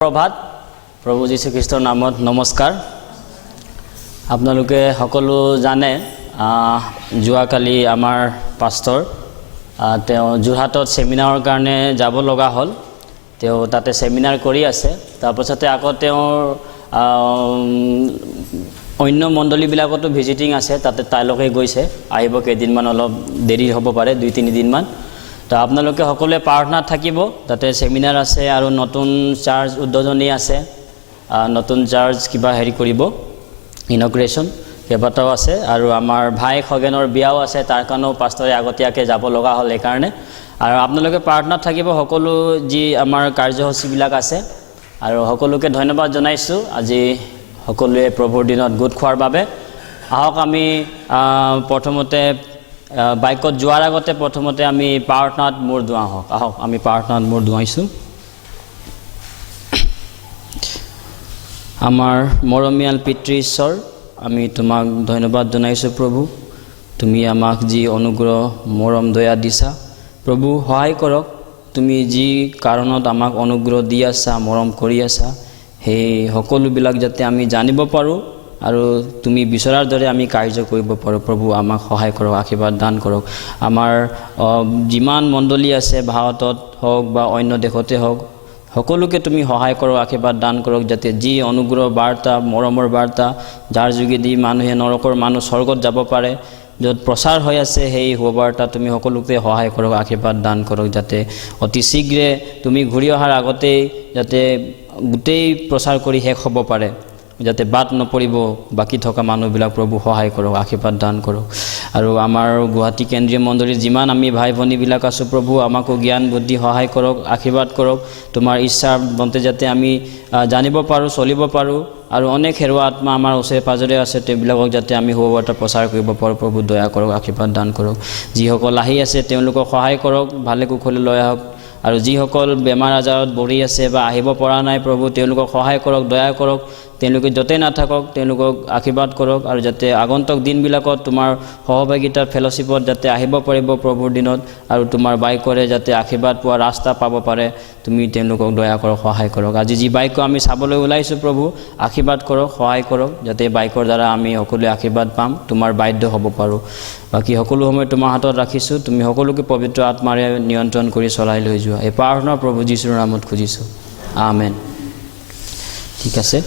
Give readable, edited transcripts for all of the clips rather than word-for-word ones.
प्रभात प्रभु যীশু খ্ৰীষ্টৰ নামত নমস্কাৰ। আপোনালোকে সকলো জানে যোৱাকালি আমাৰ পাষ্টৰ তেওঁ যোৰহাটত সেমিনাৰৰ কাৰণে যাব লগা হ'ল। তেওঁ তাতে সেমিনাৰ কৰি আছে। তাৰপিছতে আকৌ তেওঁৰ অন্য মণ্ডলীবিলাকতো ভিজিটিং আছে, তাতে তাইলৈকে গৈছে, আহিব কেইদিনমান, অলপ দেৰি হ'ব পাৰে, 2-3 দিনমান। তো আপোনালোকে সকলোৱে প্ৰাৰ্থনাত থাকিব। তাতে সেমিনাৰ আছে আৰু নতুন চাৰ্চ উদ্বোধনী আছে, নতুন চাৰ্চ কিবা হেৰি কৰিব, ইনগ্ৰেশ্যন কেইবাটাও আছে। আৰু আমাৰ ভাই খগেনৰ বিয়াও আছে, তাৰ কাৰণেও পাষ্টৰে আগতীয়াকৈ যাব লগা হ'ল এইকাৰণে। আৰু আপোনালোকে প্ৰাৰ্থনাত থাকিব সকলো যি আমাৰ কাৰ্যসূচীবিলাক আছে। আৰু সকলোকে ধন্যবাদ জনাইছোঁ আজি সকলোৱে প্ৰভুৰ দিনত গোট খোৱাৰ বাবে। আহক আমি প্ৰথমতে বাইকত যোৱাৰ আগতে প্ৰথমতে আমি প্ৰাৰ্থনাত মূৰ দুৱা হওক। আহক আমি প্ৰাৰ্থনাত মূৰ দুৱাইছোঁ। আমাৰ মৰমীয়াল পিতৃ ঈশ্বৰ, আমি তোমাক ধন্যবাদ জনাইছোঁ প্ৰভু। তুমি আমাক যি অনুগ্ৰহ মৰম দয়া দিছা প্ৰভু, সহায় কৰক। তুমি যি কাৰণত আমাক অনুগ্ৰহ দি আছা, মৰম কৰি আছা, সেই সকলোবিলাক যাতে আমি জানিব পাৰোঁ আৰু তুমি বিচৰাৰ দৰে আমি কাৰ্য কৰিব পাৰোঁ প্ৰভু, আমাক সহায় কৰক, আশীৰ্বাদ দান কৰক। আমাৰ যিমান মণ্ডলী আছে ভাৰতত হওক বা অন্য দেশতে হওক, সকলোকে তুমি সহায় কৰক, আশীৰ্বাদ দান কৰক, যাতে যি অনুগ্ৰহ বাৰ্তা, মৰমৰ বাৰ্তা, যাৰ যোগেদি মানুহে নৰকৰ মানুহ স্বৰ্গত যাব পাৰে, য'ত প্ৰচাৰ হৈ আছে, সেই সুবাৰ্তা তুমি সকলোকে সহায় কৰক, আশীৰ্বাদ দান কৰক, যাতে অতি শীঘ্ৰে তুমি ঘূৰি অহাৰ আগতেই যাতে গোটেই প্ৰচাৰ কৰি শেষ হ'ব পাৰে, যাতে বাদ নপৰিব বাকী থকা মানুহবিলাক প্ৰভু সহায় কৰক, আশীৰ্বাদ দান কৰক। আৰু আমাৰ গুৱাহাটী কেন্দ্ৰীয় মণ্ডলীৰ যিমান আমি ভাই ভনীবিলাক আছোঁ প্ৰভু, আমাকো জ্ঞান বুদ্ধি সহায় কৰক, আশীৰ্বাদ কৰক। তোমাৰ ইচ্ছাৰ মতে যাতে আমি জানিব পাৰোঁ, চলিব পাৰোঁ। আৰু অনেক হেৰুৱা আত্মা আমাৰ ওচৰে পাজৰে আছে, তেওঁবিলাকক যাতে আমি সুবাৰ্তা প্ৰচাৰ কৰিব পাৰোঁ প্ৰভু, দয়া কৰক, আশীৰ্বাদ দান কৰক। যিসকল আহি আছে তেওঁলোকক সহায় কৰক, ভালে কুশলে লৈ আহক। আৰু যিসকল বেমাৰ আজাৰত বহি আছে বা আহিব পৰা নাই প্ৰভু, তেওঁলোকক সহায় কৰক, দয়া কৰক। তেওঁলোকে য'তেই নাথাকক তেওঁলোকক আশীৰ্বাদ কৰক, আৰু যাতে আগন্তুক দিনবিলাকত তোমাৰ সহভাগিতাৰ ফেলোশ্বিপত যাতে আহিব পাৰিব প্ৰভুৰ দিনত, আৰু তোমাৰ বাইকৰে যাতে আশীৰ্বাদ পোৱা ৰাস্তা পাব পাৰে, তুমি তেওঁলোকক দয়া কৰক, সহায় কৰক। আজি যি বাইক আমি চাবলৈ ওলাইছোঁ প্ৰভু, আশীৰ্বাদ কৰক, সহায় কৰক, যাতে বাইকৰ দ্বাৰা আমি সকলোৱে আশীৰ্বাদ পাম, তোমাৰ বাধ্য হ'ব পাৰোঁ। বাকী সকলো সময় তোমাৰ হাতত ৰাখিছোঁ, তুমি সকলোকে পবিত্ৰ আত্মাৰে নিয়ন্ত্ৰণ কৰি চলাই লৈ যোৱা। এই প্ৰাৰ্থনা প্ৰভু যীশুৰ নামত খুজিছোঁ, আমেন। ঠিক আছে।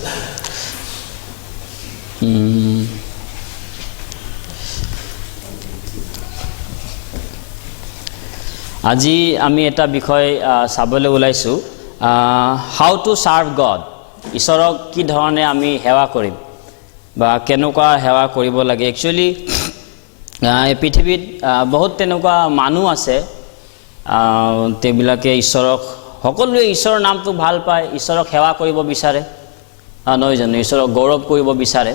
আজি আমি এটা বিষয় চাবলৈ ওলাইছোঁ, হাউ টু ছাৰ্ভ গড। ঈশ্বৰক কি ধৰণে আমি সেৱা কৰিম বা কেনেকুৱা সেৱা কৰিব লাগে। একচুৱেলি এই পৃথিৱীত বহুত তেনেকুৱা মানুহ আছে, তেওঁবিলাকে ঈশ্বৰক, সকলোৱে ঈশ্বৰৰ নামটো ভাল পায়, ঈশ্বৰক সেৱা কৰিব বিচাৰে, নহয় জানো, ঈশ্বৰক গৌৰৱ কৰিব বিচাৰে।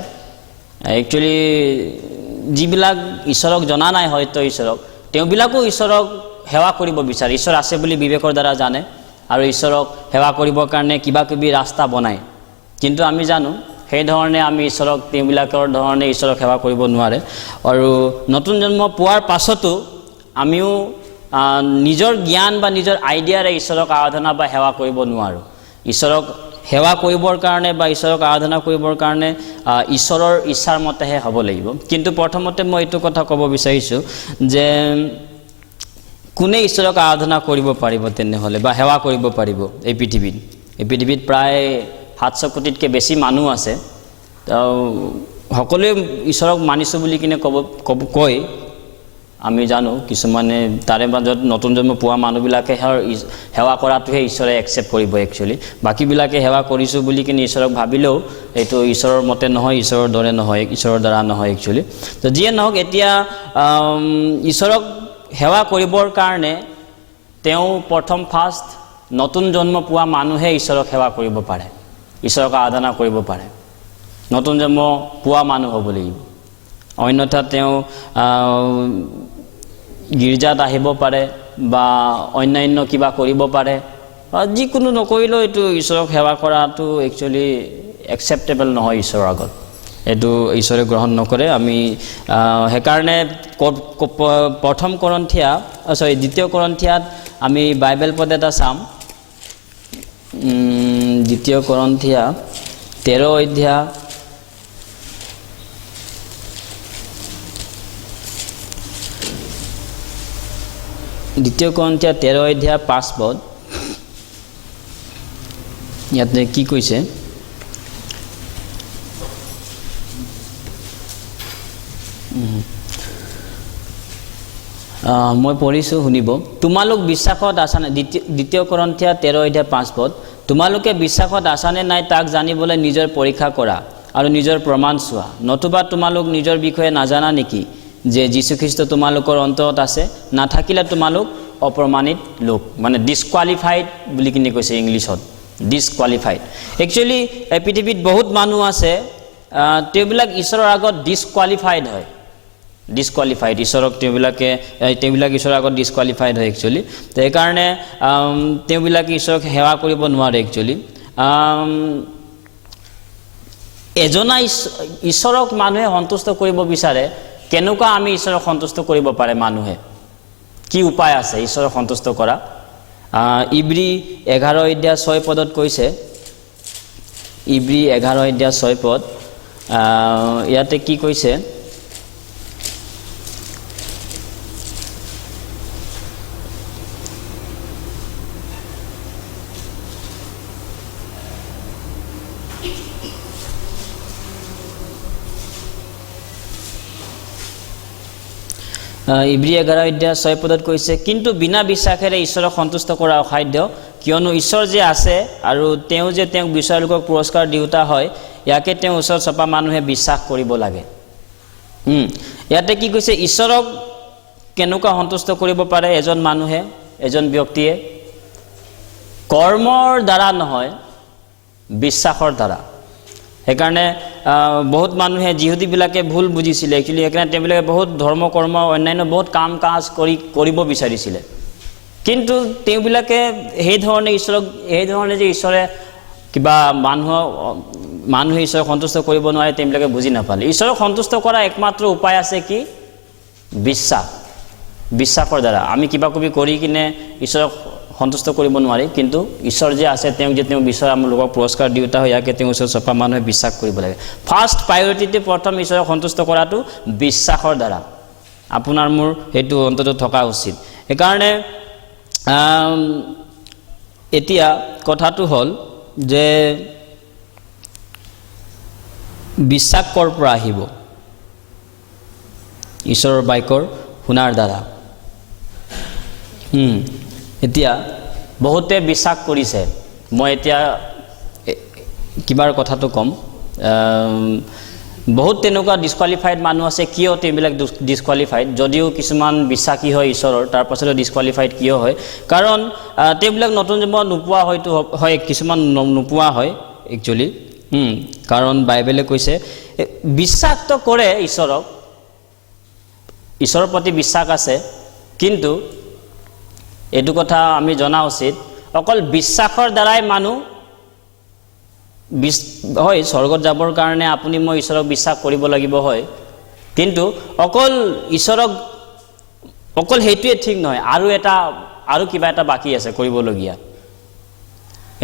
একচুৱেলি যিবিলাক ঈশ্বৰক জনা নাই হয়তো ঈশ্বৰক, তেওঁবিলাকো ঈশ্বৰক সেৱা কৰিব বিচাৰে। ঈশ্বৰ আছে বুলি বিবেকৰ দ্বাৰা জানে আৰু ঈশ্বৰক সেৱা কৰিবৰ কাৰণে কিবা কিবি ৰাস্তা বনায়। কিন্তু আমি জানো সেই ধৰণে আমি ঈশ্বৰক, তেওঁবিলাকৰ ধৰণে ঈশ্বৰক সেৱা কৰিব নোৱাৰে। আৰু নতুন জন্ম পোৱাৰ পাছতো আমিও নিজৰ জ্ঞান বা নিজৰ আইডিয়াৰে ঈশ্বৰক আৰাধনা বা সেৱা কৰিব নোৱাৰোঁ। ঈশ্বৰক সেৱা কৰিবৰ কাৰণে বা ঈশ্বৰক আৰাধনা কৰিবৰ কাৰণে ঈশ্বৰৰ ইচ্ছাৰ মতেহে হ'ব লাগিব। কিন্তু প্ৰথমতে মই এইটো কথা ক'ব বিচাৰিছোঁ যে কোনে ঈশ্বৰক আৰাধনা কৰিব পাৰিব তেনেহ'লে বা সেৱা কৰিব পাৰিব এই পৃথিৱীত? এই পৃথিৱীত প্ৰায় 700 কোটিতকৈ বেছি মানুহ আছে। সকলোৱে ঈশ্বৰক মানিছোঁ বুলি কিনে কয়, আমি জানো। কিছুমানে তাৰে মাজত নতুন জন্ম পোৱা মানুহবিলাকে সেৱা কৰাটোহে ঈশ্বৰে একচেপ্ট কৰিব একচুৱেলি। বাকীবিলাকে সেৱা কৰিছোঁ বুলি কিনে ঈশ্বৰক ভাবিলেও এইটো ঈশ্বৰৰ মতে নহয়, ঈশ্বৰৰ দৰে নহয়, ঈশ্বৰৰ দ্বাৰা নহয় একচুৱেলি। তো যিয়ে নহওক, এতিয়া ঈশ্বৰক সেৱা কৰিবৰ কাৰণে তেওঁ ফাৰ্ষ্ট নতুন জন্ম পোৱা মানুহে ঈশ্বৰক সেৱা কৰিব পাৰে, ঈশ্বৰক আৰাধনা কৰিব পাৰে। নতুন জন্ম পোৱা মানুহ হ'ব লাগিব, অন্যথা তেওঁ গীৰ্জাত আহিব পাৰে বা অন্যান্য কিবা কৰিব পাৰে, যিকোনো নকৰিলেও এইটো ঈশ্বৰক সেৱা কৰাটো একচুৱেলি একচেপ্টেবল নহয় ঈশ্বৰৰ আগত। এইটো ঈশ্বৰে গ্ৰহণ নকৰে। আমি সেইকাৰণে দ্বিতীয় কৰন্থিয়াত আমি বাইবেল পদ এটা চাম, দ্বিতীয় কৰন্থিয়া 13 অধ্যায় দ্বিতীয় কৰন্থিয়া 13 অধ্যায় 5 পদ ইয়াতে কি কৈছে মই পঢ়িছো শুনিব তোমালোক বিশ্বাসত আছানে দ্বিতীয় কৰন্থিয়া 13 অধ্যায় 5 পদ তোমালোকে বিশ্বাসত আছানে নাই তাক জানিবলৈ নিজৰ পৰীক্ষা কৰা আৰু নিজৰ প্ৰমাণ চোৱা নতুবা তোমালোক নিজৰ বিষয়ে নাজানা নেকি যে যীশুখ্ৰীষ্ট তোমালোকৰ অন্তৰত আছে নাথাকিলে তোমালোক অপ্ৰমাণিত লোক মানে ডিসকুৱালিফাইড বুলি কিনে কৈছে ইংলিছত ডিসকুৱালিফাইড একচুয়ালি পৃথিৱীত বহুত মানুহ আছে তেবিলাক ঈশ্বৰৰ আগত ডিসকুৱালিফাইড হয় ডিসকুৱালিফাইড ঈশ্বৰক তেবিলাক ঈশ্বৰৰ আগত ডিসকুৱালিফাইড হয় একচুয়ালি তো এই কাৰণে তেবিলাক ঈশ্বৰক সেৱা কৰিব নোৱাৰে একচুয়ালি এজনা ঈশ্বৰক মানুহে সন্তুষ্ট কৰিব বিচাৰে কেনেকুৱা আমি ঈশ্বৰক সন্তুষ্ট কৰিব পাৰে মানুহে কি উপায় আছে ঈশ্বৰক সন্তুষ্ট কৰা ইব্ৰী 11 অধ্যায় 6 পদত কৈছে ইব্ৰী 11 অধ্যায় 6 পদ ইয়াতে কি কৈছে ইব্ৰী 11 অধ্যায় 6 পদত কৈছে কিন্তু বিনা বিশ্বাসেৰে ঈশ্বৰক সন্তুষ্ট কৰা অসাধ্য কিয়নো ঈশ্বৰ যে আছে আৰু তেওঁ যে তেওঁক বিচাৰ লোকক পুৰস্কাৰ দিওতা হয় ইয়াকে তেওঁ ওচৰত চপা মানুহে বিশ্বাস কৰিব লাগে ইয়াতে কি কৈছে ঈশ্বৰক কেনেকুৱা সন্তুষ্ট কৰিব পাৰে এজন মানুহে এজন ব্যক্তিয়ে কৰ্মৰ দ্বাৰা নহয় বিশ্বাসৰ দ্বাৰা সেইকাৰণে বহুত মানুহে যিহুদীবিলাকে ভুল বুজিছিলে একচুয়ালি সেইকাৰণে তেওঁলোকে বহুত ধৰ্ম কৰ্ম অন্যান্য বহুত কাম কাজ কৰিব বিচাৰিছিলে কিন্তু তেওঁলোকে সেই ধৰণে ঈশ্বৰক এই ধৰণে যে ঈশ্বৰে কিবা মানুহে ঈশ্বৰক সন্তুষ্ট কৰিব নোৱাৰে তেওঁলোকে বুজি নাপালে ঈশ্বৰক সন্তুষ্ট কৰা একমাত্ৰ উপায় আছে কি বিশ্বাসৰ দ্বাৰা আমি কিবা কবি কৰি কিনে ঈশ্বৰক সন্তুষ্ট কৰিব নোৱাৰে কিন্তু ঈশ্বৰ যে আছে তেওঁ যে তেওঁ বিচাৰ আমাৰ লোকক পুৰস্কাৰ দিওতা হয় ইয়াকে তেওঁ ওচৰত চপা মানুহে বিশ্বাস কৰিব লাগে ফাৰ্ষ্ট প্ৰায়োৰিটিতে প্ৰথম ঈশ্বৰক সন্তুষ্ট কৰাটো বিশ্বাসৰ দ্বাৰা আপোনাৰ মোৰ হেতু অন্তত থকা উচিত সেইকাৰণে এতিয়া কথাটো হ'ল যে বিশ্বাস কৰ পৰা আহিব ঈশ্বৰৰ বাক্যৰ শুনাৰ দ্বাৰা এতিয়া বহুতে বিশ্বাস কৰিছে মই এতিয়া কিবাৰ কথাটো কম বহুত তেনেকুৱা ডিসকুৱালিফাইড মানুহ আছে কিয় তেবিলাক ডিসকুৱালিফাইড যদিও কিছুমান বিশ্বাসী হয় ঈশ্বৰৰ তাৰ পাছতো ডিসকুৱালিফাইড কিয় হয় কাৰণ তেবিলাক নতুন জন্ম নোপোৱা হয়তো হয় কিছুমান নোপোৱা হয় একচুয়ালি কাৰণ বাইবেলে কৈছে বিশ্বাস তো কৰে ঈশ্বৰৰ প্ৰতি বিশ্বাস আছে কিন্তু এটো কথা আমি জনা উচিত অকল বিশ্বাসৰ দ্বাৰাই মানুহ হয় স্বৰ্গত যাবৰ কাৰণে আপুনি মই ঈশ্বৰক বিশ্বাস কৰিব লাগিব হয় কিন্তু অকল ঈশ্বৰক অকল হেতুৱে ঠিক নহয় আৰু কিবা এটা বাকি আছে কৰিবলগীয়া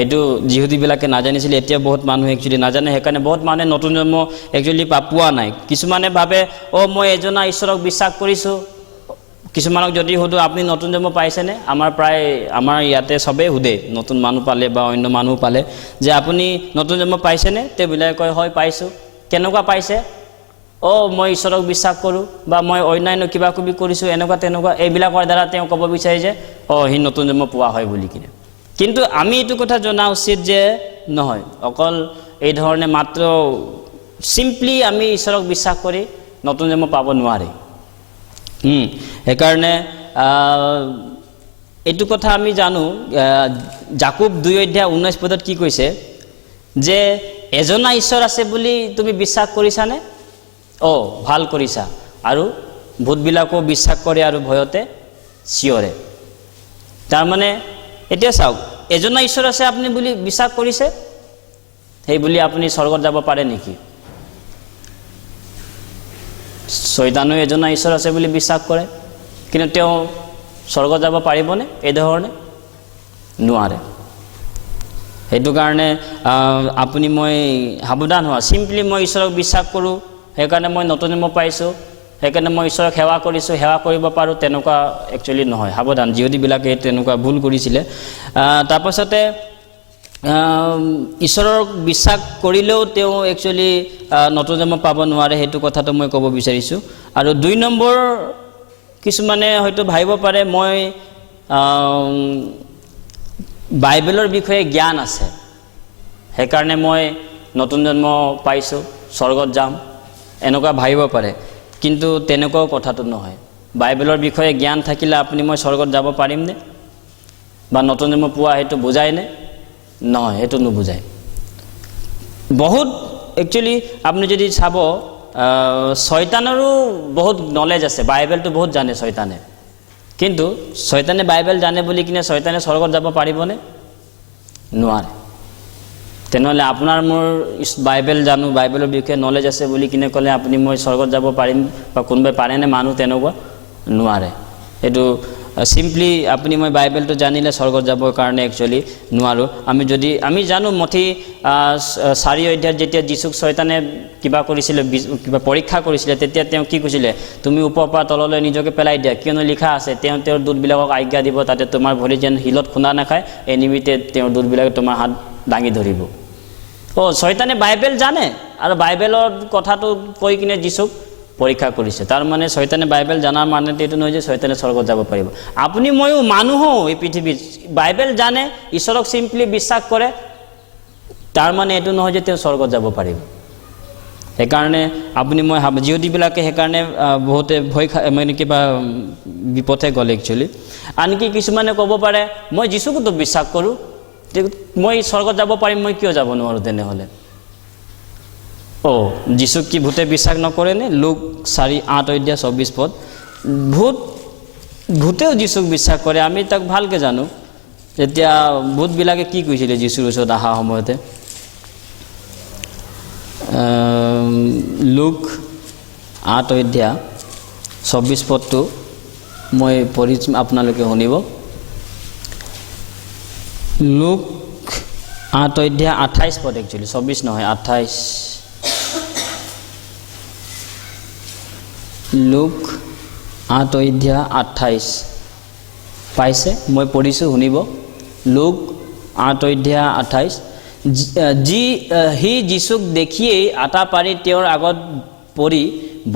এটো যিহুদীবিলাকে নাজানিছিল এতিয়া বহুত মানুহ একচুয়ালি নাজানে সেইকাৰণে বহুত মানুহে নতুন জন্ম একচুয়ালি পোৱা নাই কিছুমানে ভাবে মই এজনা ঈশ্বৰক বিশ্বাস কৰিছো কিছুমানক যদি হুদু আপনি নতুন জন্ম পাইছেনে আমাৰ ইয়াতে সবে হুদে নতুন মানুহ পালে বা অন্য মানুহ পালে যে আপুনি নতুন জন্ম পাইছেনে তে বিলাই কয় হয় পাইছো কেনেকুৱা পাইছে মই ঈশ্বৰক বিশ্বাস কৰো বা মই অন্যান্য কিবা কবি কৰিছো এনেকুৱা তেনেকুৱা এইবিলাকৰ দ্বাৰা তেওঁ ক'ব বিচাৰে যে হি নতুন জন্ম পোৱা হয় বুলি কিনে কিন্তু আমি এটো কথা জনা উচিত যে নহয় অকল এই ধৰণে মাত্ৰ সিম্পলি আমি ঈশ্বৰক বিশ্বাস কৰি নতুন জন্ম পাব নোৱাৰে সেইকাৰণে এটো কথা আমি জানো যাকোব 2 অধ্যায় 19 পদত কি কৈছে যে এজনা ঈশ্বৰ আছে বুলি তুমি বিশ্বাস কৰিছানে ভাল কৰিছা আৰু ভূতবিলাকো বিশ্বাস কৰে আৰু ভয়তে চিঞৰে তাৰ মানে এতিয়া চাওক এজনা ঈশ্বৰ আছে আপুনি বুলি বিশ্বাস কৰিছে সেই বুলি আপুনি স্বৰ্গত যাব পাৰে নেকি শয়তানো এজনা ঈশ্বৰ আছে বুলি বিশ্বাস কৰে কিন্তু তেওঁ স্বৰ্গত যাব পাৰিবনে এই ধৰণে নোৱাৰে সেইটো কাৰণে আপুনি মই সাৱধান হোৱা সিম্পলি মই ঈশ্বৰক বিশ্বাস কৰোঁ সেইকাৰণে মই নতুন জন্ম পাইছোঁ সেইকাৰণে মই ঈশ্বৰক সেৱা কৰিছোঁ সেৱা কৰিব পাৰোঁ তেনেকুৱা একচুৱেলি নহয় সাৱধান যিহতীবিলাকে তেনেকুৱা ভুল কৰিছিলে তাৰপাছতে ঈশ্বৰক বিশ্বাস কৰিলেও তেওঁ একচুৱেলি নতুন জন্ম পাব নোৱাৰে সেইটো কথাটো মই ক'ব বিচাৰিছোঁ আৰু 2 নম্বৰ কিছুমানে হয়তো ভাবিব পাৰে মই বাইবেলৰ বিষয়ে জ্ঞান আছে সেইকাৰণে মই নতুন জন্ম পাইছোঁ স্বৰ্গত যাম এনেকুৱা ভাবিব পাৰে কিন্তু তেনেকুৱাও কথাটো নহয় বাইবেলৰ বিষয়ে জ্ঞান থাকিলে আপুনি মই স্বৰ্গত যাব পাৰিমনে বা নতুন জন্ম পোৱা সেইটো বুজায়নে নহয় সেইটো নুবুজায় বহুত একচুৱেলি আপুনি যদি চাব শয়তানৰো বহুত নলেজ আছে বাইবেলটো বহুত জানে শয়তানে কিন্তু শয়তানে বাইবেল জানে বুলি কিনে শয়তানে স্বৰ্গত যাব পাৰিবনে নোৱাৰে তেনেহ'লে আপোনাৰ মোৰ বাইবেল জানো বাইবেলৰ বিষয়ে নলেজ আছে বুলি কিনে ক'লে আপুনি মই স্বৰ্গত যাব পাৰিম বা কোনোবাই পাৰেনে মানুহ তেনেকুৱা নোৱাৰে এইটো সিম্পলি আপুনি মই বাইবেলটো জানিলে স্বৰ্গত যাবৰ কাৰণে একচুৱেলি নোৱাৰোঁ আমি জানো মথি 4 অধ্যায়ত যেতিয়া যীশুক শয়তানে কিবা কৰিছিলে কিবা পৰীক্ষা কৰিছিলে তেতিয়া তেওঁ কি কৈছিলে তুমি ওপৰৰ পৰা তললৈ নিজকে পেলাই দিয়া কিয়নো লিখা আছে তেওঁ তেওঁৰ দূতবিলাকক আজ্ঞা দিব তাতে তোমাৰ ভৰি যেন শিলত খুন্দা নাখায় এই নিমিত্তে তেওঁৰ দূতবিলাকে তোমাৰ হাত দাঙি ধৰিব শয়তানে বাইবেল জানে আৰু বাইবেলৰ কথাটো কৈ কিনে যীশুক পৰীক্ষা কৰিছে তাৰ মানে শয়তানে বাইবেল জানাৰ মানে এইটো নহয় যে শয়তানে স্বৰ্গত যাব পাৰিব আপুনি ময়ো মানুহো এই পৃথিৱীত বাইবেল জানে ঈশ্বৰক সিম্পলি বিশ্বাস কৰে তাৰ মানে এইটো নহয় যে তেওঁ স্বৰ্গত যাব পাৰিব সেইকাৰণে আপুনি মই যিহতীবিলাকে সেইকাৰণে বহুতে ভয় মানে কিবা বিপথে গ'লে একচুৱেলি আনকি কিছুমানে ক'ব পাৰে মই যীশুকতো বিশ্বাস কৰোঁ মই স্বৰ্গত যাব পাৰিম মই কিয় যাব নোৱাৰোঁ তেনেহ'লে যীশুক কি ভূতে বিশ্বাস নকৰেনে লুক 4:8 অধ্যায় 24 পদ ভূতেও যীশুক বিশ্বাস কৰে আমি তাক ভালকৈ জানো যেতিয়া ভূতবিলাকে কি কৈছিলে যীশুৰ ওচৰত অহা সময়তে লুক 8 অধ্যায় 24 পদটো মই পঢ়ি আপোনালোকে শুনিব লুক 8 অধ্যায় 28 পদ একচুৱেলি 24 নহয় 28 লুক 8 অধ্যায় 28 পাইছে মই পঢ়িছোঁ শুনিব লুক 8 অধ্যায় 28 সি যীশুক দেখিয়েই আটা পাৰি তেওঁৰ আগত পৰি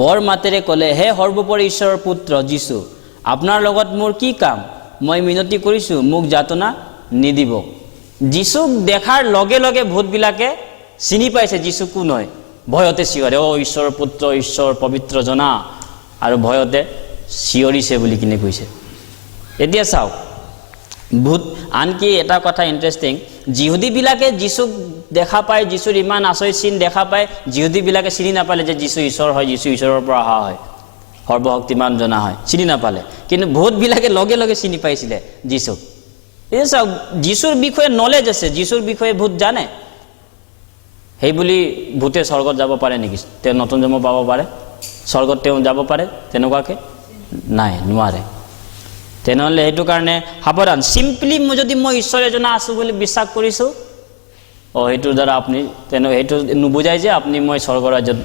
বৰ মাতেৰে ক'লে হে সৰ্বোপৰি ঈশ্বৰৰ পুত্ৰ যীশু আপোনাৰ লগত মোৰ কি কাম মই মিনতি কৰিছোঁ মোক যাতনা নিদিব যীশুক দেখাৰ লগে লগে ভূতবিলাকে চিনি পাইছে যীশু কোন হয় ভয়তে চিঞৰে ঈশ্বৰৰ পুত্ৰ ঈশ্বৰ পবিত্ৰ জনা আৰু ভয়তে চিঞৰিছে বুলি কিনে কৈছে এতিয়া চাওক ভূত আনকি এটা কথা ইণ্টাৰেষ্টিং যিহুদীবিলাকে যীশুক দেখা পায় যীশুৰ ইমান আচৰিত চিন দেখা পায় যিহুদীবিলাকে চিনি নাপালে যে যীশু ঈশ্বৰ হয় যীশু ঈশ্বৰৰ পৰা অহা হয় সৰ্বশক্তিমান জনা হয় চিনি নাপালে কিন্তু ভূতবিলাকে লগে লগে চিনি পাইছিলে যীশুক এই চাওক যীশুৰ বিষয়ে নলেজ আছে যীশুৰ বিষয়ে ভূত জানে সেই বুলি ভূতে স্বৰ্গত যাব পাৰে নেকি তেওঁ নতুন জন্ম পাব পাৰে স্বৰ্গত তেওঁ যাব পাৰে তেনেকুৱাকৈ নাই নোৱাৰে তেনেহ'লে সেইটো কাৰণে সাৱধান সিম্পলি যদি মই ঈশ্বৰ এজনা আছোঁ বুলি বিশ্বাস কৰিছোঁ সেইটোৰ দ্বাৰা আপুনি সেইটো নুবুজায় যে আপুনি মই স্বৰ্গ ৰাজ্যত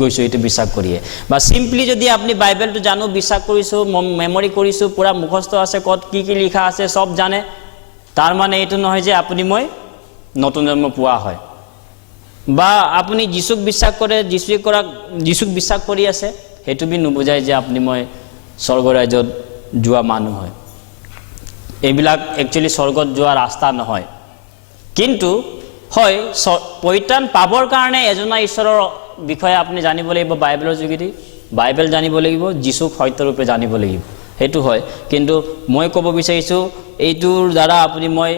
গৈছোঁ এইটো বিশ্বাস কৰিয়ে বা সিম্পলি যদি আপুনি বাইবেলটো জানো বিশ্বাস কৰিছোঁ মেমৰি কৰিছোঁ পূৰা মুখস্থ আছে ক'ত কি কি লিখা আছে চব জানে তাৰ মানে এইটো নহয় যে আপুনি মই নতুন জন্ম পোৱা হয় বা আপুনি যীশুক বিশ্বাস কৰে যীশুক বিশ্বাস কৰি আছে সেইটো বি নুবুজায় যে আপুনি মই স্বৰ্গ ৰাজ্যত যোৱা মানুহ হয় এইবিলাক একচুৱেলি স্বৰ্গত যোৱা ৰাস্তা নহয় কিন্তু হয় পৰিত্ৰাণ পাবৰ কাৰণে এজনা ঈশ্বৰৰ বিষয়ে আপুনি জানিব লাগিব বাইবেলৰ যোগেদি বাইবেল জানিব লাগিব যীশুক সত্যৰূপে জানিব লাগিব সেইটো হয় কিন্তু মই ক'ব বিচাৰিছোঁ এইটোৰ দ্বাৰা আপুনি মই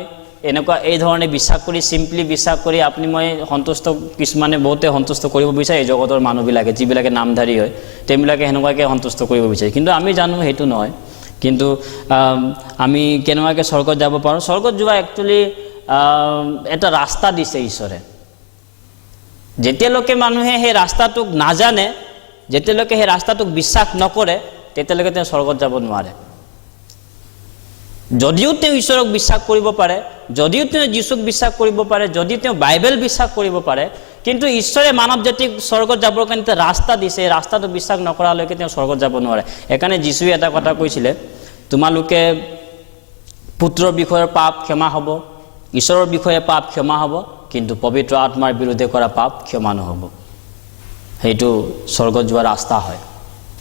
এনেকুৱা এই ধৰণে বিশ্বাস কৰি সিম্পলি বিশ্বাস কৰি আপুনি মই সন্তুষ্ট কিছুমানে বহুতে সন্তুষ্ট কৰিব বিচাৰে জগতৰ মানুহবিলাকে যিবিলাকে নামধাৰী হয় তেওঁবিলাকে সেনেকুৱাকৈ সন্তুষ্ট কৰিব বিচাৰে কিন্তু আমি জানো সেইটো নহয় কিন্তু আমি কেনেকুৱাকৈ স্বৰ্গত যাব পাৰোঁ স্বৰ্গত যোৱা একচুৱেলি এটা ৰাস্তা দিছে ঈশ্বৰে যেতিয়ালৈকে মানুহে সেই ৰাস্তাটোক নাজানে যেতিয়ালৈকে সেই ৰাস্তাটোক বিশ্বাস নকৰে তেতিয়ালৈকে তেওঁ স্বৰ্গত যাব নোৱাৰে যদিও তেওঁ ঈশ্বৰক বিশ্বাস কৰিব পাৰে, যদিও তেওঁ যীশুক বিশ্বাস কৰিব পাৰে, যদিও তেওঁ বাইবেল বিশ্বাস কৰিব পাৰে, কিন্তু ঈশ্বৰে মানৱ জাতিক স্বৰ্গত যাবৰ কাৰণে এটা ৰাস্তা দিছে, এই ৰাস্তাটো বিশ্বাস নকৰালৈকে তেওঁ স্বৰ্গত যাব নোৱাৰে। সেইকাৰণে যীশুৱে এটা কথা কৈছিলে, তোমালোকে পুত্ৰৰ বিষয়ে পাপ ক্ষমা হ'ব, ঈশ্বৰৰ বিষয়ে পাপ ক্ষমা হ'ব, কিন্তু পবিত্ৰ আত্মাৰ বিৰুদ্ধে কৰা পাপ ক্ষমা নহ'ব। সেইটো স্বৰ্গত যোৱা ৰাস্তা হয়।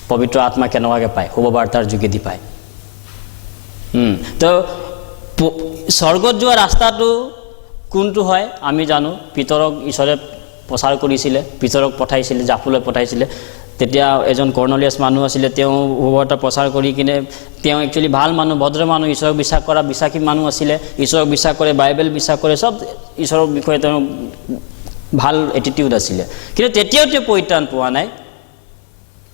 পবিত্ৰ আত্মা কেনেকুৱাকৈ পায়? শুভবাৰ্তাৰ যোগেদি পায়। তো স্বৰ্গত যোৱা ৰাস্তাটো কোনটো হয় আমি জানো। পিতৰক ঈশ্বৰে প্ৰচাৰ কৰিছিলে, পিতৰক পঠাইছিলে, জাফুলৈ পঠাইছিলে। তেতিয়া এজন কৰ্ণলিয়াছ মানুহ আছিলে, তেওঁ শুভবাৰ্তা প্ৰচাৰ কৰি কিনে তেওঁ একচুৱেলি ভাল মানুহ, ভদ্ৰ মানুহ, ঈশ্বৰক বিশ্বাস কৰা বিশ্বাসী মানুহ আছিলে, ঈশ্বৰক বিশ্বাস কৰে, বাইবেল বিশ্বাস কৰে, চব ঈশ্বৰৰ বিষয়ে তেওঁ ভাল এটিটিউড আছিলে। কিন্তু তেতিয়াও তেওঁ পৰিত্ৰাণ পোৱা নাই।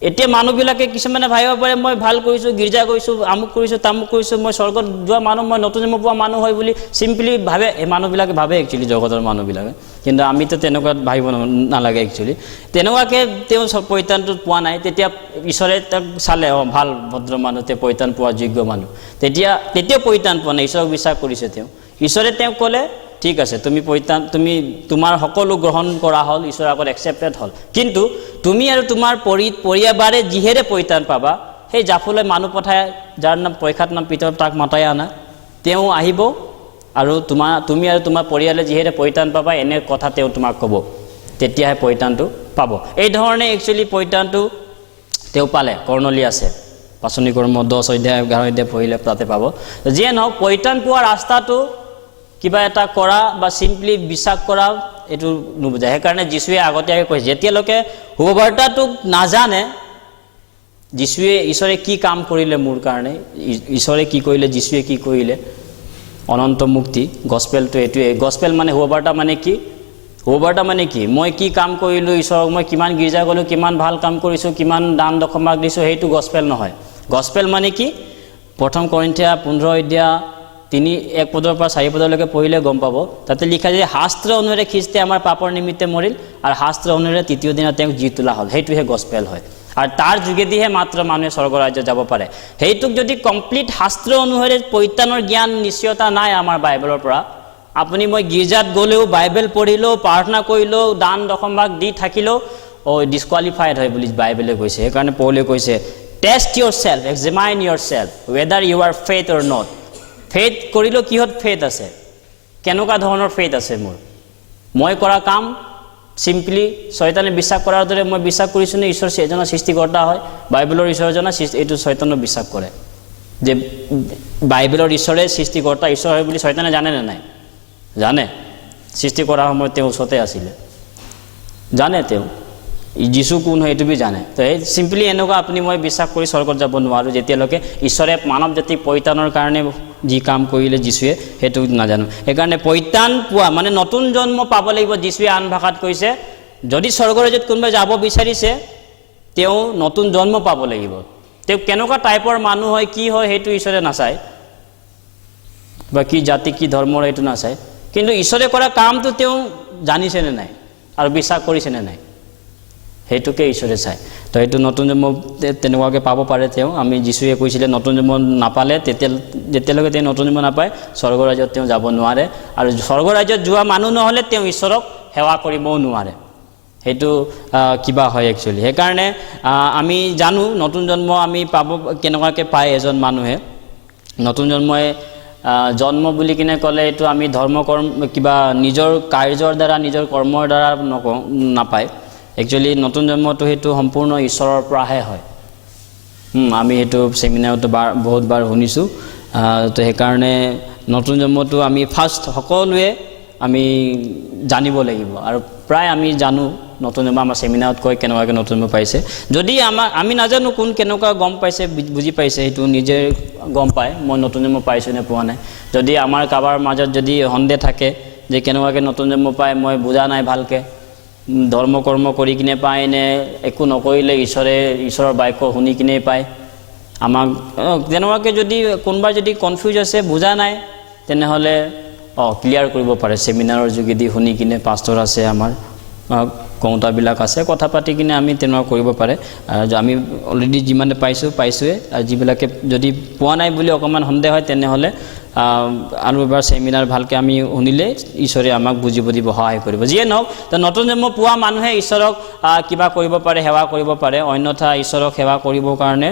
এতিয়া মানুহবিলাকে কিছুমানে ভাবিব পাৰে মই ভাল কৰিছোঁ, গীৰ্জা কৰিছোঁ, আমুক কৰিছোঁ, তামুক কৰিছোঁ, মই স্বৰ্গত যোৱা মানুহ, মই নতুন জন্ম পোৱা মানুহ হয় বুলি চিম্পলি ভাবে। এই মানুহবিলাকে ভাবে একচুৱেলি, জগতৰ মানুহবিলাকে। কিন্তু আমিতো তেনেকুৱা ভাবিব নালাগে একচুৱেলি। তেনেকুৱাকৈ তেওঁ পৰিত্ৰাণটো পোৱা নাই। তেতিয়া ঈশ্বৰে তেওঁক চালে, ভাল ভদ্ৰ মানুহ, তেওঁ পৰিত্ৰাণ পোৱা যোগ্য মানুহ। তেতিয়াও পৰিত্ৰাণ পোৱা নাই, ঈশ্বৰক বিশ্বাস কৰিছে তেওঁ। ঈশ্বৰে তেওঁক ক'লে, ঠিক আছে, তুমি তোমাৰ সকলো গ্ৰহণ কৰা হ'ল, ঈশ্বৰৰ আগত একচেপ্টেড হ'ল, কিন্তু তুমি আৰু তোমাৰ পৰিয়াবাৰে যিহেৰে পৰিত্ৰাণ পাবা, সেই জাফুলৈ মানুহ পঠাই, যাৰ নাম পৰীক্ষাত নাম পিতৰ, তাক মাতাই আনা। তেওঁ আহিব আৰু তুমি আৰু তোমাৰ পৰিয়ালে যিহেৰে পৰিত্ৰাণ পাবা, এনে কথা তেওঁ তোমাক ক'ব, তেতিয়াহে পৰিত্ৰাণটো পাব। এই ধৰণে একচুৱেলি পৰিত্ৰাণটো তেওঁ পালে। কৰ্ণলিয়াছে পাচনি কৰ্ম 10 অধ্যায় 11 অধ্যায় পঢ়িলে তাতে পাব। যিয়ে নহওক, পৰিত্ৰাণ পোৱা ৰাস্তাটো কিবা এটা কৰা বা চিম্পলি বিশ্বাস কৰা এইটো নুবুজায়। সেইকাৰণে যীশুৱে আগতীয়াকৈ কৈছে, যেতিয়ালৈকে শুভবাৰ্তাটোক নাজানে, ঈশ্বৰে কি কাম কৰিলে মোৰ কাৰণে, ঈশ্বৰে কি কৰিলে, যীশুৱে কি কৰিলে, অনন্ত মুক্তি, গস্পেলটো এইটোৱে। গস্পেল মানে শুভবাৰ্তা মানে কি? শুভবাৰ্তা মানে কি? মই কি কাম কৰিলোঁ ঈশ্বৰক, মই কিমান গীৰ্জা গ'লোঁ, কিমান ভাল কাম কৰিছোঁ, কিমান দান দশমাক দিছোঁ, সেইটো গস্পেল নহয়। গস্পেল মানে কি? 1 কৰিন্থিয়া 15 অধ্যায় 1 পদৰ পৰা 4 পদলৈকে পঢ়িলে গম পাব। তাতে লিখা যে শাস্ত্ৰ অনুসাৰে খ্ৰীষ্টে আমাৰ পাপৰ নিমিত্তে মৰিল আৰু শাস্ত্ৰ অনুসাৰে তৃতীয় দিনা তেওঁক জি তোলা হ'ল। সেইটোহে গস্পেল হয়। আৰু তাৰ যোগেদিহে মাত্ৰ মানুহে স্বৰ্গ ৰাজ্যত যাব পাৰে। সেইটোক যদি কমপ্লিট শাস্ত্ৰ অনুসাৰে পৰিত্ৰাণৰ জ্ঞান নিশ্চয়তা নাই আমাৰ বাইবেলৰ পৰা, আপুনি মই গীৰ্জাত গ'লেও, বাইবেল পঢ়িলেও, প্ৰাৰ্থনা কৰিলেও, দান দশমভাগ দি থাকিলেও ডিছকুৱালিফাইড হয় বুলি বাইবেলে কৈছে। সেইকাৰণে পৌলে কৈছে, test yourself, examine yourself whether you are faith or not. Faith কৰিলেও কিহত ফেথ আছে, কেনেকুৱা ধৰণৰ ফেথ আছে মোৰ? মই কৰা কাম চিম্পলি শয়তানে বিশ্বাস কৰাৰ দৰে মই বিশ্বাস কৰিছোঁ নে ঈশ্বৰ এজনৰ সৃষ্টিকৰ্তা হয়, বাইবেলৰ ঈশ্বৰ এজনৰ এইটো শয়তানে বিশ্বাস কৰে যে বাইবেলৰ ঈশ্বৰে সৃষ্টিকৰ্তা ঈশ্বৰ হয় বুলি শয়তানে জানে নে নাই? জানে। সৃষ্টি কৰাৰ সময়ত তেওঁ ওচৰতে আছিলে, জানে। তেওঁ যীশু কোন হয় এইটো বি জানে। তো এই চিম্পলি এনেকুৱা আপুনি মই বিশ্বাস কৰি স্বৰ্গত যাব নোৱাৰোঁ যেতিয়ালৈকে ঈশ্বৰে মানৱ জাতিক পৰিত্ৰাণৰ কাৰণে যি কাম কৰিলে যীশুৱে সেইটো নাজানো। সেইকাৰণে পৰিত্ৰাণ পোৱা মানে নতুন জন্ম পাব লাগিব। যীশুৱে আন ভাষাত কৈছে, যদি স্বৰ্গৰাজ্যত কোনোবাই যাব বিচাৰিছে তেওঁ নতুন জন্ম পাব লাগিব। তেওঁ কেনেকুৱা টাইপৰ মানুহ হয়, কি হয়, সেইটো ঈশ্বৰে নাচায়, বা কি জাতি কি ধৰ্মৰ সেইটো নাচায়, কিন্তু ঈশ্বৰে কৰা কামটো তেওঁ জানিছেনে নাই আৰু বিশ্বাস কৰিছেনে নাই, সেইটোকে ঈশ্বৰে চায়। তো সেইটো নতুন জন্ম তেনেকুৱাকৈ পাব পাৰে তেওঁ। আমি যীশুৱে কৈছিলে নতুন জন্ম নাপালে যেতিয়ালৈকে তেওঁ নতুন জন্ম নাপায় স্বৰ্গৰাজ্যত তেওঁ যাব নোৱাৰে, আৰু স্বৰ্গৰাজ্যত যোৱা মানুহ নহ'লে তেওঁ ঈশ্বৰক সেৱা কৰিবও নোৱাৰে। সেইটো কিবা হয় একচুৱেলি। সেইকাৰণে আমি জানো নতুন জন্ম আমি পাব কেনেকুৱাকৈ পায় এজন মানুহে। নতুন জন্মই জন্ম বুলি কিনে ক'লে এইটো আমি ধৰ্ম কৰ্ম কিবা নিজৰ কাৰ্যৰ দ্বাৰা নিজৰ কৰ্মৰ দ্বাৰা নাপায়। একচুৱেলি নতুন জন্মটো সেইটো সম্পূৰ্ণ ঈশ্বৰৰ পৰাহে হয়। আমি সেইটো চেমিনাৰতো বহুতবাৰ শুনিছোঁ। তো সেইকাৰণে নতুন জন্মটো আমি ফাৰ্ষ্ট সকলোৱে আমি জানিব লাগিব, আৰু প্ৰায় আমি জানো নতুন জন্ম। আমাৰ চেমিনাৰত কয় কেনেকুৱাকৈ নতুন জন্ম পাইছে। যদি আমি নাজানো কোন কেনেকুৱা গম পাইছে বুজি পাইছে, সেইটো নিজে গম পায় মই নতুন জন্ম পাইছোঁ নে পোৱা নাই। যদি আমাৰ কাৰোবাৰ মাজত যদি সন্দেহ থাকে যে কেনেকুৱাকৈ নতুন জন্ম পায়, মই বুজা নাই ভালকৈ, ধৰ্ম কৰ্ম কৰি কিনে পায় নে একো নকৰিলে ঈশ্বৰৰ বাক্য শুনি কিনে পায়, আমাক তেনেকুৱাকৈ যদি কোনোবাই যদি কনফিউজ আছে, বুজা নাই, তেনেহ'লে ক্লিয়াৰ কৰিব পাৰে চেমিনাৰৰ যোগেদি শুনি কিনে। পাষ্টৰ আছে আমাৰ কওঁতাবিলাক আছে কথা পাতি কিনে আমি তেনেকুৱা কৰিব পাৰে আমি অলৰেডি যিমানে পাইছোৱে আৰু যিবিলাকে যদি পোৱা নাই বুলি অকমান সন্দেহ হয় তেনেহলে আৰু এবাৰ সেমিনাৰ ভালকে আমি শুনিলে ঈশ্বৰে আমাক বুজিব দিব সহায় কৰিব যিয়ে নহওক তো নতুন জন্ম পোৱা মানুহে ঈশ্বৰক কিবা কৰিব পাৰে সেৱা কৰিব পাৰে অন্যথা ঈশ্বৰক সেৱা কৰিবৰ কাৰণে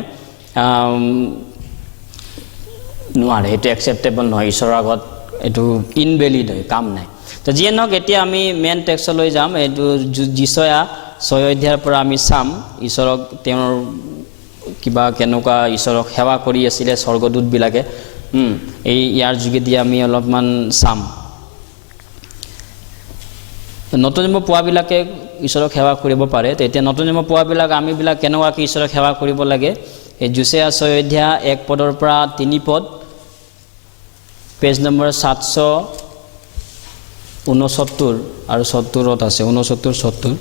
নোৱাৰে এটো একসেপ্টেবল নহয় ঈশ্বৰৰ আগত এটো ইনভ্যালিড হয় কাম নাই তো যিয়ে নহওক এতিয়া আমি মেইন টেক্সটলৈ যাম এটো যিছয়া 6 অধ্যায়ৰ পৰা আমি চাম ঈশ্বৰক তেওঁৰ কিবা কেনেকুৱা ঈশ্বৰক সেৱা কৰি আছিল স্বৰ্গদূত বিলাকে এই ইয়াৰ যোগেদি আমি অলপমান চাম নতুন জন্ম পোৱা বিলাকে ঈশ্বৰক সেৱা কৰিব পাৰে তেতিয়া নতুন জন্ম পোৱা বিলাক আমি বিলাক কেনেকুৱাকৈ ঈশ্বৰক সেৱা কৰিব লাগে এই যোছেয়া 6 অধ্যায় 1 পদৰ পৰা 3 পদ পেজ নম্বৰ 769 আৰু 70ত আছে 69 70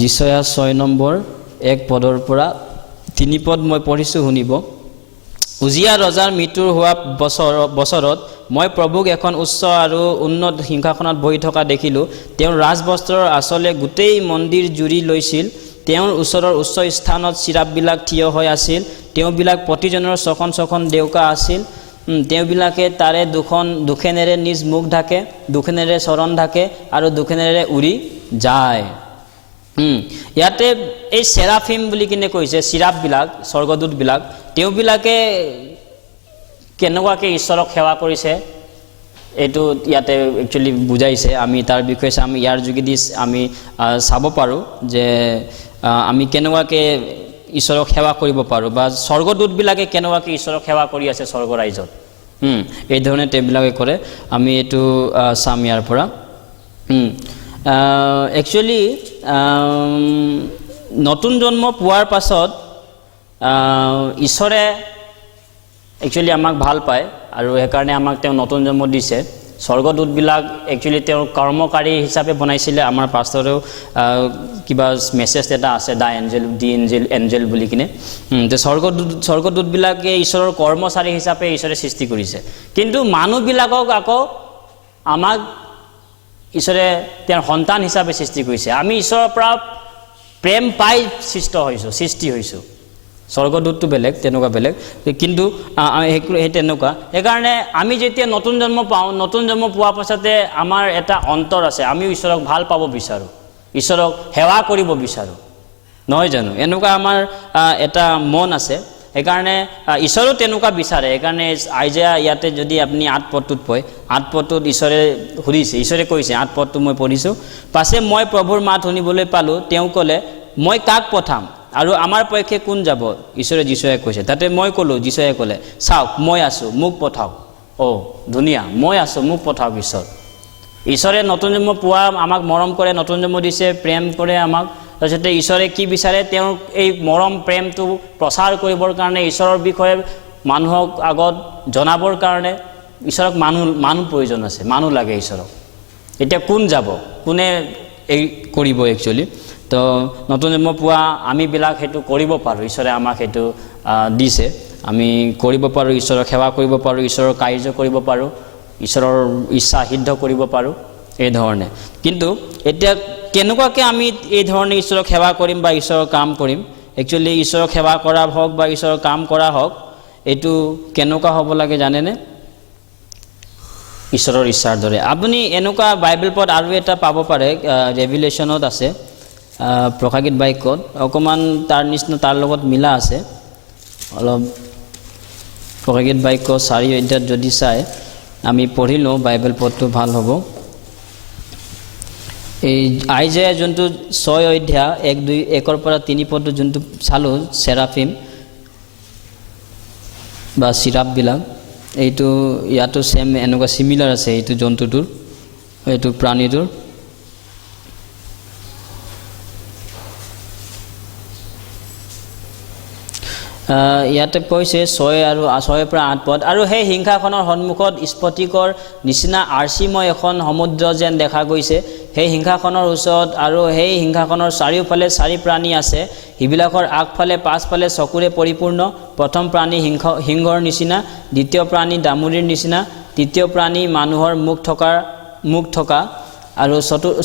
যিছয়া 6 নম্বৰ 1 পদৰ পৰা 3 পদ মই পঢ়িছো শুনিব উজিয়া ৰজাৰ মৃত্যুৰ হোৱা বছৰত মই প্ৰভুক এখন উচ্চ আৰু উন্নত সিংহাসনত বহি থকা দেখিলো তেওঁৰ ৰাজবস্ত্ৰৰ আচলে গোটেই মন্দিৰ জুৰি লৈছিল তেওঁৰ ওচৰৰ উচ্চ স্থানত চিৰাপবিলাক থিয় হৈ আছিল তেওঁবিলাক প্ৰতিজনৰ ছখন দেউকা আছিল তেওঁবিলাকে তাৰে দুখেনেৰে নিজ মুখ ঢাকে দুখেনেৰে চৰণ ঢাকে আৰু দুখেনেৰে উৰি যায় ইয়াতে এই সেৰাফিম বুলি কিনে কৈছে চিৰাপবিলাক স্বৰ্গদূতবিলাক তেওঁবিলাকে কেনেকুৱাকৈ ঈশ্বৰক সেৱা কৰিছে এটো ইয়াতে একচুয়ালি বুজাইছে আমি তাৰ বিষয়ে আমি ইয়াৰ যোগেদি আমি চাব পাৰো যে আমি কেনেকুৱাকৈ ঈশ্বৰক সেৱা কৰিব পাৰো বা স্বৰ্গদূতবিলাকে কেনেকুৱাকৈ ঈশ্বৰক সেৱা কৰি আছে স্বৰ্গ ৰাজ্যত এই ধৰণে তেওঁবিলাকে কৰে আমি এটো চাম ইয়াৰ পৰা একচুয়ালি নতুন জন্ম পোৱাৰ পাছত ঈশ্বৰে একচুয়ালি আমাক ভাল পায় আৰু এই কাৰণে আমাক তেওঁ নতুন জন্ম দিছে স্বৰ্গদূতবিলাক একচুয়ালি তেওঁৰ কৰ্মকাৰী হিচাপে বনাইছিলে আমাৰ পাষ্টৰেও কিবা মেছেজ এটা আছে দি এঞ্জেল বুলি কিনে যে স্বৰ্গদূতবিলাকে ঈশ্বৰৰ কৰ্মচাৰী হিচাপে ঈশ্বৰে সৃষ্টি কৰিছে কিন্তু মানুহবিলাকক আকৌ আমাক ঈশ্বৰে তেওঁৰ সন্তান হিচাপে সৃষ্টি কৰিছে আমি ঈশ্বৰৰ পৰা প্ৰেম পাই সৃষ্টি হৈছো স্বৰ্গদূতটো বেলেগ তেনেকুৱা বেলেগ কিন্তু এই তেনেকুৱা সেইকাৰণে আমি যেতিয়া নতুন জন্ম পাওঁ নতুন জন্ম পোৱাৰ পাছতে আমাৰ এটা অন্তৰ আছে আমি ঈশ্বৰক ভাল পাব বিচাৰো ঈশ্বৰক সেৱা কৰিব বিচাৰো নহয় জানো এনেকুৱা আমাৰ এটা মন আছে সেইকাৰণে ঈশ্বৰো তেনেকুৱা বিচাৰে সেইকাৰণে আইজায়া ইয়াতে যদি আপুনি 8 পদটোত পঢ়ে 8 পদটোত ঈশ্বৰে সুধিছে ঈশ্বৰে কৈছে 8 পদটো মই পঢ়িছো পাছে মই প্ৰভুৰ মাত শুনিবলৈ পালো তেওঁ ক'লে মই কাক পঠাম আৰু আমাৰ পক্ষে কোন যাব ঈশ্বৰে যিছয়ে কৈছে তাতে মই ক'লো যিছয়ে ক'লে চাওক মই আছো মোক পঠাওক ধুনীয়া মই আছো মোক পঠাওক ঈশ্বৰে নতুন জন্ম পোৱা আমাক মৰম কৰে নতুন জন্ম দিছে প্ৰেম কৰে আমাক তাৰপিছতে ঈশ্বৰে কি বিচাৰে তেওঁ এই মৰম প্ৰেমটো প্ৰচাৰ কৰিবৰ কাৰণে ঈশ্বৰৰ বিষয়ে মানুহক আগত জনাবৰ কাৰণে ঈশ্বৰক মানুহ প্ৰয়োজন আছে মানুহ লাগে ঈশ্বৰক এতিয়া কোন যাব কোনে এই কৰিব একচুয়ালি তো নতুন জন্ম পোৱা আমি বিলাক হেতু কৰিব পাৰো ঈশ্বৰে আমাক হেতু দিছে আমি কৰিব পাৰো ঈশ্বৰৰ সেৱা কৰিব পাৰো ঈশ্বৰৰ কাৰ্য কৰিব পাৰো ঈশ্বৰৰ ইচ্ছা সিদ্ধ কৰিব পাৰো এই ধৰণে কিন্তু এতিয়া কেনেকুৱাকৈ আমি এই ধৰণে ঈশ্বৰক সেৱা কৰিম বা ঈশ্বৰৰ কাম কৰিম একচুয়ালি ঈশ্বৰক সেৱা কৰা হওক বা ঈশ্বৰৰ কাম কৰা হওক এটো কেনেকুৱা হ'ব লাগে জানেনে ঈশ্বৰৰ ইচ্ছাৰ দৰে আপুনি এনেকুৱা বাইবেল পদ আৰু এটা পাব পাৰে ৰেভিলেশ্যনত আছে প্ৰকাশিত বাক্যত অকমান তাৰ নিচিনা তাৰ লগত মিলা আছে অলপ প্ৰকাশিত বাক্য 4 অধ্যায়ত যদি চাই আমি পঢ়িলো বাইবেল পদটো ভাল হ'ব এই আইজায়া যোনটো 6 অধ্যায় 1-2 1 পৰা 3 পদটো যোনটো চালো সেৰাফিম বা চিৰাপবিলাক এইটো ইয়াতো সেম এনেকুৱা সিমিলাৰ আছে এইটো জন্তুটোৰ এইটো প্ৰাণীটোৰ ইয়াতে কৈছে 6 আৰু 6 পৰা 8 পদ আৰু সেই সিংহাসনৰ সন্মুখত স্ফটিকৰ নিচিনা আৰচিময় এখন সমুদ্ৰ যেন দেখা গৈছে সেই সিংহাসনৰ ওচৰত আৰু সেই সিংহাসনৰ চাৰিওফালে 4 প্ৰাণী আছে হিবিলাকৰ আগফালে পাছফালে চকুৰে পৰিপূৰ্ণ প্ৰথম প্ৰাণী সিংহৰ নিচিনা দ্বিতীয় প্ৰাণী দামুৰীৰ নিচিনা তৃতীয় প্ৰাণী মানুহৰ মুখ থকা আৰু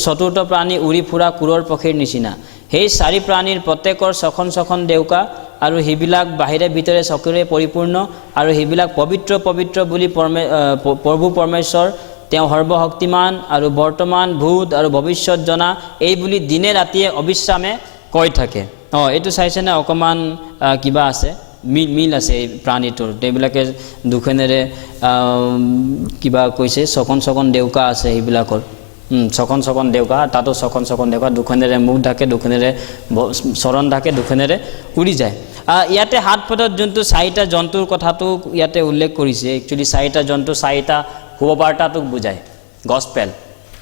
চতুৰ্থ প্ৰাণী উৰি ফুৰা কুৰৰ পক্ষীৰ নিচিনা। সেই চাৰি প্ৰাণীৰ প্ৰত্যেকৰ ছখন ছখন ডেউকা আৰু সেইবিলাক বাহিৰে ভিতৰে চকুৰে পৰিপূৰ্ণ আৰু সেইবিলাক পবিত্ৰ পবিত্ৰ বুলি প্ৰভু পৰমেশ্বৰ তেওঁ সৰ্বশক্তিমান আৰু বৰ্তমান ভূত আৰু ভৱিষ্যত জনা এই বুলি দিনে ৰাতিয়ে অবিশ্ৰামে কৈ থাকে। এইটো চাইছেনে অকণমান কিবা আছে মিল আছে এই প্ৰাণীটোৰ। তেওঁবিলাকে দুখনেৰে কিবা কৈছে ছখন ছখন ডেউকা আছে সেইবিলাকৰ। ছখন ছখন ডেউকা, তাতো ছখন ছখন ডেউকা, দুখনেৰে মুখ ঢাকে, দুখনেৰে চৰণ ঢাকে, দুখনেৰে উৰি যায়। ইয়াতে হাত পদত যোনটো চাৰিটা জন্তুৰ কথাটো ইয়াতে উল্লেখ কৰিছে, একচুৱেলি চাৰিটা জন্তু চাৰিটা শুভবাৰ্তাটোক বুজায়। গছপেল,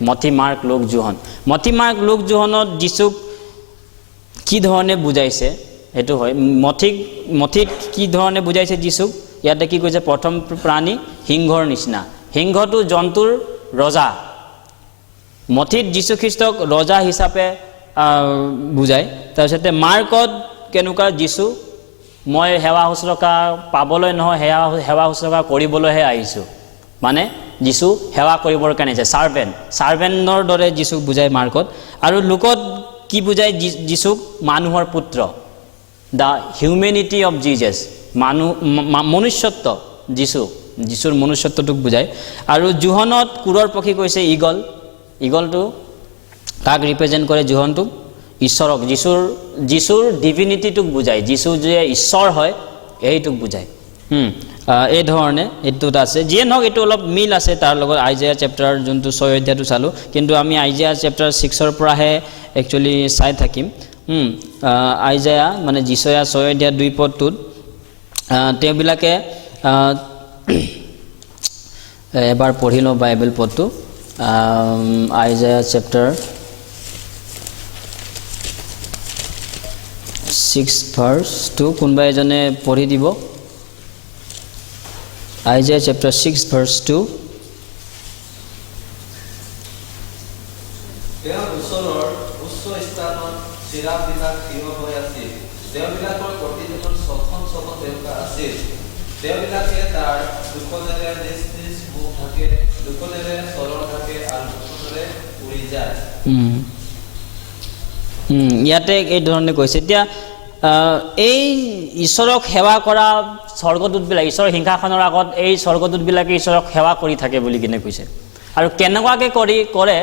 মথি, মাৰ্ক, লুক, যোহন। মথি, মাৰ্ক, লুক, যোহনত যীচুক কি ধৰণে বুজাইছে সেইটো হয়। মথিত কি ধৰণে বুজাইছে যীচুক, ইয়াতে কি কৈছে, প্ৰথম প্ৰাণী সিংহৰ নিচিনা। সিংহটো জন্তুৰ ৰজা। মথিত যীশুখ্ৰীষ্টক ৰজা হিচাপে বুজায়। তাৰপিছতে মাৰ্কত কেনেকুৱা, যীচু মই সেৱা শুশ্ৰূষা পাবলৈ নহয়, সেৱা শুশ্ৰূষা কৰিবলৈহে আহিছোঁ। মানে যীচু সেৱা কৰিবৰ কাৰণে আহিছে, ছাৰ্ভেণ্টৰ দৰে যীচুক বুজায় মাৰ্কত। আৰু লুকত কি বুজায় যীচুক, মানুহৰ পুত্ৰ, দ্য হিউমেনিটি অফ জিজাছ, মনুষ্যত্ব, যীচুৰ মনুষ্যত্বটোক বুজায়। আৰু যোহনত কুৰৰ পক্ষী কৈছে ইগলটো কাক ৰিপ্ৰেজেণ্ট কৰে, যোহনটোক ঈশ্বৰক, যীচুৰ ডিভিনিটিটোক বুজায়, যীচু যে ঈশ্বৰ হয় এইটোক বুজায়। এই ধৰণে এইটোত আছে। যিয়ে নহওক এইটো অলপ মিল আছে তাৰ লগত। আইজায়া চেপ্টাৰ যোনটো 6 অধ্যায়টো চালোঁ, কিন্তু আমি আইজায়া চেপ্টাৰ 6ৰ পৰাহে একচুৱেলি চাই থাকিম। আইজায়া মানে যিচয়া 6 অধ্যায় 2 পদটোত তেওঁবিলাকে এবাৰ পঢ়ি লওঁ বাইবেল পদটো। আইজায়া চেপ্টাৰ 6 verse 2 কোনোবা এজনে পঢ়ি দিব। Isaiah chapter 6 verse 2। তেওঁৰ ওচৰৰ উচ্চ স্থানত চিৰাবিলাক থিয় হৈ আছিল। তেওঁবিলাকৰ প্ৰতিজন ছখন ছখন ডেউকা আছিল। তেওঁবিলাকে তাৰ দুখনেৰে নিজ মুখ ঢাকে, দুখনেৰে চৰণ ঢাকে আৰু দুখনেৰে উৰি যায়। ইয়াতে এই ধৰণে কৈছে। এতিয়া এই ঈশ্বৰক সেৱা কৰা স্বৰ্গদূতবিলাক, ঈশ্বৰৰ সিংহাসনৰ আগত এই স্বৰ্গদূতবিলাকে ঈশ্বৰক সেৱা কৰি থাকে বুলি কিনে কৈছে। আৰু কেনেকুৱাকৈ কৰে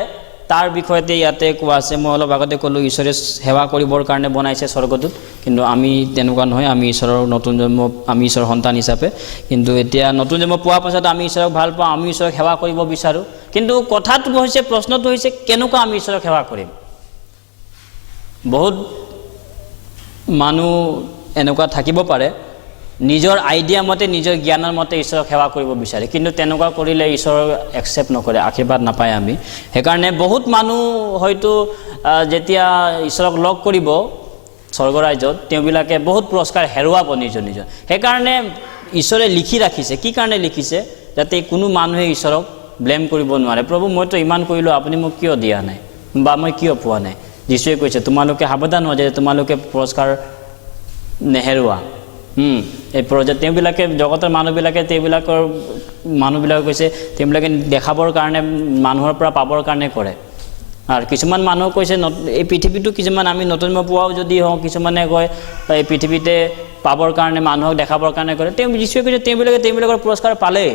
তাৰ বিষয়তে ইয়াতে কোৱা আছে। মই অলপ আগতে ক'লোঁ ঈশ্বৰে সেৱা কৰিবৰ কাৰণে বনাইছে স্বৰ্গদূত, কিন্তু আমি তেনেকুৱা নহয়। আমি ঈশ্বৰৰ নতুন জন্ম, আমি ঈশ্বৰৰ সন্তান হিচাপে। কিন্তু এতিয়া নতুন জন্ম পোৱাৰ পাছত আমি ঈশ্বৰক ভাল পাওঁ, আমি ঈশ্বৰক সেৱা কৰিব বিচাৰোঁ। কিন্তু কথাটো হৈছে, প্ৰশ্নটো হৈছে কেনেকুৱা আমি ঈশ্বৰক সেৱা কৰিম। বহুত মানুহ এনেকুৱা থাকিব পাৰে নিজৰ আইডিয়া মতে, নিজৰ জ্ঞানৰ মতে ঈশ্বৰক সেৱা কৰিব বিচাৰে, কিন্তু তেনেকুৱা কৰিলে ঈশ্বৰক একচেপ্ট নকৰে, আশীৰ্বাদ নাপায় আমি। সেইকাৰণে বহুত মানুহ হয়তো যেতিয়া ঈশ্বৰক লগ কৰিব স্বৰ্গৰাজ্যত, তেওঁবিলাকে বহুত পুৰস্কাৰ হেৰুৱাব নিজৰ। সেইকাৰণে ঈশ্বৰে লিখি ৰাখিছে। কি কাৰণে লিখিছে? যাতে কোনো মানুহে ঈশ্বৰক ব্লেম কৰিব নোৱাৰে। প্ৰভু মইতো ইমান কৰিলোঁ, আপুনি মোক কিয় দিয়া নাই, বা মই কিয় পোৱা নাই। যীশুৱে কৈছে তোমালোকে সাৱধান হোৱা যে তোমালোকে পুৰস্কাৰ নেহেৰুৱা। তেওঁবিলাকে জগতৰ মানুহবিলাকে কৈছে তেওঁবিলাকে দেখাবৰ কাৰণে, মানুহৰ পৰা পাবৰ কাৰণে কৰে। আৰু কিছুমান মানুহ কৈছে এই পৃথিৱীটো কিছুমান আমি নতুন পোৱাও যদি হওঁ, কিছুমানে কয় এই পৃথিৱীতে পাবৰ কাৰণে, মানুহক দেখাবৰ কাৰণে কৰে। যীশুৱে কৈছে তেওঁবিলাকৰ পুৰস্কাৰ পালেই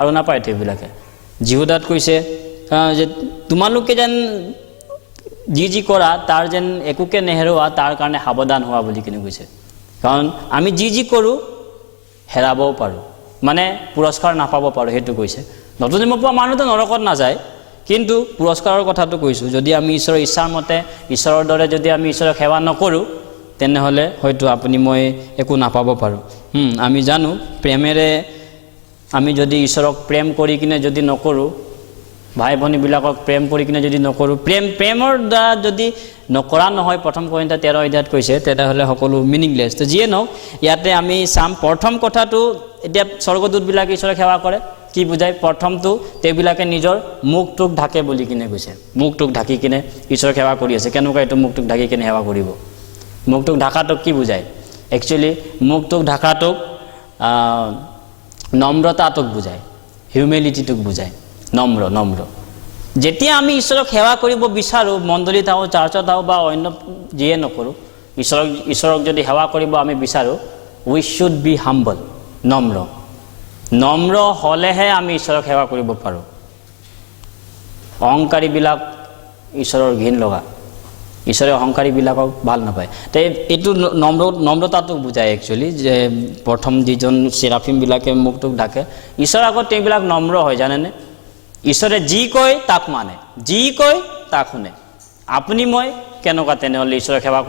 আৰু নাপায়। তেওঁবিলাকে যিহুদাত কৈছে যে তোমালোকে যেন যি কৰা তাৰ যেন একোকে নেহেৰুৱা, তাৰ কাৰণে সাৱধান হোৱা বুলি কিনে কৈছে। কাৰণ আমি যি কৰোঁ হেৰাবও পাৰোঁ, মানে পুৰস্কাৰ নাপাব পাৰোঁ, সেইটো কৈছে। নতুন জন্ম পোৱা মানুহটো নৰকত নাযায়, কিন্তু পুৰস্কাৰৰ কথাটো কৈছোঁ। যদি আমি ঈশ্বৰৰ ইচ্ছাৰ মতে, ঈশ্বৰৰ দৰে যদি আমি ঈশ্বৰক সেৱা নকৰোঁ, তেনেহ'লে হয়তো আপুনি মই একো নাপাব পাৰোঁ। আমি জানো প্ৰেমেৰে আমি যদি ঈশ্বৰক প্ৰেম কৰি কিনে যদি নকৰোঁ, ভাই ভনীবিলাকক প্ৰেম কৰি কিনে যদি নকৰোঁ, প্ৰেমৰ দ্বাৰা যদি নকৰা নহয়, 1 Corinthians 13 অধ্যায়ত কৈছে, তেতিয়াহ'লে সকলো মিনিংলেছ। তো যিয়ে নহওক, ইয়াতে আমি চাম প্ৰথম কথাটো। এতিয়া স্বৰ্গদূতবিলাকে ঈশ্বৰক সেৱা কৰে, কি বুজায়? প্ৰথমটো তেওঁবিলাকে নিজৰ মুখটোক ঢাকে বুলি কিনে কৈছে। মুখটোক ঢাকি কিনে ঈশ্বৰক সেৱা কৰি আছে। কেনেকুৱা এইটো মুখটোক ঢাকি কিনে সেৱা কৰিব? মুখটোক ঢাকাটোক কি বুজায়? একচুৱেলি মুখটোক ঢাকাটোক নম্ৰতাটোক বুজায়, হিউমিলিটিটোক বুজায়। নম্ৰ যেতিয়া আমি ঈশ্বৰক সেৱা কৰিব বিচাৰোঁ, মণ্ডলীত আহোঁ, চাৰ্চত আহোঁ বা অন্য যিয়ে নকৰোঁ, ঈশ্বৰক যদি সেৱা কৰিব আমি বিচাৰোঁ, উই শুড বি হাম্বল, নম্ৰ হ'লেহে আমি ঈশ্বৰক সেৱা কৰিব পাৰোঁ। অহংকাৰীবিলাক ঈশ্বৰৰ ঘিণ লগা, ঈশ্বৰে অহংকাৰীবিলাকক ভাল নাপায়। তে এইটো নম্ৰতাটো বুজায় একচুৱেলি, যে প্ৰথম যিজন চেৰাফিমবিলাকে মুখটোক ঢাকে, ঈশ্বৰৰ আগত তেওঁবিলাক নম্ৰ হয়, জানেনে? ঈশ্বৰে যি কয় তাক মানে, যি কয় তাক শুনে। আপুনি মই কেনেকুৱা তেনেহ'লে ঈশ্বৰক সেৱা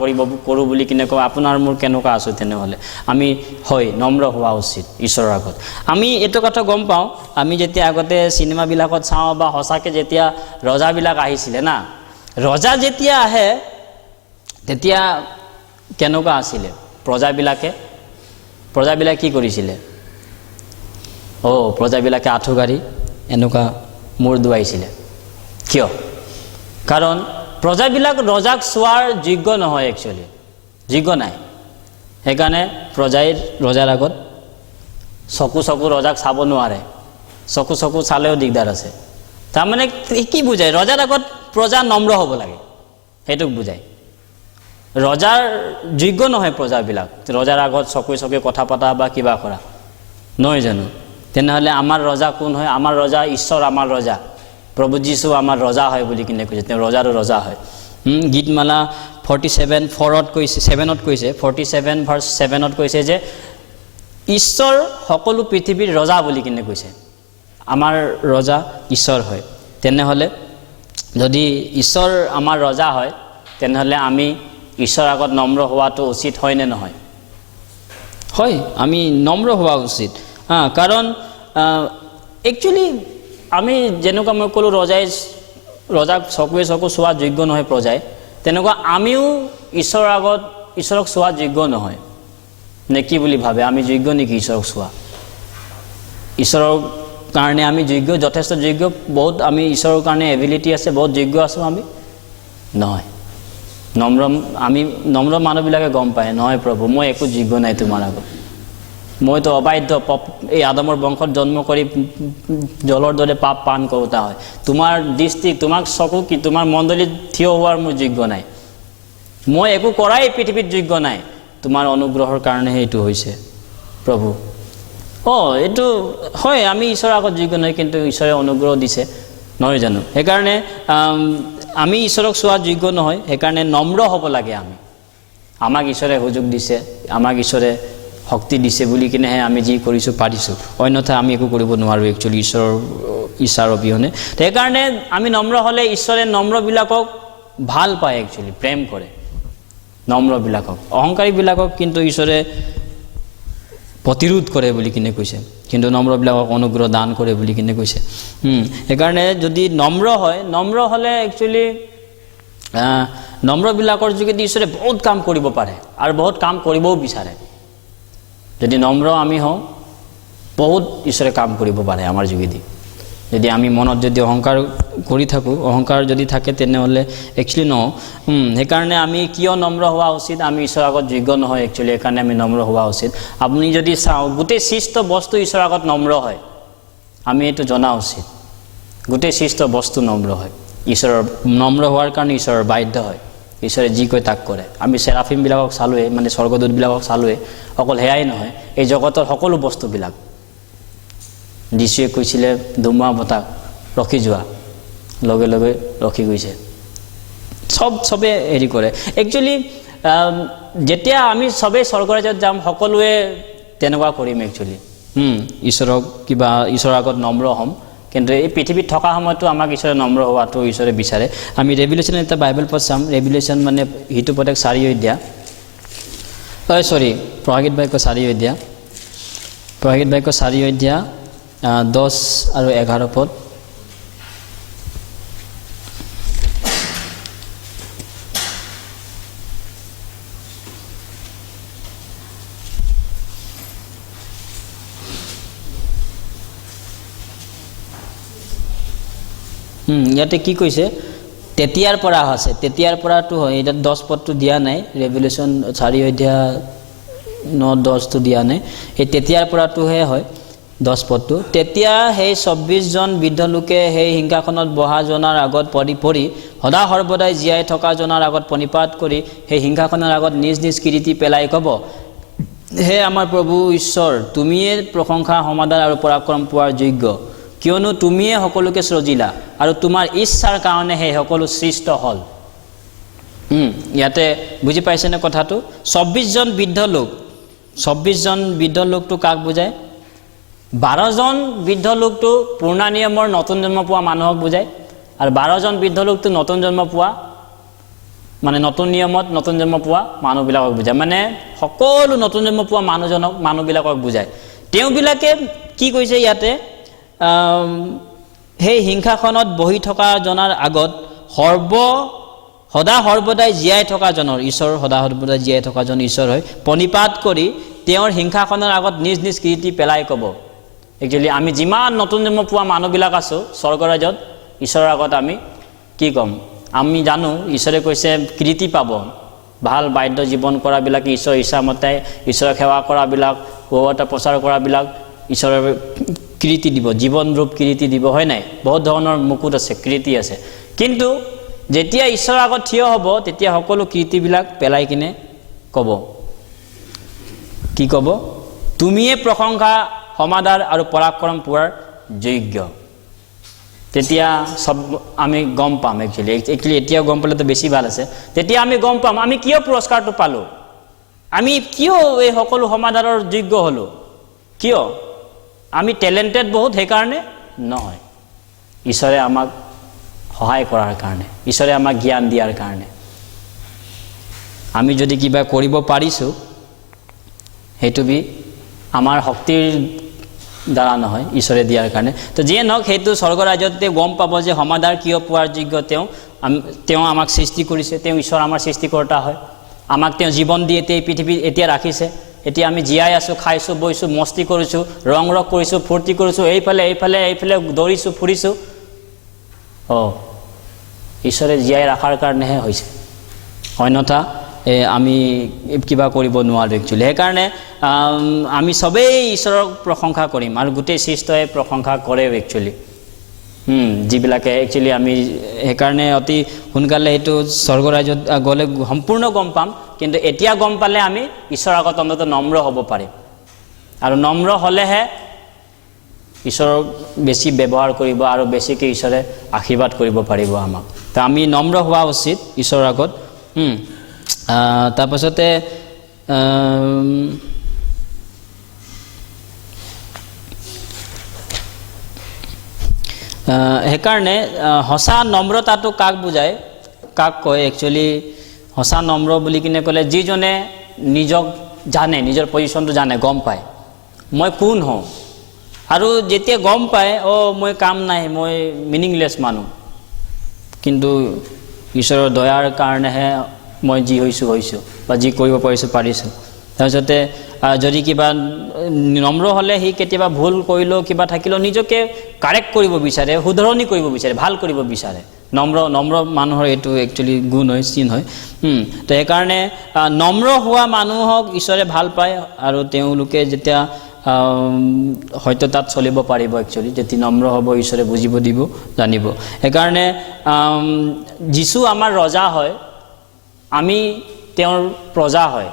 কৰোঁ বুলি কিনে কওঁ, আপোনাৰ মোৰ কেনেকুৱা আছোঁ তেনেহ'লে? আমি হয় নম্ৰ হোৱা উচিত ঈশ্বৰৰ আগত। আমি এইটো কথা গম পাওঁ, আমি যেতিয়া আগতে চিনেমাবিলাকত চাওঁ বা সঁচাকৈ যেতিয়া ৰজাবিলাক আহিছিলে না, ৰজা যেতিয়া আহে তেতিয়া কেনেকুৱা আছিলে? প্ৰজাবিলাকে কি কৰিছিলে? প্ৰজাবিলাকে আঁঠুগাৰি এনেকুৱা মূৰ দোৱাইছিলে। কিয়? কাৰণ প্ৰজাবিলাক ৰজাক চোৱাৰ যোগ্য নহয়, একচুৱেলি যোগ্য নাই। সেইকাৰণে প্ৰজাই ৰজাৰ আগত চকু ৰজাক চাব নোৱাৰে, চকু চালেও দিগদাৰ আছে। তাৰমানে কি বুজায়? ৰজাৰ আগত প্ৰজা নম্ৰ হ'ব লাগে, সেইটোক বুজায়। ৰজাৰ যোগ্য নহয় প্ৰজাবিলাক ৰজাৰ আগত চকুৱে কথা পতা বা কিবা কৰা, নহয় জানো? তেনেহ'লে আমাৰ ৰজা কোন হয়? আমাৰ ৰজা ঈশ্বৰ, আমাৰ ৰজা প্ৰভু যীশু আমাৰ ৰজা হয় বুলি কিনে কৈছে। তেওঁ ৰজাৰো ৰজা হয়। গীতমালা 47:4 কৈছে, 7 কৈছে, 47:7 কৈছে যে ঈশ্বৰ সকলো পৃথিৱীৰ ৰজা বুলি কিনে কৈছে। আমাৰ ৰজা ঈশ্বৰ হয়। তেনেহ'লে যদি ঈশ্বৰ আমাৰ ৰজা হয়, তেনেহ'লে আমি ঈশ্বৰৰ আগত নম্ৰ হোৱাটো উচিত হয় নে নহয়? হয়, আমি নম্ৰ হোৱা উচিত। কাৰণ একচুৱেলি আমি যেনেকুৱা মই ক'লোঁ, ৰজাক চকুৱে চোৱা যোগ্য নহয় প্ৰজাই, তেনেকুৱা আমিও ঈশ্বৰৰ আগত ঈশ্বৰক চোৱা যোগ্য নহয় নে কি বুলি ভাবে? আমি যোগ্য নেকি ঈশ্বৰক চোৱা? ঈশ্বৰৰ কাৰণে আমি যোগ্য, যথেষ্ট যোগ্য, বহুত আমি ঈশ্বৰৰ কাৰণে এবিলিটি আছে, বহুত যোগ্য আছোঁ আমি? নহয়। আমি নম্ৰ মানুহবিলাকে গম পায়, নহয় প্ৰভু মই একো যোগ্য নাই তোমাৰ আগত, মইতো অবাধ্য, এই আদমৰ বংশত জন্ম কৰি জলৰ দৰে পাপ পান কৰোঁতা হয়। তোমাৰ দৃষ্টি, তোমাক চকু কি, তোমাৰ মণ্ডলীত থিয় হোৱাৰ মোৰ যোগ্য নাই, মই একো কৰাই পৃথিৱীত যোগ্য নাই, তোমাৰ অনুগ্ৰহৰ কাৰণেহে এইটো হৈছে প্ৰভু। এইটো হয়, আমি ঈশ্বৰৰ আগত যোগ্য নহয়, কিন্তু ঈশ্বৰে অনুগ্ৰহ দিছে, নহয় জানো? সেইকাৰণে আমি ঈশ্বৰক চোৱা যোগ্য নহয়, সেইকাৰণে নম্ৰ হ'ব লাগে আমি। আমাক ঈশ্বৰে সুযোগ দিছে, আমাক ঈশ্বৰে শক্তি দিছে বুলি কিনেহে আমি যি কৰিছোঁ পাৰিছোঁ, অন্যথা আমি একো কৰিব নোৱাৰোঁ একচুৱেলি ঈশ্বৰৰ অবিহনে। সেইকাৰণে আমি নম্ৰ হ'লে ঈশ্বৰে নম্ৰবিলাকক ভাল পায়, একচুৱেলি প্ৰেম কৰে নম্ৰবিলাকক। অহংকাৰীবিলাকক কিন্তু ঈশ্বৰে প্ৰতিৰোধ কৰে বুলি কিনে কৈছে, কিন্তু নম্ৰবিলাকক অনুগ্ৰহ দান কৰে বুলি কিনে কৈছে। সেইকাৰণে যদি নম্ৰ হ'লে একচুৱেলি নম্ৰবিলাকৰ যোগেদি ঈশ্বৰে বহুত কাম কৰিব পাৰে আৰু বহুত কাম কৰিবও বিচাৰে। যদি নম্ৰ আমি হওঁ, বহুত ঈশ্বৰে কাম কৰিব পাৰে আমাৰ যোগেদি। যদি আমি মনত যদি অহংকাৰ কৰি থাকোঁ, অহংকাৰ যদি থাকে, তেনেহ'লে একচুৱেলি নহওঁ। সেইকাৰণে আমি কিয় নম্ৰ হোৱা উচিত? আমি ঈশ্বৰৰ আগত যোগ্য নহয় একচুৱেলি, সেইকাৰণে আমি নম্ৰ হোৱা উচিত। আপুনি যদি চাওঁ, গোটেই সৃষ্ট বস্তু ঈশ্বৰৰ আগত নম্ৰ হয়, আমি এইটো জনা উচিত। গোটেই সৃষ্ট বস্তু নম্ৰ হয়, ঈশ্বৰৰ নম্ৰ হোৱাৰ কাৰণে ঈশ্বৰৰ বাধ্য হয়, ঈশ্বৰে যি কয় তাক কৰে। আমি চেৰাফিমবিলাকক চালোৱে, মানে স্বৰ্গদূতবিলাকক চালোৱে। অকল সেয়াই নহয়, এই জগতৰ সকলো বস্তুবিলাক, যীশুৱে কৈছিলে ধুমুহা বতাহ ৰখি যোৱা, লগে লগে ৰখি গৈছে। চবে হেৰি কৰে। একচুৱেলি যেতিয়া আমি চবেই স্বৰ্গৰাজ্যত যাম, সকলোৱে তেনেকুৱা কৰিম একচুৱেলি। ঈশ্বৰৰ আগত নম্ৰ হ'ম, কিন্তু এই পৃথিৱীত থকা সময়তো আমাক ঈশ্বৰে নম্ৰ হোৱাটো ঈশ্বৰে বিচাৰে। আমি ৰেভিলেশ্যন এটা বাইবেল পদ চাম। ৰেভিলেশ্যন মানে হিতুপদেশ 4 অধ্যায়, প্ৰভাগীত বাক্য 4 অধ্যায়, প্ৰভাগীত বাক্য 4 অধ্যায় 10 আৰু 11 পদ। ইয়াতে কি কৈছে? তেতিয়াৰ পৰা আছে, তেতিয়াৰ পৰাটো হয়, এতিয়া 10 পদটো দিয়া নাই, ৰেভিলেশ্যন 4 অধ্যায় 9-10টো দিয়া নাই, এই তেতিয়াৰ পৰাটোহে হয়। 10 পদটো তেতিয়া সেই 24 জন বৃদ্ধ লোকে সেই সিংহাসনত বহা জনাৰ আগত পৰি সদা সৰ্বদাই জীয়াই থকা জনাৰ আগত প্ৰণিপাত কৰি সেই সিংহাসনৰ আগত নিজ নিজ কিৰীতি পেলাই ক'ব, হে আমাৰ প্ৰভু ঈশ্বৰ, তুমিয়ে প্ৰশংসা, সমাদৰ আৰু পৰাক্ৰম পোৱাৰ যোগ্য, কিয়নো তুমিয়ে সকলোকে সৃজিলা আৰু তোমাৰ ইচ্ছাৰ কাৰণে সেই সকলো সৃষ্ট হ'ল। ইয়াতে বুজি পাইছেনে কথাটো? 24 জন বৃদ্ধ লোক, 24 জন বৃদ্ধ লোকটো কাক বুজায়? 12 জন বৃদ্ধ লোকটো পুৰণা নিয়মৰ নতুন জন্ম পোৱা মানুহক বুজায়, আৰু 12 জন বৃদ্ধ লোকটো নতুন জন্ম পোৱা মানে নতুন নিয়মত নতুন জন্ম পোৱা মানুহবিলাকক বুজায়, মানে সকলো নতুন জন্ম পোৱা মানুহবিলাকক বুজায়। তেওঁবিলাকে কি কৈছে ইয়াতে? সেই সিংহাসনত বহি থকা জনাৰ আগত সদা সৰ্বদাই জীয়াই থকা জনৰ, ঈশ্বৰ সদা সৰ্বদাই জীয়াই থকা জন ঈশ্বৰ হয়, প্ৰণিপাত কৰি তেওঁৰ সিংহাসনৰ আগত নিজ নিজ কীৰ্তি পেলাই ক'ব। একচুৱেলি আমি যিমান নতুন জন্ম পোৱা মানুহবিলাক আছোঁ স্বৰ্গৰাজ্যত, ঈশ্বৰৰ আগত আমি কি ক'ম? আমি জানো ঈশ্বৰে কৈছে কীৰ্তি পাব, ভাল বাধ্য জীৱন কৰাবিলাকে ঈশ্বৰৰ ইচ্ছামতে ঈশ্বৰৰ সেৱা কৰাবিলাক, সুবাৰ্তা প্ৰচাৰ কৰাবিলাক ঈশ্বৰৰ কীৰ্তি দিব, জীৱনৰূপ কীৰ্তি দিব, হয় নাই? বহুত ধৰণৰ মুকুট আছে, কীৰ্তি আছে। কিন্তু যেতিয়া ঈশ্বৰৰ আগত থিয় হ'ব তেতিয়া সকলো কীৰ্তিবিলাক পেলাই কিনে ক'ব, কি ক'ব? তুমিয়ে প্ৰশংসা, সমাদৰ আৰু পৰাক্ৰম পোৱাৰ যোগ্য। তেতিয়া সব আমি গম পাম। একচুৱেলি এতিয়াও গম পালেতো বেছি ভাল আছে। তেতিয়া আমি গম পাম আমি কিয় পুৰস্কাৰটো পালোঁ, আমি কিয় এই সকলো সমাদৰৰ যোগ্য হ'লোঁ। কিয়? আমি টেলেণ্টেড বহুত সেইকাৰণে নহয়, ঈশ্বৰে আমাক সহায় কৰাৰ কাৰণে, ঈশ্বৰে আমাক জ্ঞান দিয়াৰ কাৰণে। আমি যদি কিবা কৰিব পাৰিছোঁ সেইটো আমাৰ শক্তিৰ দ্বাৰা নহয়, ঈশ্বৰে দিয়াৰ কাৰণে। তো যিয়ে নহওক সেইটো স্বৰ্গৰাজ্যতে গম পাব যে সমাদৰ কিয় পোৱাৰ যোগ্য। তেওঁ আমাক সৃষ্টি কৰিছে, তেওঁ ঈশ্বৰ আমাৰ সৃষ্টিকৰ্তা হয়, আমাক তেওঁ জীৱন দি এই পৃথিৱীত এতিয়া ৰাখিছে। এতিয়া আমি জীয়াই আছোঁ, খাইছোঁ, বৈছোঁ, মস্তি কৰিছোঁ, ৰং কৰিছোঁ, ফূৰ্তি কৰিছোঁ, এইফালে দৌৰিছোঁ, ফুৰিছোঁ। ঈশ্বৰে জীয়াই ৰখাৰ কাৰণেহে হৈছে, অন্যথা আমি কিবা কৰিব নোৱাৰোঁ একচুৱেলি। সেইকাৰণে আমি চবেই ঈশ্বৰক প্ৰশংসা কৰিম, আৰু গোটেই সৃষ্টই প্ৰশংসা কৰেও একচুৱেলি, যিবিলাকে একচুৱেলি আমি সেইকাৰণে অতি সোনকালে সেইটো স্বৰ্গৰাজ্যত গ'লে সম্পূৰ্ণ গম পাম। কিন্তু এতিয়া গম পালে আমি ঈশ্বৰৰ আগত অন্ততঃ নম্ৰ হ'ব পাৰিম, আৰু নম্ৰ হ'লেহে ঈশ্বৰক বেছি ব্যৱহাৰ কৰিব আৰু বেছিকৈ ঈশ্বৰে আশীৰ্বাদ কৰিব পাৰিব আমাক। তো আমি নম্ৰ হোৱা উচিত ঈশ্বৰৰ আগত। তাৰপাছতে সেইকাৰণে সঁচা নম্ৰতাটো কাক বুজায়, কাক কয়? একচুৱেলি সঁচা নম্ৰ বুলি কিনে ক'লে যিজনে নিজক জানে, নিজৰ পজিশ্যনটো জানে, গম পায় মই কোন হওঁ, আৰু যেতিয়া গম পায় মই কাম নাই, মই মিনিংলেছ মানুহ, কিন্তু ঈশ্বৰৰ দয়াৰ কাৰণেহে মই যি হৈছোঁ বা যি কৰিব পাৰিছোঁ। তাৰপিছতে যদি কিবা নম্ৰ হ'লে সি কেতিয়াবা ভুল কৰিলেও কিবা থাকিলেও নিজকে কাৰেক্ট কৰিব বিচাৰে, শুধৰণি কৰিব বিচাৰে, ভাল কৰিব বিচাৰে। নম্ৰ মানুহৰ এইটো একচুৱেলি গুণ হয়, চিন হয়। তো সেইকাৰণে নম্ৰ হোৱা মানুহক ঈশ্বৰে ভাল পায়, আৰু তেওঁলোকে যেতিয়া হয়তো তাত চলিব পাৰিব। একচুৱেলি যেতিয়া নম্ৰ হ'ব ঈশ্বৰে বুজিব দিব, জানিব। সেইকাৰণে যীশু আমাৰ ৰজা হয়, আমি তেওঁৰ প্ৰজা হয়,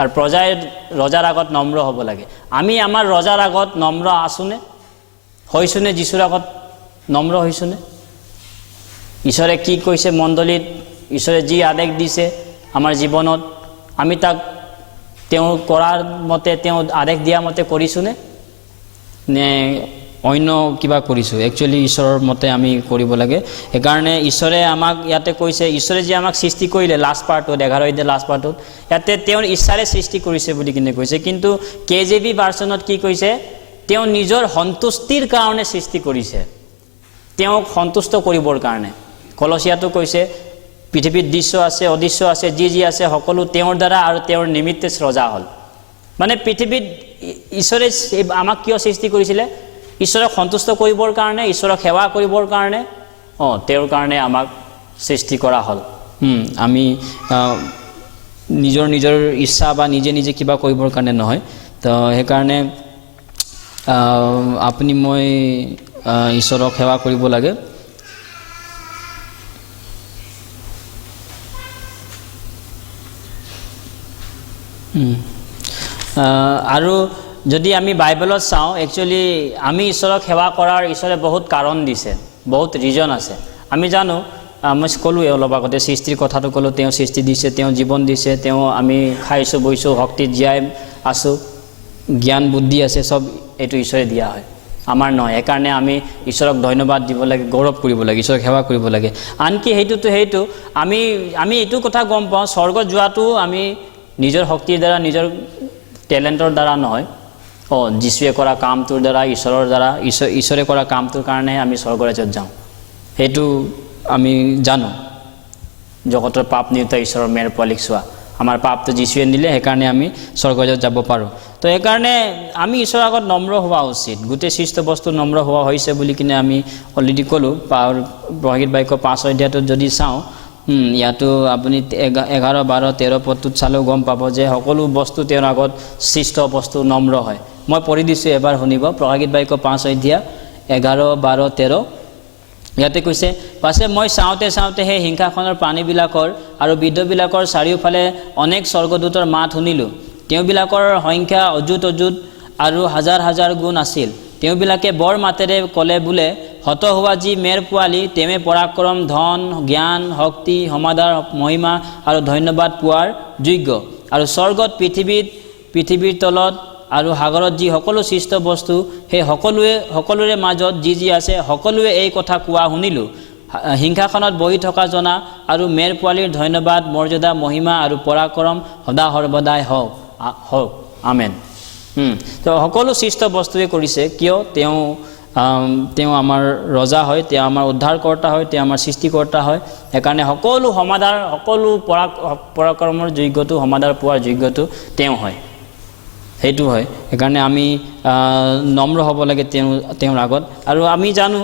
আৰু প্ৰজাই ৰজাৰ আগত নম্ৰ হ'ব লাগে। আমি আমাৰ ৰজাৰ আগত নম্ৰ আছোনে, হৈছোনে? যীশুৰ আগত নম্ৰ হৈছোনে? ঈশ্বৰে কি কৈছে মণ্ডলীত, ঈশ্বৰে যি আদেশ দিছে আমাৰ জীৱনত, আমি তাক তেওঁ কৰাৰ মতে, তেওঁ আদেশ দিয়া মতে কৰিছোনে, নে অন্য কিবা কৰিছোঁ? একচুৱেলি ঈশ্বৰৰ মতে আমি কৰিব লাগে। সেইকাৰণে ঈশ্বৰে আমাক ইয়াতে কৈছে, ঈশ্বৰে যে আমাক সৃষ্টি কৰিলে লাষ্ট পাৰ্টত, 11 লাষ্ট পাৰ্টত, ইয়াতে তেওঁৰ ইচ্ছাৰে সৃষ্টি কৰিছে বুলি কিনে কৈছে। কিন্তু KJV ভাৰ্চনত কি কৈছে? তেওঁ নিজৰ সন্তুষ্টিৰ কাৰণে সৃষ্টি কৰিছে, তেওঁক সন্তুষ্ট কৰিবৰ কাৰণে। কলচীয়াতো কৈছে পৃথিৱীত দৃশ্য আছে, অদৃশ্য আছে, যি আছে সকলো তেওঁৰ দ্বাৰা আৰু তেওঁৰ নিমিত্তে ৰজা হ'ল। মানে পৃথিৱীত ঈশ্বৰে আমাক কিয় সৃষ্টি কৰিছিলে? ঈশ্বৰক সন্তুষ্ট কৰিবৰ কাৰণে, ঈশ্বৰক সেৱা কৰিবৰ কাৰণে, তেওঁৰ কাৰণে আমাক সৃষ্টি কৰা হ'ল। আমি নিজৰ ইচ্ছা বা নিজে কিবা কৰিবৰ কাৰণে নহয়। তো সেইকাৰণে আপুনি মই ঈশ্বৰক সেৱা কৰিব লাগে। আৰু যদি আমি বাইবেলত চাওঁ, একচুৱেলি আমি ঈশ্বৰক সেৱা কৰাৰ ঈশ্বৰে বহুত কাৰণ দিছে, বহুত ৰিজন আছে। আমি জানো, মই ক'লোৱে অলপ আগতে, সৃষ্টিৰ কথাটো ক'লোঁ, তেওঁ সৃষ্টি দিছে, তেওঁ জীৱন দিছে, তেওঁ আমি খাইছোঁ বৈছোঁ, শক্তিত জীয়াই আছোঁ, জ্ঞান বুদ্ধি আছে, চব এইটো ঈশ্বৰে দিয়া হয়, আমাৰ নহয়। সেইকাৰণে আমি ঈশ্বৰক ধন্যবাদ দিব লাগে, গৌৰৱ কৰিব লাগে, ঈশ্বৰক সেৱা কৰিব লাগে। আনকি সেইটো আমি এইটো কথা গম পাওঁ, স্বৰ্গত যোৱাটো আমি নিজৰ শক্তিৰ দ্বাৰা, নিজৰ টেলেণ্টৰ দ্বাৰা নহয়। যীশুৱে কৰা কামটোৰ দ্বাৰা, ঈশ্বৰৰ দ্বাৰা, ঈশ্বৰে কৰা কামটোৰ কাৰণে আমি স্বৰ্গৰাজ্যত যাওঁ, সেইটো আমি জানো। জগতৰ পাপ নিউতা ঈশ্বৰৰ মেৰ পোৱালিক চোৱা, আমাৰ পাপটো যীশুৱে নিলে, সেইকাৰণে আমি স্বৰ্গৰাজ্যত যাব পাৰোঁ। তো সেইকাৰণে আমি ঈশ্বৰৰ আগত নম্ৰ হোৱা উচিত। গোটেই সৃষ্ট বস্তু নম্ৰ হোৱা হৈছে বুলি কিনে আমি অলৰেডি ক'লোঁ। প্ৰভাগীত বাক্য 5 অধ্যায়টোত যদি চাওঁ, ইয়াতো আপুনি 11, 12, 13 পদটোত চালেও গম পাব যে সকলো বস্তু তেওঁৰ আগত সৃষ্ট বস্তু নম্ৰ হয়। মই পঢ়ি দিছোঁ, এবাৰ শুনিব। প্ৰভাগীত বাক্য 5 অধ্যায় 11, 12, 13। ইয়াতে কৈছে, পাছে মই চাওঁতে সেই সিংহাসনৰ প্ৰাণীবিলাকৰ আৰু বৃদ্ধবিলাকৰ চাৰিওফালে অনেক স্বৰ্গদূতৰ মাত শুনিলোঁ। তেওঁবিলাকৰ সংখ্যা অযুত আৰু হাজাৰ হাজাৰ গুণ আছিল। তেওঁবিলাকে বৰ মাতেৰে ক'লে বোলে, হত হোৱা যি মেৰ পোৱালি, তেৱে পৰাক্ৰম, ধন, জ্ঞান, শক্তি, সমাদৰ, মহিমা আৰু ধন্যবাদ পোৱাৰ যোগ্য। আৰু স্বৰ্গত, পৃথিৱীৰ তলত আৰু সাগৰত যি সকলো সৃষ্ট বস্তু, সেই সকলোৰে মাজত যি আছে, সকলোৱে এই কথা কোৱা শুনিলোঁ। সিংহাসনত বহি থকা জনা আৰু মেৰ পোৱালিৰ ধন্যবাদ, মৰ্যাদা, মহিমা আৰু পৰাক্ৰম সদা সৰ্বদাই হওক। আমেন। তো সকলো সৃষ্ট বস্তুৱে কৰিছে, কিয়? তেওঁ আমাৰ ৰজা হয়, তেওঁ আমাৰ উদ্ধাৰকৰ্তা হয়, তেওঁ আমাৰ সৃষ্টিকৰ্তা হয়। সেইকাৰণে সকলো সমাধাৰ, সকলো পৰাক্ৰমৰ যোগ্যটো, সমাধাৰ পোৱাৰ যোগ্যটো তেওঁ হয়, সেইটো হয়। সেইকাৰণে আমি নম্ৰ হ'ব লাগে তেওঁৰ আগত। আৰু আমি জানো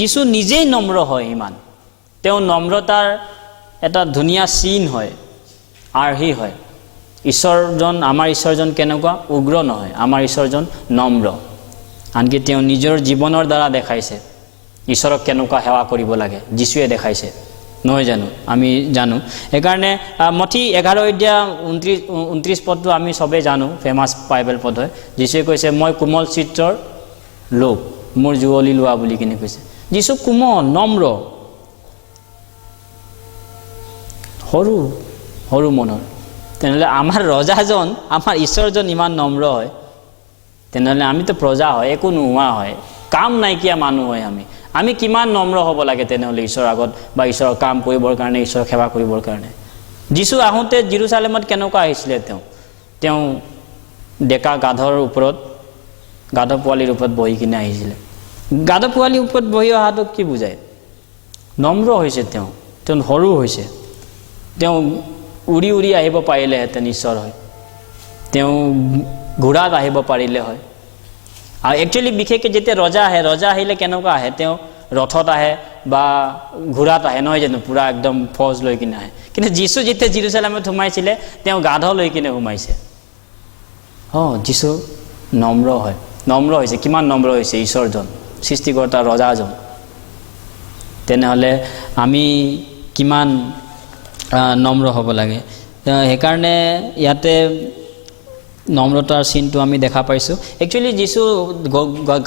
যীশু নিজেই নম্ৰ হয়। ইমান তেওঁ নম্ৰতাৰ এটা ধুনীয়া চিন হয়, আৰ্হি হয়। আমাৰ ঈশ্বৰজন কেনেকুৱা? উগ্ৰ নহয়, আমাৰ ঈশ্বৰজন নম্ৰ। আনকি তেওঁ নিজৰ জীৱনৰ দ্বাৰা দেখাইছে ঈশ্বৰক কেনেকুৱা সেৱা কৰিব লাগে, যীশুৱে দেখাইছে, নহয় জানো? আমি জানো। সেইকাৰণে মঠি 11 অধ্যায় 29 পদটো আমি চবেই জানো, ফেমাছ বাইবেল পদ হয়। যীশুৱে কৈছে, মই কোমল চিত্ৰৰ লোক, মোৰ জুৱলি লোৱা বুলি কিনে কৈছে। যীশু কোমল, নম্ৰ, সৰু মনৰ। তেনেহ'লে আমাৰ ৰজাজন, আমাৰ ঈশ্বৰজন ইমান নম্ৰ হয়, তেনেহ'লে আমিতো প্ৰজা হয়, একো নোহোৱা হয়, কাম নাইকিয়া মানুহ হয়। আমি কিমান নম্ৰ হ'ব লাগে তেনেহ'লে ঈশ্বৰৰ আগত, বা ঈশ্বৰৰ কাম কৰিবৰ কাৰণে, ঈশ্বৰৰ সেৱা কৰিবৰ কাৰণে। যীশু আহোঁতে জেৰুজালেমত কেনেকুৱা আহিছিলে? তেওঁ ডেকা গাধৰ ওপৰত, গাধ পোৱালিৰ ওপৰত বহি কিনে আহিছিলে। গাধ পোৱালিৰ ওপৰত বহি অহাটো কি বুজায়? নম্ৰ হৈছে তেওঁ সৰু হৈছে। তেওঁ উৰি আহিব পাৰিলেহেঁতেন, ঈশ্বৰ হয়। তেওঁ ঘোঁৰাত আহিব পাৰিলে হয়। আৰু একচুৱেলি বিশেষকৈ যেতিয়া ৰজা আহিলে কেনেকুৱা আহে? তেওঁ ৰথত আহে বা ঘোঁৰাত আহে, নহয় জানো? পূৰা একদম ফৌজ লৈ কিনে আহে। কিন্তু যীশু যেতিয়া জেৰুজালেমত সোমাইছিলে, তেওঁ গাধ লৈ কিনে সোমাইছে। যীশু নম্ৰ হয়, নম্ৰ হৈছে। কিমান নম্ৰ হৈছে ঈশ্বৰজন, সৃষ্টিকৰ্তা ৰজাজন। তেনেহ'লে আমি কিমান নম্ৰ হ'ব লাগে। সেইকাৰণে ইয়াতে নম্ৰতাৰ চিনটো আমি দেখা পাইছোঁ। একচুৱেলি যীশু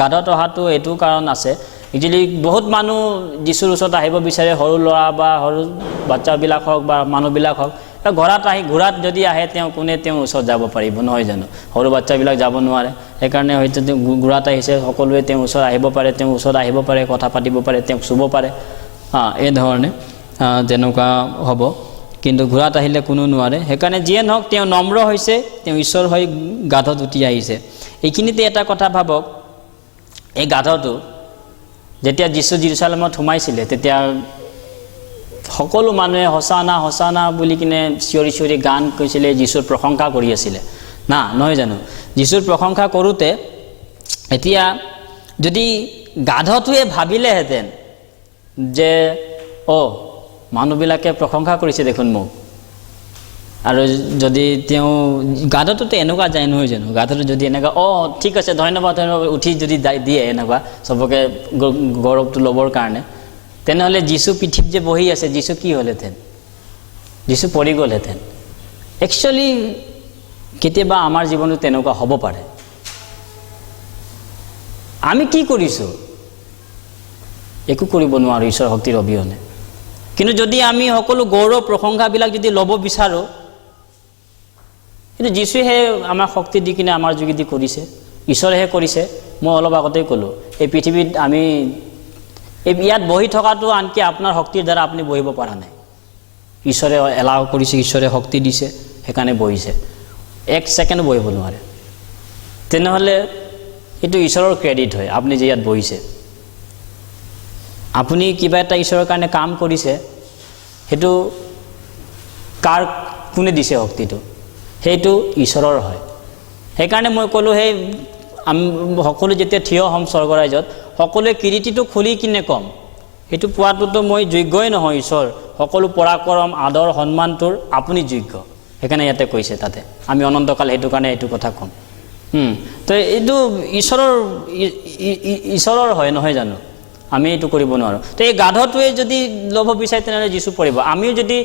গাধত অহাটো এইটো কাৰণ আছে। একচুৱেলি বহুত মানুহ যীশুৰ ওচৰত আহিব বিচাৰে, সৰু ল'ৰা বা সৰু বাচ্চাবিলাক হওক বা মানুহবিলাক হওক। ঘোঁৰাত যদি আহে, কোনে তেওঁৰ ওচৰত যাব পাৰিব, নহয় জানো? সৰু বাচ্চাবিলাক যাব নোৱাৰে। সেইকাৰণে হয়তো তেওঁ ঘোঁৰাত আহিছে, সকলোৱে তেওঁৰ ওচৰত আহিব পাৰে, কথা পাতিব পাৰে, তেওঁক চুব পাৰে, এই ধৰণে তেনেকুৱা হ'ব। কিন্তু ঘোঁৰাত আহিলে কোনো নোৱাৰে। সেইকাৰণে যিয়ে নহওক, তেওঁ নম্ৰ হৈছে, তেওঁ ঈশ্বৰ হৈ গাধত উঠি আহিছে। এইখিনিতে এটা কথা ভাবক, এই গাধটো যেতিয়া যীশু জেৰুজালেমত সোমাইছিলে, তেতিয়া সকলো মানুহে হচানা হচানা বুলি কিনে চিঞৰি গান কৈছিলে, যীশুৰ প্ৰশংসা কৰি আছিলে, নহয় জানো? যীশুৰ প্ৰশংসা কৰোঁতে এতিয়া যদি গাধটোৱে ভাবিলেহেঁতেন যে মানুহবিলাকে প্ৰশংসা কৰিছে দেখোন মোক, আৰু যদি তেওঁ গাধটোতো এনেকুৱা যায় নহয় জানো, গাধটো যদি এনেকুৱা ঠিক আছে ধন্যবাদ ধন্যবাদ উঠি যদি দিয়ে এনেকুৱা চবকে গৌৰৱটো ল'বৰ কাৰণে, তেনেহ'লে যীশু পৃথিৱীত যে বহি আছে, যীশু কি হ'লহেঁতেন? যীশু পৰি গ'লহেঁতেন। একচুৱেলি কেতিয়াবা আমাৰ জীৱনত তেনেকুৱা হ'ব পাৰে। আমি কি কৰিছোঁ? একো কৰিব নোৱাৰোঁ ঈশ্বৰৰ শক্তিৰ অবিহনে। কিন্তু যদি আমি সকলো গৌৰৱ প্ৰশংসাবিলাক যদি ল'ব বিচাৰোঁ, কিন্তু যীশুহে আমাৰ শক্তি দি কিনে আমাৰ যোগেদি কৰিছে, ঈশ্বৰেহে কৰিছে। মই অলপ আগতেই ক'লোঁ, এই পৃথিৱীত আমি ইয়াত বহি থকাটো আনকি আপোনাৰ শক্তিৰ দ্বাৰা আপুনি বহিব পৰা নাই। ঈশ্বৰে এলাও কৰিছে, ঈশ্বৰে শক্তি দিছে, সেইকাৰণে বহিছে। 1 ছেকেণ্ডো বহিব নোৱাৰে। তেনেহ'লে এইটো ঈশ্বৰৰ ক্ৰেডিট হয়, আপুনি যে ইয়াত বহিছে। আপুনি কিবা এটা ঈশ্বৰৰ কাৰণে কাম কৰিছে, সেইটো কোনে দিছে শক্তিটো? সেইটো ঈশ্বৰৰ হয়। সেইকাৰণে মই ক'লোঁ, সেই আমি সকলো যেতিয়া থিয় হ'ম স্বৰ্গৰাজ্যত, সকলোৱে কিৰীটিটো খুলি কিনে ক'ম, সেইটো পোৱাটোতো মই যোগ্যই নহয় ঈশ্বৰ, সকলো পৰাক্ৰম আদৰ সন্মানটোৰ আপুনি যোগ্য। সেইকাৰণে ইয়াতে কৈছে, তাতে আমি অনন্তকাল সেইটো কাৰণে এইটো কথা ক'ম। তো এইটো ঈশ্বৰৰ হয় নহয় জানো? আমি এইটো কৰিব নোৱাৰোঁ। তো এই গাধটোৱে যদি ল'ব বিচাৰে তেনেহ'লে যীশু পৰিব। আমিও যদি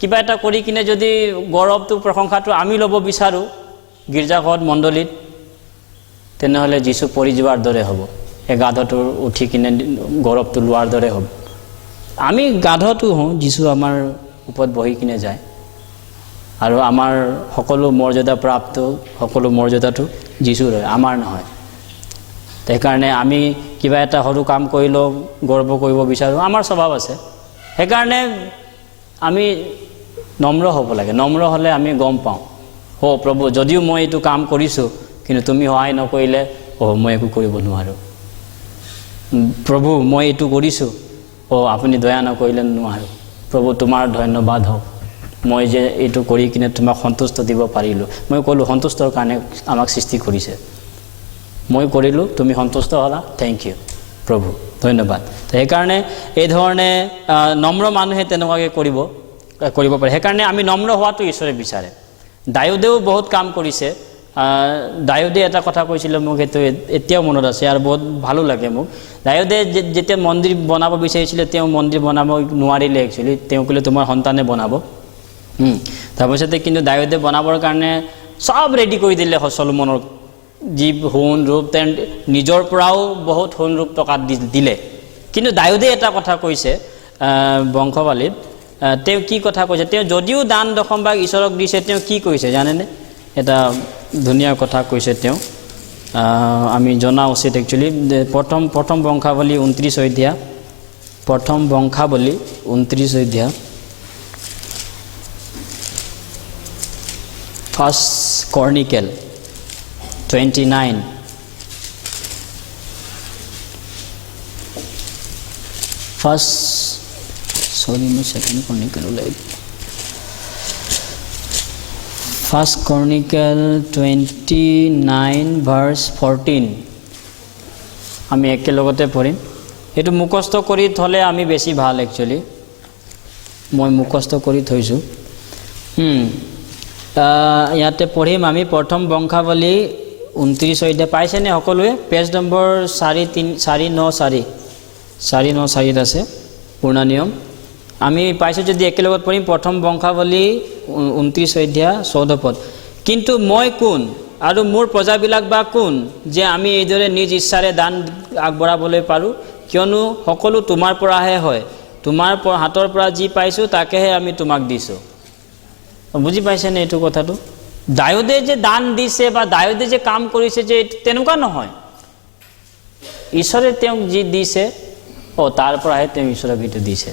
কিবা এটা কৰি কিনে যদি গৌৰৱটো প্ৰশংসাটো আমি ল'ব বিচাৰোঁ গীৰ্জাঘৰত মণ্ডলীত, তেনেহ'লে যীশু পৰি যোৱাৰ দৰে হ'ব। এই গাধটোৰ উঠি কিনে গৌৰৱটো লোৱাৰ দৰে হ'ব। আমি গাধটো হওঁ, যীশু আমাৰ ওপৰত বহি কিনে যায়, আৰু আমাৰ সকলো মৰ্যাদা প্ৰাপ্ত সকলো মৰ্যাদাটো যীশুৰ হয়, আমাৰ নহয়। সেইকাৰণে আমি কিবা এটা সৰু কাম কৰিলেও গৌৰৱ কৰিব বিচাৰোঁ, আমাৰ স্বভাৱ আছে। সেইকাৰণে আমি নম্ৰ হ'ব লাগে। নম্ৰ হ'লে আমি গম পাওঁ, প্ৰভু যদিও মই এইটো কাম কৰিছোঁ, কিন্তু তুমি সহায় নকৰিলে মই একো কৰিব নোৱাৰোঁ। প্ৰভু মই এইটো কৰিছোঁ, আপুনি দয়া নকৰিলে নোৱাৰোঁ। প্ৰভু তোমাৰ ধন্যবাদ হওক, মই যে এইটো কৰি কিনে তোমাক সন্তুষ্ট দিব পাৰিলোঁ। মই ক'লোঁ সন্তুষ্টৰ কাৰণে আমাক সৃষ্টি কৰিছে, মই কৰিলোঁ, তুমি সন্তুষ্ট হ'লা, থেংক ইউ প্ৰভু, ধন্যবাদ। তো সেইকাৰণে এই ধৰণে নম্ৰ মানুহে তেনেকুৱাকৈ কৰিব পাৰে। সেইকাৰণে আমি নম্ৰ হোৱাটো ঈশ্বৰে বিচাৰে। দাউদেও বহুত কাম কৰিছে। দাউদে এটা কথা কৈছিলে মোক, সেইটো এতিয়াও মনত আছে আৰু বহুত ভালো লাগে মোক। দাউদে যেতিয়া মন্দিৰ বনাব বিচাৰিছিলে, তেওঁ মন্দিৰ বনাব নোৱাৰিলে। একচুৱেলি তেওঁ ক'লে তোমাৰ সন্তানে বনাব। তাৰপিছতে কিন্তু দাউদে বনাবৰ কাৰণে চব ৰেডি কৰি দিলে চলোমনৰ, যি সোণ ৰূপ, তেওঁ নিজৰ পৰাও বহুত সোণ ৰূপ টকা দিলে। কিন্তু দাউদে এটা কথা কৈছে বংশাৱলীত, তেওঁ কি কথা কৈছে, তেওঁ যদিও দান দশমভাগ ঈশ্বৰক দিছে, তেওঁ কি কৈছে জানেনে? এটা ধুনীয়া কথা কৈছে তেওঁ, আমি জনা উচিত একচুৱেলি। প্ৰথম বংশাৱলী 29 অধ্যায়, প্ৰথম বংশাৱলী 29 অধ্যায়, ফাৰ্ষ্ট ক্ৰনিকেল 29, ফাৰ্ষ্ট ক্ৰনিকেল 29 ভাৰ্ছ 14 আমি একেলগতে পঢ়িম। এইটো মুখস্থ কৰি থ'লে আমি বেছি ভাল। একচুৱেলি মই মুখস্থ কৰি থৈছোঁ। ইয়াতে পঢ়িম আমি প্ৰথম বংশাৱলী 29 অধ্যায়। পাইছেনে সকলোৱে? পেজ নম্বৰ 494 আছে পূৰ্ণ নিয়ম। আমি পাইছোঁ যদি একেলগত পঢ়িম। প্ৰথম বংশাৱলী 29 অধ্যায় 14 পদ। কিন্তু মই কোন আৰু মোৰ প্ৰজাবিলাক বা কোন, যে আমি এইদৰে নিজ ইচ্ছাৰে দান আগবঢ়াবলৈ পাৰোঁ? কিয়নো সকলো তোমাৰ পৰাহে হয়, তোমাৰ হাতৰ পৰা যি পাইছোঁ তাকেহে আমি তোমাক দিছোঁ। বুজি পাইছেনে এইটো কথাটো? দাউদে যে দান দিছে বা দাউদে যে কাম কৰিছে, যে তেনেকুৱা নহয়। ঈশ্বৰে তেওঁক যি দিছে, তাৰ পৰাহে তেওঁ ঈশ্বৰক এইটো দিছে।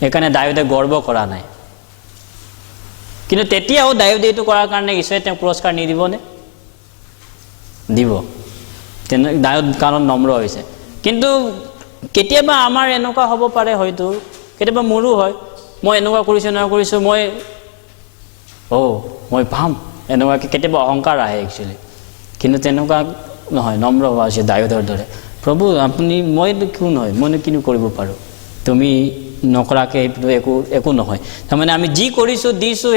সেইকাৰণে দাউদে গৰ্ব কৰা নাই। কিন্তু তেতিয়াও দাউদে এইটো কৰাৰ কাৰণে ঈশ্বৰে তেওঁক পুৰস্কাৰ নিদিবনে? দিব। দাউদ কাৰণ নম্ৰ হৈছে। কিন্তু কেতিয়াবা আমাৰ এনেকুৱা হ'ব পাৰে, হয়তো কেতিয়াবা মোৰো হয়, মই এনেকুৱা কৰিছোঁ, মই পাম, এনেকুৱাকৈ কেতিয়াবা অহংকাৰ আহে একচুৱেলি। কিন্তু তেনেকুৱা নহয়, নম্ৰ হোৱা হৈছে দাউদৰ দৰে। প্ৰভু আপুনি, মইতো কোন হয়, মইনো কিনো কৰিব পাৰোঁ, তুমি নকৰাকৈ একো নহয়। তাৰমানে আমি যি কৰিছোঁ দিছোঁ,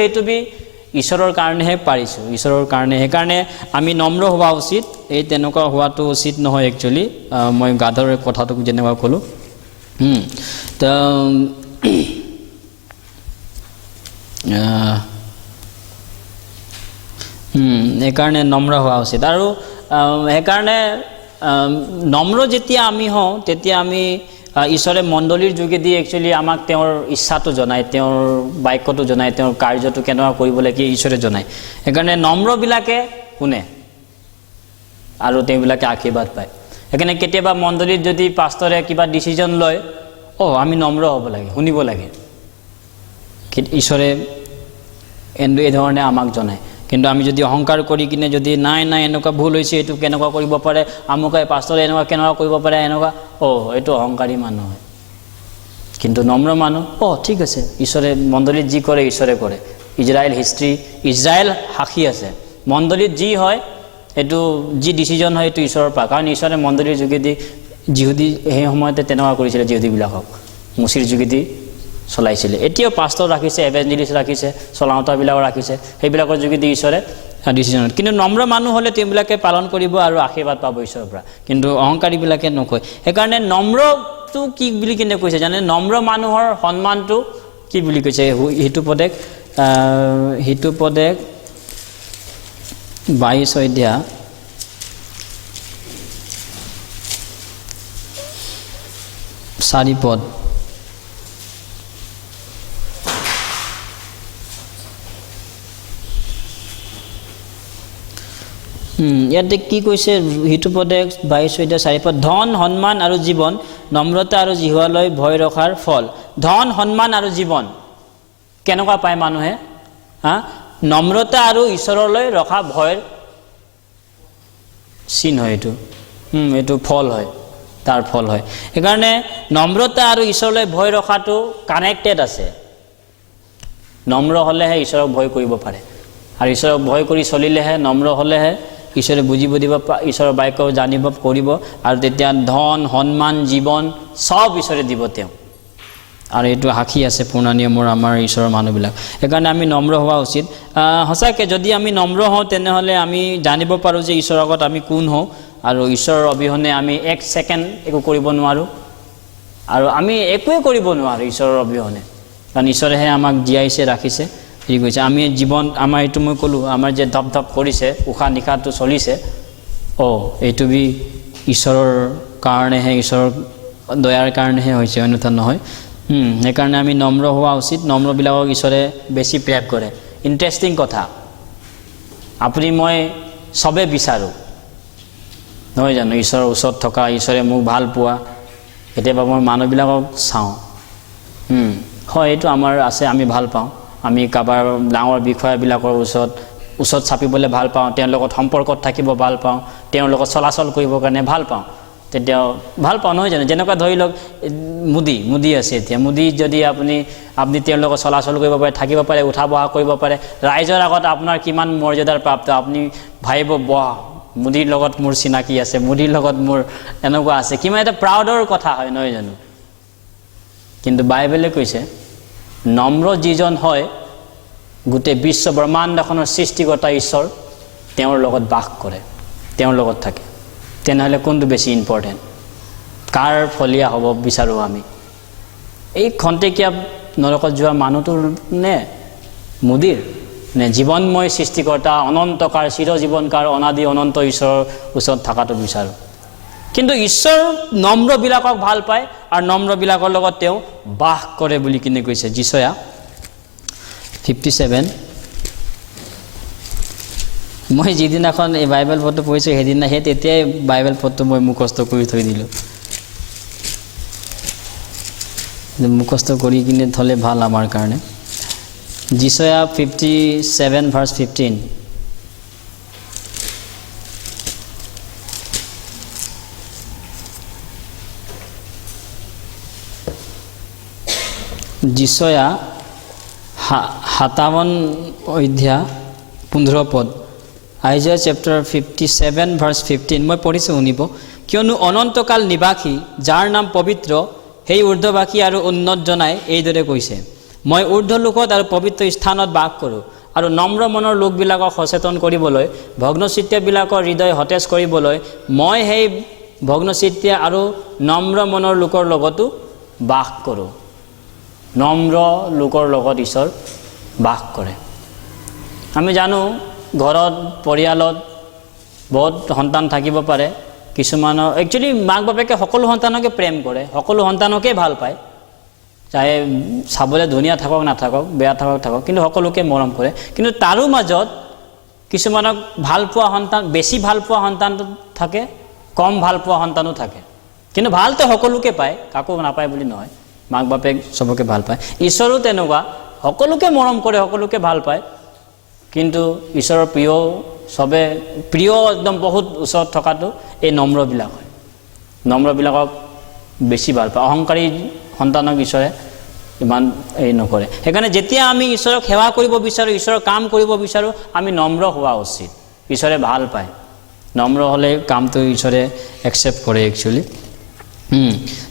ঈশ্বৰৰ কাৰণেহে পাৰিছোঁ, ঈশ্বৰৰ কাৰণে। সেইকাৰণে আমি নম্ৰ হোৱা উচিত। এই তেনেকুৱা হোৱাটো উচিত নহয় একচুৱেলি। মই গাধৰ কথাটো যেনেকুৱা ক'লোঁ। তো সেইকাৰণে নম্ৰ হোৱা উচিত। আৰু সেইকাৰণে নম্ৰ যেতিয়া আমি হওঁ তেতিয়া আমি ঈশ্বৰে মণ্ডলীৰ যোগেদি একচুৱেলি আমাক তেওঁৰ ইচ্ছাটো জনায়, তেওঁৰ বাক্যটো জনায়, তেওঁৰ কাৰ্যটো কেনেকুৱা কৰিব লাগে ঈশ্বৰে জনায়। সেইকাৰণে নম্ৰবিলাকে শুনে আৰু তেওঁবিলাকে আশীৰ্বাদ পায়। সেইকাৰণে কেতিয়াবা মণ্ডলীত যদি পাষ্টৰে কিবা ডিচিজন লয়, আমি নম্ৰ হ'ব লাগে, শুনিব লাগে। ঈশ্বৰে এই ধৰণে আমাক জনায়। কিন্তু আমি যদি অহংকাৰ কৰি কিনে যদি নাই এনেকুৱা ভুল হৈছে, এইটো কেনেকুৱা কৰিব পাৰে, আমুকে পাষ্টৰে এনেকুৱা কেনেকুৱা কৰিব পাৰে, এনেকুৱা এইটো অহংকাৰী মানুহ হয়। কিন্তু নম্ৰ মানুহ ঠিক আছে, ঈশ্বৰে মণ্ডলীত যি কৰে ঈশ্বৰে কৰে। ইজৰাইল সাক্ষী আছে, মণ্ডলীত যি হয় এইটো যি ডিচিজন হয় এইটো ঈশ্বৰৰ পৰা। কাৰণ ঈশ্বৰে মণ্ডলীৰ যোগেদি যিহুদী সেই সময়তে তেনেকুৱা কৰিছিলে, যিহুদীবিলাকক মুচিৰ যোগেদি চলাইছিলে। এতিয়াও পাষ্টৰ ৰাখিছে, এভেঞ্জেলিষ্ট ৰাখিছে, চলাওঁতাবিলাকো ৰাখিছে, সেইবিলাকৰ যোগেদি ঈশ্বৰে ডিচিজন। কিন্তু নম্ৰ মানুহ হ'লে তেওঁবিলাকে পালন কৰিব আৰু আশীৰ্বাদ পাব ঈশ্বৰৰ পৰা। কিন্তু অহংকাৰীবিলাকে নকয়। সেইকাৰণে নম্ৰটো কি বুলি কিনে কৈছে জানে? নম্ৰ মানুহৰ সন্মানটো কি বুলি কৈছে? হিতুপদেশ 22 অধ্যায় 4 পদ। ইয়াতে কি কৈছে? হিতুপদেশ 22 অধ্যায় 4 পদ। ধন, সন্মান আৰু জীৱন, নম্ৰতা আৰু জিহুৱালৈ ভয় ৰখাৰ ফল। ধন, সন্মান আৰু জীৱন কেনেকুৱা পায় মানুহে? নম্ৰতা আৰু ঈশ্বৰলৈ ৰখা ভয়ৰ চিন হয় এইটো। এইটো ফল হয়, তাৰ ফল হয়। সেইকাৰণে নম্ৰতা আৰু ঈশ্বৰলৈ ভয় ৰখাটো কানেক্টেড আছে। নম্ৰ হ'লেহে ঈশ্বৰক ভয় কৰিব পাৰে, আৰু ঈশ্বৰক ভয় কৰি চলিলেহে, নম্ৰ হ'লেহে ঈশ্বৰে বুজিব দিব, ঈশ্বৰৰ বাক্য জানিব কৰিব, আৰু তেতিয়া ধন, সন্মান, জীৱন চব ঈশ্বৰে দিব তেওঁ। আৰু এইটো সাক্ষী আছে পুৰণা নিয়মৰ আমাৰ ঈশ্বৰৰ মানুহবিলাক। সেইকাৰণে আমি নম্ৰ হোৱা উচিত। সঁচাকৈ যদি আমি নম্ৰ হওঁ তেনেহ'লে আমি জানিব পাৰোঁ যে ঈশ্বৰৰ আগত আমি কোন হওঁ, আৰু ঈশ্বৰৰ অবিহনে আমি 1 ছেকেণ্ড একো কৰিব নোৱাৰোঁ, আৰু আমি একোৱে কৰিব নোৱাৰোঁ ঈশ্বৰৰ অবিহনে। কাৰণ ঈশ্বৰেহে আমাক জীয়াইছে, ৰাখিছে, হেৰি কৰিছে। আমি জীৱন, আমাৰ এইটো মই ক'লোঁ, আমাৰ যে ধপ ধপ কৰিছে, উশাহ নিশাহটো চলিছে, এইটো ঈশ্বৰৰ কাৰণেহে, ঈশ্বৰৰ দয়াৰ কাৰণেহে হৈছে, অন্যথা নহয়। সেইকাৰণে আমি নম্ৰ হোৱা উচিত। নম্ৰবিলাকক ঈশ্বৰে বেছি প্ৰেম কৰে। ইণ্টাৰেষ্টিং কথা, আপুনি মই চবেই বিচাৰোঁ নহয় জানো? ঈশ্বৰৰ ওচৰত থকা, ঈশ্বৰে মোক ভাল পোৱা। কেতিয়াবা মই মানুহবিলাকক চাওঁ, হয় এইটো আমাৰ আছে, আমি ভাল পাওঁ। আমি কাৰোবাৰ ডাঙৰ বিষয়াবিলাকৰ ওচৰত চাপিবলৈ ভাল পাওঁ, তেওঁৰ লগত সম্পৰ্কত থাকিব ভাল পাওঁ, তেওঁৰ লগত চলাচল কৰিবৰ কাৰণে ভাল পাওঁ, তেতিয়া ভাল পাওঁ নহয় জানো? যেনেকুৱা ধৰি লওক মোদী আছে এতিয়া, মোদী যদি আপুনি তেওঁৰ লগত চলাচল কৰিব পাৰে, থাকিব পাৰে, উঠা বহা কৰিব পাৰে, ৰাইজৰ আগত আপোনাৰ কিমান মৰ্যাদাৰ প্ৰাপ্ত। আপুনি ভাবিব, মোদীৰ লগত মোৰ চিনাকি আছে, মোদীৰ লগত মোৰ এনেকুৱা আছে, কিমান এটা প্ৰাউডৰ কথা হয় নহয় জানো? কিন্তু বাইবেলে কৈছে নম্ৰ যিজন হয়, গোটেই বিশ্ব ব্ৰহ্মাণ্ডখনৰ সৃষ্টিকৰ্তা ঈশ্বৰ তেওঁৰ লগত বাস কৰে, তেওঁৰ লগত থাকে। তেনেহ'লে কোনটো বেছি ইম্পৰ্টেণ্ট? কাৰ ফলীয়া হ'ব বিচাৰোঁ আমি? এই খন্তেকীয়া নৰকত যোৱা মানুহটোৰ নে মোদীৰ, নে জীৱনময় সৃষ্টিকৰ্তা, অনন্তকাৰ, চিৰজীৱনকাৰ, অনাদি অনন্ত ঈশ্বৰৰ ওচৰত থকাটো বিচাৰোঁ? কিন্তু ঈশ্বৰ নম্ৰবিলাকক ভাল পায়, আৰু নম্ৰবিলাকৰ লগত তেওঁ বাস কৰে বুলি কিনে কৈছে। যিচয়া 57। মই যিদিনাখন এই বাইবেল পদটো পঢ়িছোঁ সেইদিনা তেতিয়াই বাইবেল পদটো মই মুখস্থ কৰি থৈ দিলোঁ। মুখস্থ কৰি কিনে থ'লে ভাল আমাৰ কাৰণে। যিচয়া 57 ভাৰ্চ 15। যিচয়া 57 অধ্যায় 15 পদ। আইজায়া চেপ্টাৰ 57 ভাৰ্চ 15 মই পঢ়িছোঁ, শুনিব। কিয়নো অনন্তকাল নিবাসী, যাৰ নাম পবিত্ৰ, সেই ঊৰ্ধ্ববাসী আৰু উন্নত জনাই এইদৰে কৈছে, মই ঊৰ্ধ্বলোকত আৰু পবিত্ৰ স্থানত বাস কৰোঁ, আৰু নম্ৰ মনৰ লোকবিলাকক সচেতন কৰিবলৈ, ভগ্নচিত্তীয়াবিলাকৰ হৃদয় সতেজ কৰিবলৈ মই সেই ভগ্নচিত্তীয়া আৰু নম্ৰ মনৰ লোকৰ লগতো বাস কৰোঁ। নম্ৰ লোকৰ লগত ঈশ্বৰ বাস কৰে। আমি জানো ঘৰত পৰিয়ালত বহুত সন্তান থাকিব পাৰে, কিছুমানৰ একচুৱেলি মাক বাপেকে সকলো সন্তানকে প্ৰেম কৰে, সকলো সন্তানকে ভাল পায়, চাহে চাবলৈ ধুনীয়া থাকক নাথাকক, বেয়া থাকক, কিন্তু সকলোকে মৰম কৰে। কিন্তু তাৰো মাজত কিছুমানক ভাল পোৱা সন্তান, বেছি ভাল পোৱা সন্তান থাকে, কম ভাল পোৱা সন্তানো থাকে। কিন্তু ভালটো সকলোকে পায়, কাকো নাপায় বুলি নহয়, মাক বাপেক চবকে ভাল পায়। ঈশ্বৰো তেনেকুৱা, সকলোকে মৰম কৰে, সকলোকে ভাল পায়, কিন্তু ঈশ্বৰৰ চবে প্ৰিয় একদম বহুত ওচৰত থকাটো এই নম্ৰবিলাক হয়। নম্ৰবিলাকক বেছি ভাল পায়। অহংকাৰী সন্তানক ঈশ্বৰে ইমান নকৰে। সেইকাৰণে যেতিয়া আমি ঈশ্বৰক সেৱা কৰিব বিচাৰোঁ, ঈশ্বৰৰ কাম কৰিব বিচাৰোঁ, আমি নম্ৰ হোৱা উচিত। ঈশ্বৰে ভাল পায়, নম্ৰ হ'লে কামটো ঈশ্বৰে একচেপ্ট কৰে একচুৱেলি।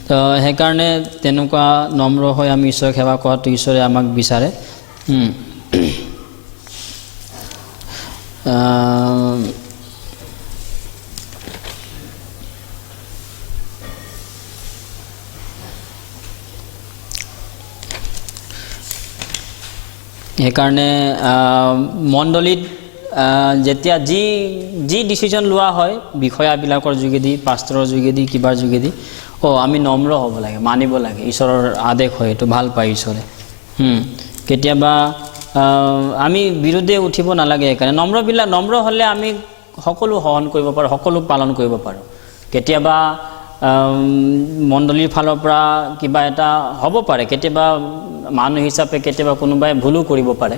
তো সেইকাৰণে তেনেকুৱা নম্ৰ হৈ আমি ঈশ্বৰক সেৱা কৰাটো ঈশ্বৰে আমাক বিচাৰে। সেইকাৰণে মণ্ডলীত যেতিয়া যি ডিচিশ্যন লোৱা হয় বিষয়াবিলাকৰ যোগেদি, পাষ্টৰৰ যোগেদি, কিবাৰ যোগেদি, আমি নম্ৰ হ'ব লাগে, মানিব লাগে। ঈশ্বৰৰ আদেশ হয়, এইটো ভাল পায় ঈশ্বৰে। কেতিয়াবা আমি বিৰুদ্ধে উঠিব নালাগে। সেইকাৰণে নম্ৰ হ'লে আমি সকলো সহন কৰিব পাৰোঁ, সকলো পালন কৰিব পাৰোঁ। কেতিয়াবা মণ্ডলীৰ ফালৰ পৰা কিবা এটা হ'ব পাৰে, কেতিয়াবা মানুহ হিচাপে কেতিয়াবা কোনোবাই ভুলো কৰিব পাৰে,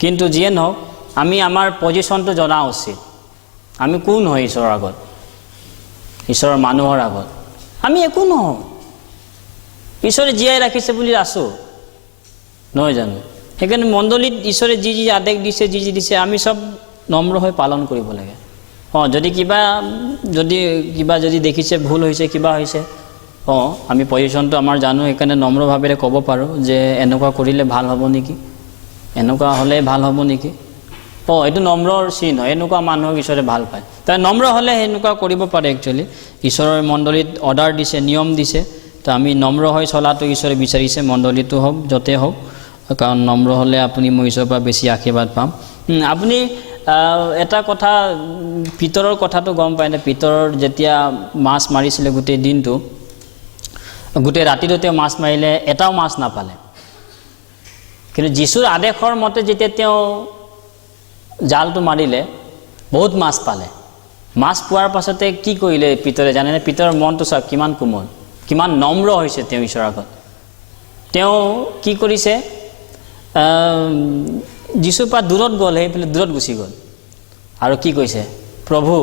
কিন্তু যিয়ে নহওক আমি আমাৰ পজিশ্যনটো জনা উচিত। আমি কোন হয় ঈশ্বৰৰ আগত, ঈশ্বৰৰ মানুহৰ আগত আমি একো নহওঁ, ঈশ্বৰে জীয়াই ৰাখিছে বুলি আছোঁ, নহয় জানো? সেইকাৰণে মণ্ডলীত ঈশ্বৰে যি আদেশ দিছে, যি দিছে, আমি চব নম্ৰ হৈ পালন কৰিব লাগে। যদি কিবা দেখিছে, ভুল হৈছে, কিবা হৈছে, আমি পজিশ্যনটো আমাৰ জানো, সেইকাৰণে নম্ৰভাৱেৰে ক'ব পাৰোঁ যে এনেকুৱা কৰিলে ভাল হ'ব নেকি, এনেকুৱা হ'লে ভাল হ'ব নেকি। এইটো নম্ৰৰ চিন হয়, এনেকুৱা মানুহক ঈশ্বৰে ভাল পায়। তাই নম্ৰ হ'লে সেনেকুৱা কৰিব পাৰে। একচুৱেলি ঈশ্বৰৰ মণ্ডলীত অৰ্ডাৰ দিছে, নিয়ম দিছে, তো আমি নম্ৰ হৈ চলাটো ঈশ্বৰে বিচাৰিছে, মণ্ডলীটো হওক, য'তে হওক, কাৰণ নম্ৰ হ'লে আপুনি মই ঈশ্বৰৰ পৰা বেছি আশীৰ্বাদ পাম। আপুনি এটা কথা, পিতৰৰ কথাটো গম পায়নে? পিতৰৰ যেতিয়া মাছ মাৰিছিলে গোটেই দিনটো, গোটেই ৰাতিটো তেওঁ মাছ মাৰিলে, এটাও মাছ নাপালে। কিন্তু যীশুৰ আদেশৰ মতে যেতিয়া তেওঁ জালটো মাৰিলে, বহুত মাছ পালে। মাছ পোৱাৰ পাছতে কি কৰিলে পিতৰে জানেনে? পিতৰৰ মনটো চাওক কিমান কোমল, কিমান নম্ৰ হৈছে তেওঁ ঈশ্বৰৰ আগত। তেওঁ কি কৰিছে, যীশুৰ পৰা দূৰত গ'ল, সেইফালে দূৰত গুচি গ'ল, আৰু কি কৈছে, প্ৰভু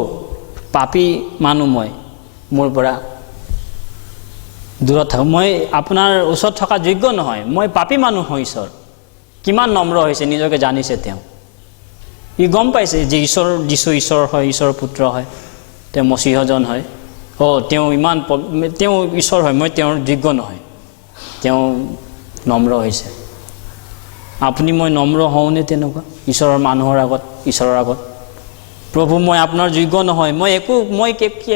পাপী মানুহ, মই মোৰ পৰা দূৰত থাকোঁ, মই আপোনাৰ ওচৰত থকা যোগ্য নহয়, মই পাপী মানুহ হয় ঈশ্বৰ। কিমান নম্ৰ হৈছে, নিজকে জানিছে তেওঁ। ই গম পাইছে যে যীশু ঈশ্বৰ হয়, ঈশ্বৰৰ পুত্ৰ হয়, তেওঁ মচীহজন হয়। তেওঁ ঈশ্বৰ হয়, মই তেওঁৰ যোগ্য নহয়। তেওঁ নম্ৰ হৈছে। আপুনি মই নম্ৰ হওঁনে তেনেকুৱা ঈশ্বৰৰ মানুহৰ আগত, ঈশ্বৰৰ আগত? প্ৰভু মই আপোনাৰ যোগ্য নহয়, মই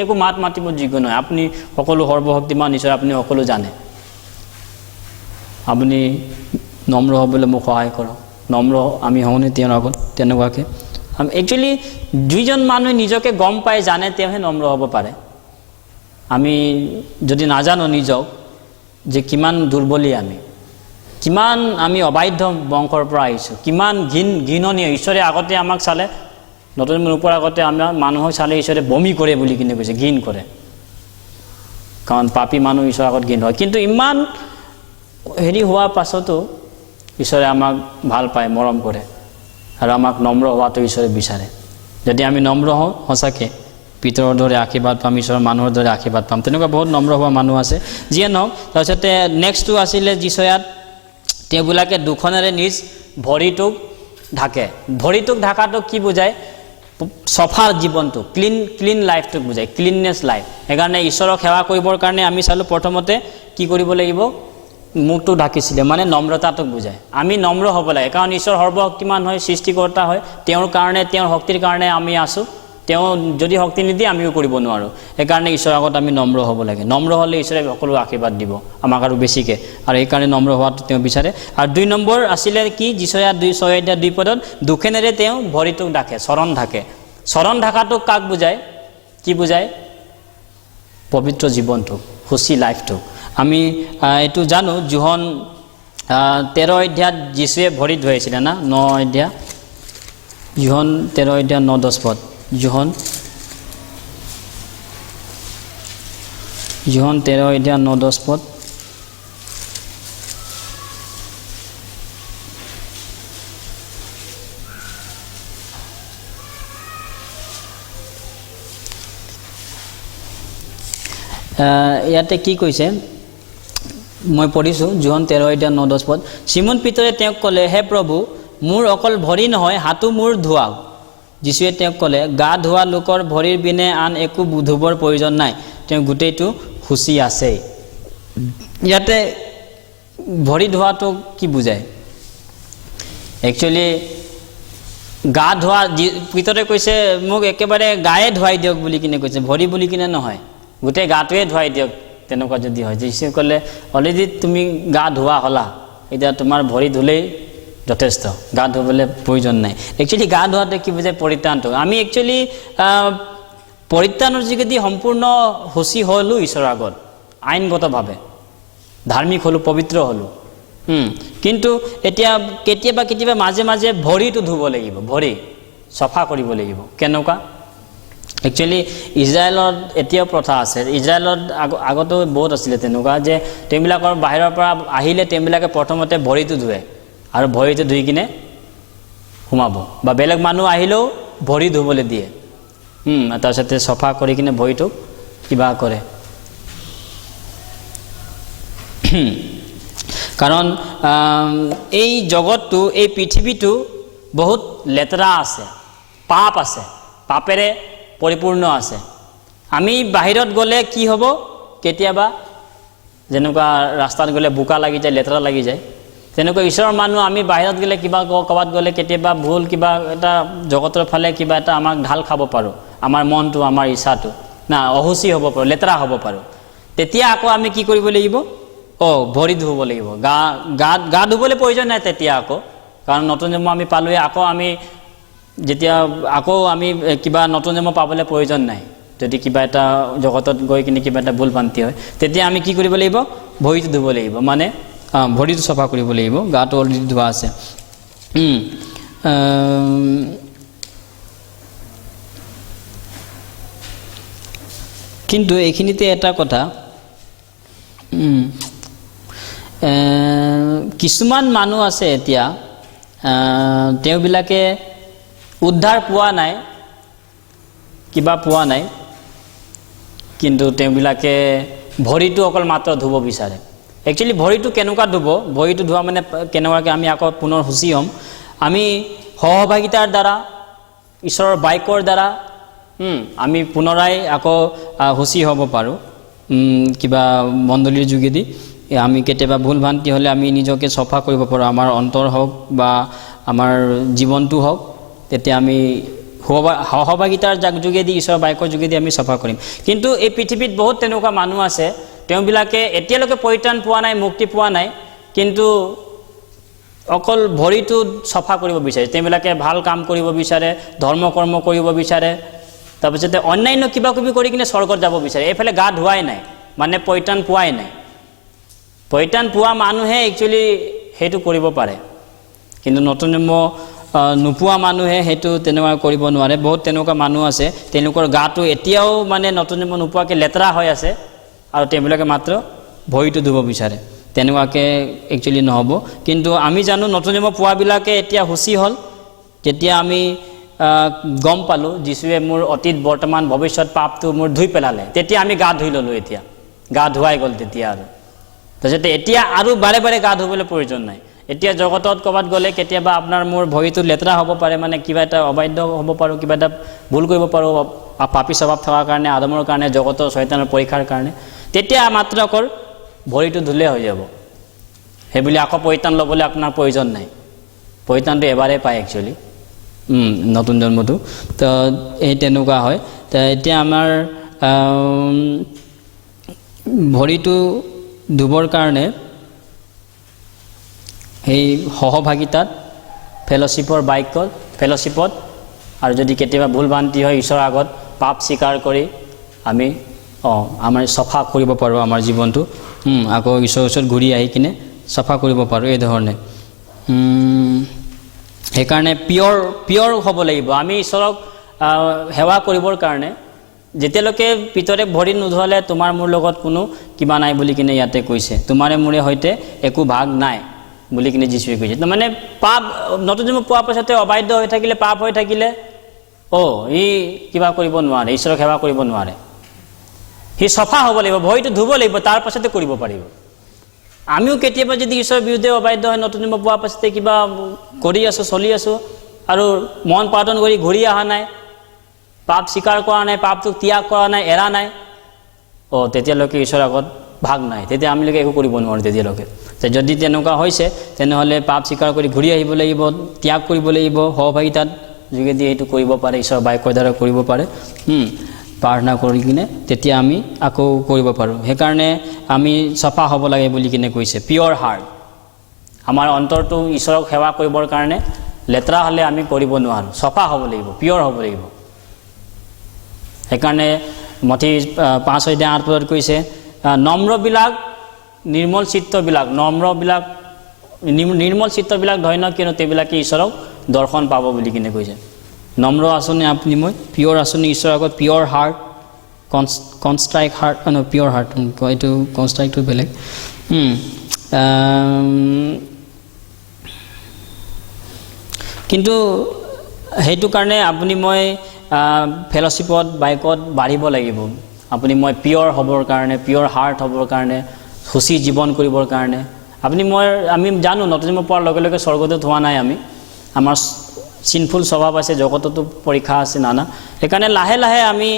একো মাত মাতিব যোগ্য নহয়, আপুনি সকলো সৰ্বশক্তিমান ঈশ্বৰ, আপুনি সকলো জানে, আপুনি নম্ৰ হ'বলৈ মোক সহায় কৰক। নম্ৰ আমি হওঁনে তেওঁৰ আগত তেনেকুৱাকৈ? একচুৱেলি দুইজন মানুহে নিজকে গম পাই জানে, তেওঁহে নম্ৰ হ'ব পাৰে। আমি যদি নাজানো নিজক যে কিমান দুৰ্বলী আমি, কিমান আমি অবাধ্য বংশৰ পৰা আহিছোঁ, কিমান ঘৃণনীয়। ঈশ্বৰে আগতে আমাক চালে, নতুন নোপোৱাৰ আগতে আমাৰ মানুহক চালে ঈশ্বৰে বমি কৰে বুলি কিনে কৈছে, ঘৃণ কৰে, কাৰণ পাপী মানুহ ঈশ্বৰৰ আগত ঘৃণ হয়। কিন্তু ইমান হোৱাৰ পাছতো ঈশ্বৰে আমাক ভাল পায়, মৰম কৰে, আৰু আমাক নম্ৰ হোৱাটো ঈশ্বৰে বিচাৰে। যদি আমি নম্ৰ হওঁ, সঁচাকৈ পিতৰৰ দৰে আশীৰ্বাদ পাম, ঈশ্বৰৰ মানুহৰ দৰে আশীৰ্বাদ পাম। তেনেকুৱা বহুত নম্ৰ হোৱা মানুহ আছে, যিয়ে নহওক। তাৰপিছতে নেক্সটটো আছিলে যিচয়াত তেওঁবিলাকে দুখনেৰে নিজ ভৰিটোক ঢাকে। ভৰিটোক ঢাকাটো কি বুজায়? চফা জীৱনটো, ক্লিন লাইফটোক বুজায়, ক্লিননেছ লাইফ। সেইকাৰণে ঈশ্বৰক সেৱা কৰিবৰ কাৰণে আমি চালোঁ প্ৰথমতে কি কৰিব লাগিব? মুখটো ঢাকিছিলে মানে নম্ৰতাটোক বুজায় আমি নম্ৰ হ'ব লাগে কাৰণ ঈশ্বৰ সৰ্বশক্তিমান হয় সৃষ্টিকৰ্তা হয় তেওঁৰ কাৰণে তেওঁৰ শক্তিৰ কাৰণে আমি আছো তেওঁ যদি শক্তি নিদিয়ে আমিও কৰিব নোৱাৰো সেইকাৰণে ঈশ্বৰৰ আগত আমি নম্ৰ হ'ব লাগে নম্ৰ হ'লে ঈশ্বৰে সকলো আশীৰ্বাদ দিব আমাক আৰু বেছিকৈ আৰু সেইকাৰণে নম্ৰ হোৱাটো তেওঁ বিচাৰে আৰু 2 নম্বৰ আছিলে কি যিচয়া 2:6 পদত দুখেনেৰে তেওঁ ভৰিটোক ঢাকে চৰণ ঢাকাটোক কাক বুজায় কি বুজায় পবিত্ৰ জীৱনটো খুচি লাইফটো আমি এইটো জানো যোহন 13 অধ্যায়ত যিশুৱে ভৰি ধুৱাইছিলে না 9 অধ্যায় যোহন 13 অধ্যায় 9-10 পদ যোহন 13 অধ্যায় 9-10 পদ ইয়াতে কি কৈছে মই পঢ়িছোঁ যোহন 13 অধ্যায় 9-10 পদ সিমন পিতৰে তেওঁক ক'লে হে প্ৰভু মোৰ অকল ভৰি নহয় হাতো মোৰ ধোৱাওক যিশুৱে তেওঁক ক'লে গা ধোৱা লোকৰ ভৰিৰ বিনে আন একো ধুবৰ প্ৰয়োজন নাই তেওঁ গোটেইটো খুচি আছে ইয়াতে ভৰি ধোৱাটো কি বুজায় একচুৱেলি গা ধোৱা পিতৰে কৈছে মোক একেবাৰে গায়ে ধুৱাই দিয়ক বুলি কিনে কৈছে ভৰি বুলি কিনে নহয় গোটেই গাটোৱে ধুৱাই দিয়ক তেনেকুৱা যদি হয় যিশুৱে ক'লে অলৰেডি তুমি গা ধোৱা হ'লা এতিয়া তোমাৰ ভৰি ধুলেই যথেষ্ট গা ধুবলৈ প্ৰয়োজন নাই একচুৱেলি গা ধোৱাটো কি বুজায় পৰিত্ৰাণটো আমি একচুৱেলি পৰিত্ৰাণৰ যোগেদি সম্পূৰ্ণ সুচি হ'লোঁ ঈশ্বৰৰ আগত আইনগতভাৱে ধাৰ্মিক হ'লোঁ পবিত্ৰ হ'লোঁ কিন্তু এতিয়া কেতিয়াবা মাজে মাজে ভৰিটো ধুব লাগিব ভৰি চফা কৰিব লাগিব কেনেকুৱা একচুৱেলি ইজৰাইলত এতিয়াও প্ৰথা আছে ইজৰাইলত আগতো বহুত আছিলে তেনেকুৱা যে তেওঁবিলাকৰ বাহিৰৰ পৰা আহিলে তেওঁবিলাকে প্ৰথমতে ভৰিটো ধুৱে আৰু ভৰিটো ধুই কিনে সোমাব বা বেলেগ মানুহ আহিলেও ভৰি ধুবলৈ দিয়ে তাৰপিছতে চফা কৰি কিনে ভৰিটোক কিবা কৰে কাৰণ এই জগতটো এই পৃথিৱীটো বহুত লেতেৰা আছে পাপ আছে পাপেৰে পৰিপূৰ্ণ আছে আমি বাহিৰত গ'লে কি হ'ব কেতিয়াবা যেনেকুৱা ৰাস্তাত গ'লে বোকা লাগি যায় লেতেৰা লাগি যায় তেনেকুৱা ঈশ্বৰৰ মানুহ আমি বাহিৰত গ'লে কিবা ক'ৰবাত গ'লে কেতিয়াবা ভুল কিবা এটা জগতৰ ফালে কিবা এটা আমাক ঢাল খাব পাৰোঁ আমাৰ মনটো আমাৰ ইচ্ছাটো না অহুচি হ'ব পাৰোঁ লেতেৰা হ'ব পাৰোঁ তেতিয়া আকৌ আমি কি কৰিব লাগিব ভৰি ধুব লাগিব গা ধুবলৈ প্ৰয়োজন নাই তেতিয়া আকৌ কাৰণ নতুন জন্ম আমি পালোঁৱে আকৌ আমি যেতিয়া আকৌ আমি কিবা নতুন জন্ম পাবলৈ প্ৰয়োজন নাই যদি কিবা এটা জগতত গৈ কিনে কিবা এটা ভুল ভ্ৰান্তি হয় তেতিয়া আমি কি কৰিব লাগিব ভৰিটো ধুব লাগিব মানে ভৰিটো চফা কৰিব লাগিব গাটো অলৰেডি ধোৱা আছে কিন্তু এইখিনিতে এটা কথা কিছুমান মানুহ আছে এতিয়া তেওঁবিলাকে উদ্ধাৰ পোৱা নাই কিবা পোৱা নাই কিন্তু তেওঁবিলাকে ভৰিটো অকল মাত্ৰ ধুব বিচাৰে একচুৱেলি ভৰিটো কেনেকুৱা ধুব ভৰিটো ধোৱা মানে কেনেকুৱাকৈ আমি আকৌ পুনৰ সুচি হ'ম আমি সহভাগিতাৰ দ্বাৰা ঈশ্বৰৰ বাক্যৰ দ্বাৰা আমি পুনৰাই আকৌ সুচি হ'ব পাৰোঁ কিবা মণ্ডলীৰ যোগেদি আমি কেতিয়াবা ভুল ভ্ৰান্তি হ'লে আমি নিজকে চফা কৰিব পাৰোঁ আমাৰ অন্তৰ হওক বা আমাৰ জীৱনটো হওক তেতিয়া আমি সহভাগিতাৰ যোগেদি ঈশ্বৰৰ বাক্যৰ যোগেদি আমি চফা কৰিম কিন্তু এই পৃথিৱীত বহুত তেনেকুৱা মানুহ আছে তেওঁবিলাকে এতিয়ালৈকে পৰিত্ৰাণ পোৱা নাই মুক্তি পোৱা নাই কিন্তু অকল ভৰিটো চফা কৰিব বিচাৰে তেওঁবিলাকে ভাল কাম কৰিব বিচাৰে ধৰ্ম কৰ্ম কৰিব বিচাৰে তাৰপিছতে অন্যান্য কিবা কিবি কৰি কিনে স্বৰ্গত যাব বিচাৰে এইফালে গা ধোৱাই নাই মানে পৰিত্ৰাণ পোৱাই নাই পৰিত্ৰাণ পোৱা মানুহে একচুৱেলি সেইটো কৰিব পাৰে কিন্তু নতুন জন্ম নোপোৱা মানুহে সেইটো তেনেকুৱা কৰিব নোৱাৰে বহুত তেনেকুৱা মানুহ আছে তেওঁলোকৰ গাটো এতিয়াও মানে নতুন জন্ম নোপোৱাকৈ লেতেৰা হৈ আছে আৰু তেওঁবিলাকে মাত্ৰ ভৰিটো ধুব বিচাৰে তেনেকুৱাকৈ একচুৱেলি নহ'ব কিন্তু আমি জানো নতুন জন্ম পোৱাবিলাকে এতিয়া সুচি হ'ল তেতিয়া আমি গম পালোঁ যিশুৱে মোৰ অতীত বৰ্তমান ভৱিষ্যত পাপটো মোৰ ধুই পেলালে তেতিয়া আমি গা ধুই ল'লোঁ এতিয়া গা ধুৱাই গ'ল তেতিয়া আৰু তাৰপিছতে এতিয়া আৰু বাৰে বাৰে গা ধুবলৈ প্ৰয়োজন নাই এতিয়া জগতত ক'ৰবাত গ'লে কেতিয়াবা আপোনাৰ মোৰ ভৰিটো লেতেৰা হ'ব পাৰে মানে কিবা এটা অবাধ্য হ'ব পাৰোঁ কিবা এটা ভুল কৰিব পাৰোঁ পাপী স্বভাৱ থকাৰ কাৰণে আদমৰ কাৰণে জগতৰ শয়তানৰ পৰীক্ষাৰ কাৰণে তেতিয়া মাত্ৰ অকল ভৰিটো ধুলে হৈ যাব সেইবুলি আকৌ পৰিত্ৰাণ ল'বলৈ আপোনাৰ প্ৰয়োজন নাই। পৰিত্ৰাণটো এবাৰেই পায় একচুৱেলি, নতুন জন্মটো। তো এই তেনেকুৱা হয়। তো এতিয়া আমাৰ ভৰিটো ধুবৰ কাৰণে সেই সহভাগিতাত ফেল'শ্বিপত আৰু যদি কেতিয়াবা ভুল ভ্ৰান্তি হয় ঈশ্বৰৰ আগত পাপ স্বীকাৰ কৰি আমি আমাৰ চফা কৰিব পাৰোঁ আমাৰ জীৱনটো, আকৌ ঈশ্বৰৰ ওচৰত ঘূৰি আহি কিনে চফা কৰিব পাৰোঁ এই ধৰণে। সেইকাৰণে পিয়ৰ হ'ব লাগিব আমি ঈশ্বৰক সেৱা কৰিবৰ কাৰণে। যেতিয়ালৈকে পিতৰে ভৰি নোধোৱালে তোমাৰ মোৰ লগত কোনো কিবা নাই বুলি কিনে ইয়াতে কৈছে, তোমাৰে মোৰে সৈতে একো ভাগ নাই বুলি কিনে যীশুৱে কৈছে। তাৰমানে পাপ নতুন জন্ম পোৱাৰ পাছতে অবাধ্য হৈ থাকিলে, পাপ হৈ থাকিলে ই কিবা কৰিব নোৱাৰে, ঈশ্বৰক সেৱা কৰিব নোৱাৰে। সি চফা হ'ব লাগিব, ভৰিটো ধুব লাগিব, তাৰ পাছতে কৰিব পাৰিব। আমিও কেতিয়াবা যদি ঈশ্বৰৰ বিৰুদ্ধে অবাধ্য হয়, নতুন জন্ম পোৱাৰ পাছতে কিবা কৰি আছোঁ, চলি আছোঁ আৰু মন পাতন কৰি ঘূৰি অহা নাই, পাপ স্বীকাৰ কৰা নাই, পাপটোক ত্যাগ কৰা নাই, এৰা নাই, তেতিয়ালৈকে ঈশ্বৰৰ আগত ভাগ নাই, তেতিয়া আমিলৈকে একো কৰিব নোৱাৰোঁ তেতিয়ালৈকে। যদি তেনেকুৱা হৈছে তেনেহ'লে পাপ স্বীকাৰ কৰি ঘূৰি আহিব লাগিব, ত্যাগ কৰিব লাগিব, সহভাগিতাত যোগেদি এইটো কৰিব পাৰে, ঈশ্বৰৰ বাক্যৰ দ্বাৰা কৰিব পাৰে, প্ৰাৰ্থনা কৰি কিনে তেতিয়া আমি আকৌ কৰিব পাৰোঁ। সেইকাৰণে আমি চফা হ'ব লাগে বুলি কিনে কৈছে। পিয়ৰ হাৰ্ট, আমাৰ অন্তৰটো ঈশ্বৰক সেৱা কৰিবৰ কাৰণে লেতেৰা হ'লে আমি কৰিব নোৱাৰোঁ, চফা হ'ব লাগিব, পিয়ৰ হ'ব লাগিব। সেইকাৰণে মথি 5:8 কৈছে নম্ৰবিলাক নিৰ্মল চিত্তবিলাক ধন্য, কিয়নো তেওঁবিলাকে ঈশ্বৰক দৰ্শন পাব বুলি কিনে কৈছে। নম্ৰ আছোনে আপুনি মই, পিয়ৰ আছোনে ঈশ্বৰৰ আগত, পিয়ৰ হাৰ্ট, কনষ্ট্ৰাইক হাৰ্ট, পিয়ৰ হাৰ্ট এইটো কনষ্ট্ৰাইকটো বেলেগ। কিন্তু সেইটো কাৰণে আপুনি মই ফেল'শ্বিপত বাইকত বাঢ়িব লাগিব। আপুনি মই পিয়ৰ হ'বৰ কাৰণে, পিয়ৰ হাৰ্ট হ'বৰ কাৰণে, সুচী জীৱন কৰিবৰ কাৰণে আমি জানো নতুন জন্ম পোৱাৰ লগে লগে স্বৰ্গদূত হোৱা নাই। আমাৰ চিনফুল স্বভাৱ আছে, জগততো পৰীক্ষা আছে নানা। সেইকাৰণে লাহে লাহে আমি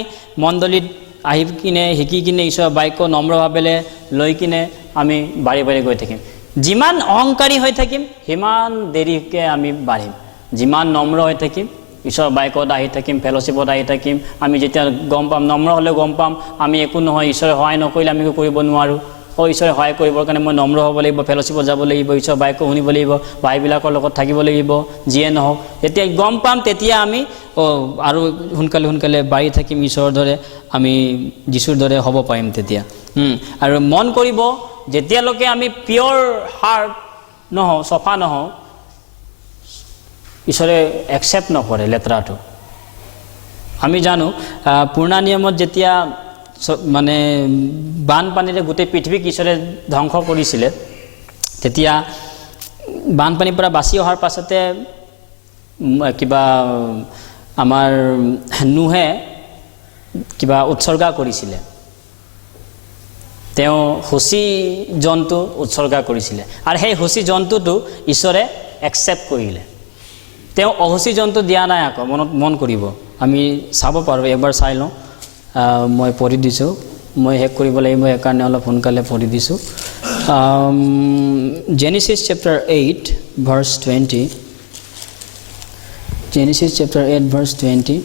মণ্ডলীত আহি কিনে শিকি কিনে ঈশ্বৰৰ বাক্য নম্ৰভাৱেৰে লৈ কিনে আমি বাঢ়ি বাঢ়ি গৈ থাকিম। যিমান অহংকাৰী হৈ থাকিম সিমান দেৰিকৈ আমি বাঢ়িম। যিমান নম্ৰ হৈ থাকিম, ঈশ্বৰৰ বাক্যত আহি থাকিম, ফেল'শ্বিপত আহি থাকিম, আমি যেতিয়া গম পাম, নম্ৰ হ'লে গম পাম আমি একো নহয়, ঈশ্বৰে সহায় নকৰিলে আমি একো কৰিব নোৱাৰোঁ। ঈশ্বৰে সহায় কৰিবৰ কাৰণে মই নম্ৰ হ'ব লাগিব, ফেল'শ্বিপত যাব লাগিব, ঈশ্বৰৰ বাক্য শুনিব লাগিব, ভাইবিলাকৰ লগত থাকিব লাগিব, যিয়ে নহওক। যেতিয়া গম পাম তেতিয়া আমি আৰু সোনকালে বাঢ়ি থাকিম, ঈশ্বৰৰ দৰে আমি যীশুৰ দৰে হ'ব পাৰিম তেতিয়া। আৰু মন কৰিব, যেতিয়ালৈকে আমি পিয়ৰ হাৰ্ট নহওঁ, চফা নহওঁ, ঈশ্বৰে একচেপ্ট নকৰে লেতেৰাটো। আমি জানো পুৰণা নিয়মত যেতিয়া মানে বানপানীৰে গোটেই পৃথিৱীক ঈশ্বৰে ধ্বংস কৰিছিলে, তেতিয়া বানপানীৰ পৰা বাচি অহাৰ পাছতে কিবা আমাৰ নুহে কিবা উৎসৰ্গা কৰিছিলে, তেওঁ সুচী জন্তু উৎসৰ্গা কৰিছিলে। আৰু সেই সুচী জন্তুটো ঈশ্বৰে একচেপ্ট কৰিলে, তেওঁ অহুচী জন্তু দিয়া নাই। আকৌ মন কৰিব, আমি চাব পাৰোঁ, এবাৰ চাই লওঁ। মই পঢ়ি দিছোঁ, মই শেষ কৰিব লাগিব, সেইকাৰণে অলপ সোনকালে পঢ়ি দিছোঁ। Genesis chapter 8 verse 20. Genesis chapter 8 verse 20.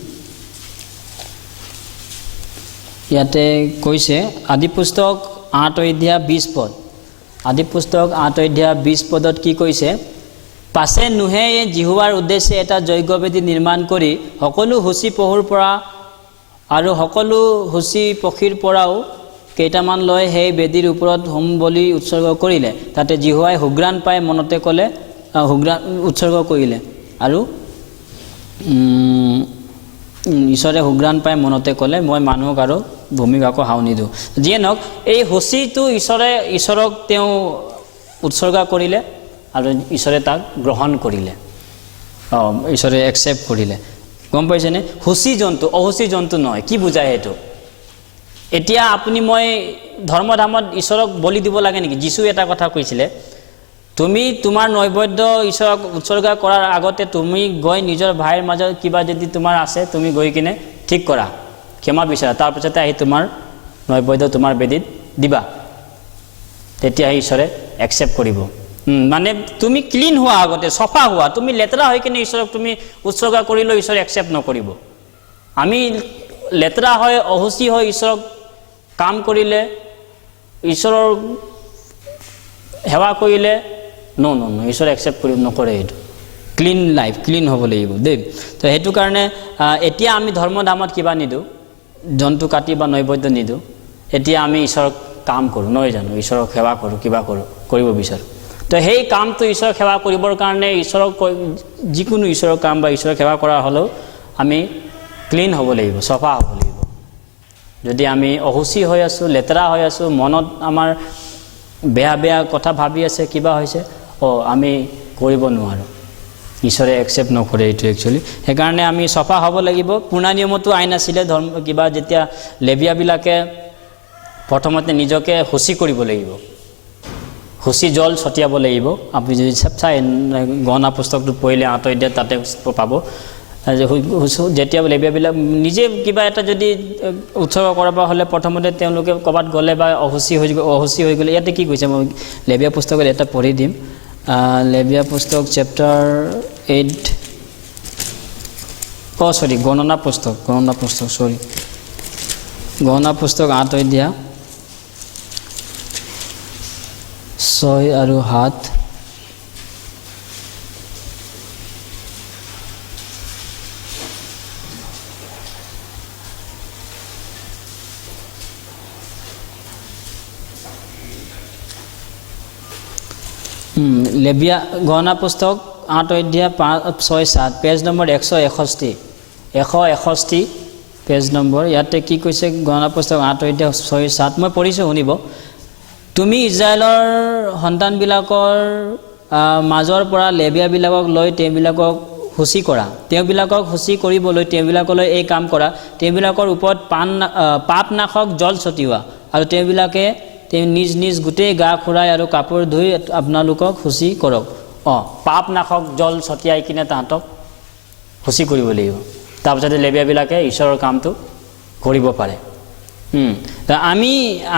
ইয়াতে কৈছে, আদি পুস্তক 8:20 আদি পুস্তক 8:20 কি কৈছে? পাছে নুহে জিহুৱাৰ উদ্দেশ্যে এটা যজ্ঞবেদী নিৰ্মাণ কৰি সকলো হুচি পহুৰ পৰা আৰু সকলো হুচি পক্ষীৰ পৰাও কেইটামান লৈ সেই বেদীৰ ওপৰত হোম বলি উৎসৰ্গ কৰিলে। তাতে জিহুৱাই সুগ্ৰাণ পাই মনতে ক'লে, উৎসৰ্গ কৰিলে। আৰু ঈশ্বৰে সুগ্ৰাণ পাই মনতে ক'লে, মই মানুহক আৰু ভূমিক আকৌ হাওনি দিওঁ। যিয়ে নহওক, এই হুচিটো ঈশ্বৰক তেওঁ উৎসৰ্গা কৰিলে আৰু ঈশ্বৰে তাক গ্ৰহণ কৰিলে, ঈশ্বৰে একচেপ্ট কৰিলে। গম পাইছেনে? হুচি জন্তু, অহুচি জন্তু নহয়। কি বুজায় সেইটো? এতিয়া আপুনি মই ধৰ্মধামত ঈশ্বৰক বলি দিব লাগে নেকি? যীশুৱে এটা কথা কৈছিলে, তুমি তোমাৰ নৈবেদ্য ঈশ্বৰক উৎসৰ্গা কৰাৰ আগতে তুমি গৈ নিজৰ ভাইৰ মাজত কিবা যদি তোমাৰ আছে তুমি গৈ কিনে ঠিক কৰা, ক্ষমা বিচৰা, তাৰপিছতে আহি তোমাৰ নৈবেদ্য তোমাৰ বেদীত দিবা, তেতিয়াহে ঈশ্বৰে একচেপ্ট কৰিব। মানে তুমি ক্লিন হোৱা আগতে সফা হোৱা তুমি লেতেৰা হৈ কিনে ঈশ্বৰক তুমি উৎসৰ্গা কৰিলে ঈশ্বৰ একচেপ্ট নকৰিব আমি লেতেৰা হয় অহুচি হয় ঈশ্বৰক কাম কৰিলে ঈশ্বৰৰ সেৱা কৰিলে নো ঈশ্বৰ একচেপ্ট কৰিব নকৰে এইটো ক্লিন লাইফ ক্লিন হ'ব লাগিব দেই তো সেইটো কাৰণে এতিয়া আমি ধৰ্ম দামত কিবা নিদিওঁ জন্তু কাটি বা নৈবদ্য নিদিওঁ এতিয়া আমি ঈশ্বৰক কাম কৰোঁ নহয় জানো ঈশ্বৰক সেৱা কৰোঁ কিবা কৰোঁ কৰিব বিচাৰোঁ তো সেই কামটো ঈশ্বৰক সেৱা কৰিবৰ কাৰণে ঈশ্বৰক যিকোনো ঈশ্বৰৰ কাম বা ঈশ্বৰক সেৱা কৰা হ'লেও আমি ক্লিন হ'ব লাগিব সফা হ'ব লাগিব যদি আমি অহুচি হৈ আছোঁ লেতেৰা হৈ আছোঁ মনত আমাৰ বেয়া বেয়া কথা ভাবি আছে কিবা হৈছে আমি কৰিব নোৱাৰোঁ ঈশ্বৰে একচেপ্ট নকৰে এইটো একচুৱেলি সেইকাৰণে আমি সফা হ'ব লাগিব পুৰণা নিয়মতো আইন আছিলে ধৰ্ম কিবা যেতিয়া লেবিয়াবিলাকে প্ৰথমতে নিজকে শুচি কৰিব লাগিব শুচি জল ছটিয়াব লাগিব আপুনি যদি চাই গহনা পুস্তকটো পঢ়িলে 8 অধ্যায় তাতে পাব যেতিয়া লেবিয়াবিলাক নিজে কিবা এটা যদি উৎসৰ্গ কৰাব হ'লে প্ৰথমতে তেওঁলোকে ক'ৰবাত গ'লে বা অহুচি হৈ গ'লে ইয়াতে কি কৈছে মই লেবিয়া পুস্তকত এটা পঢ়ি দিম লেবিয়া পুস্তক চেপ্টাৰ 8 গণনা পুস্তক গণনা পুস্তক 8 অধ্যায় 6 আৰু 7 লেবিয়া গহনা পুস্তক 8 অধ্যায় 5-6-7 পেজ নম্বৰ 161 পেজ নম্বৰ ইয়াতে কি কৈছে গহনা পুস্তক 8 অধ্যায় 6-7 মই পঢ়িছোঁ শুনিব তুমি ইজৰাইলৰ সন্তানবিলাকৰ মাজৰ পৰা লেবিয়াবিলাকক লৈ তেওঁবিলাকক শুচি কৰা তেওঁবিলাকক শুচি কৰিবলৈ তেওঁবিলাকলৈ এই কাম কৰা তেওঁবিলাকৰ ওপৰত পাপনাশক জল ছটিওৱা আৰু তেওঁবিলাকে নিজ নিজ গোটেই গা খুৰাই আৰু কাপোৰ ধুই আপোনালোকক শুচি কৰক পাপনাশক জল ছটিয়াই কিনে তাহাঁতক শুচি কৰিব লাগিব তাৰপিছতে লেবিয়াবিলাকে ঈশ্বৰৰ কামটো কৰিব পাৰে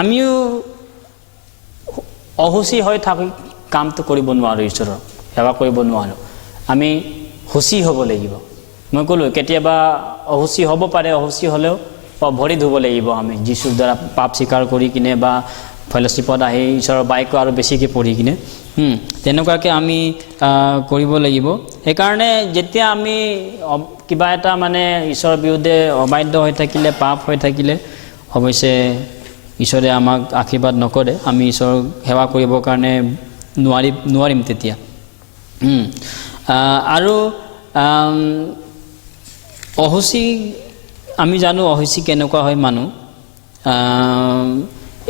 আমিও অহুচি হৈ থাকি কামটো কৰিব নোৱাৰোঁ ঈশ্বৰৰ সেৱা কৰিব নোৱাৰোঁ আমি শুচি হ'ব লাগিব মই ক'লোঁ কেতিয়াবা অহুচি হ'ব পাৰে অহুচি হ'লেও ভৰি ধুব লাগিব আমি যীশুৰ দ্বাৰা পাপ স্বীকাৰ কৰি কিনে বা ফেলোশ্বিপত আহি ঈশ্বৰৰ বাক্য আৰু বেছিকৈ পঢ়ি কিনে তেনেকুৱাকৈ আমি কৰিব লাগিব সেইকাৰণে যেতিয়া আমি কিবা এটা মানে ঈশ্বৰৰ বিৰুদ্ধে অবাধ্য হৈ থাকিলে পাপ হৈ থাকিলে অৱশ্যে ঈশ্বৰে আমাক আশীৰ্বাদ নকৰে আমি ঈশ্বৰক সেৱা কৰিবৰ কাৰণে নোৱাৰিম তেতিয়া আৰু অহুচি আমি জানো অহুচি কেনেকুৱা হয় মানুহ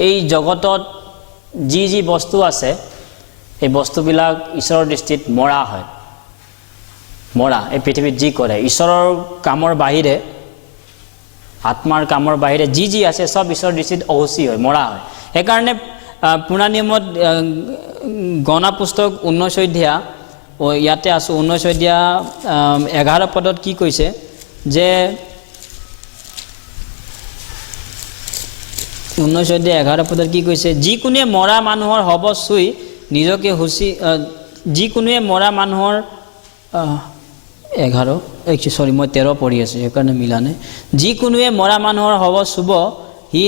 এই জগতত যি বস্তু আছে এই বস্তুবিলাক ঈশ্বৰৰ দৃষ্টিত মৰা হয় মৰা এই পৃথিৱীত যি কৰে ঈশ্বৰৰ কামৰ বাহিৰে আত্মাৰ কামৰ বাহিৰে যি আছে সব ঈশ্বৰৰ দৃষ্টিত অহুচি হয় মৰা হয় সেইকাৰণে পুৰণা নিয়মত গণনা পুস্তক 19 অধ্যায় ইয়াতে আছোঁ 19 অধ্যায় 11 পদত কি কৈছে যে 19 অধ্যায় 11 পদত কি কৈছে যিকোনোৱে মৰা মানুহৰ হ'ব চুই নিজকে শুচি যিকোনোৱে মৰা মানুহৰ 11 মই 13 পঢ়ি আছোঁ সেইকাৰণে মিলা নাই যিকোনোৱে মৰা মানুহৰ হ'ব চুব সি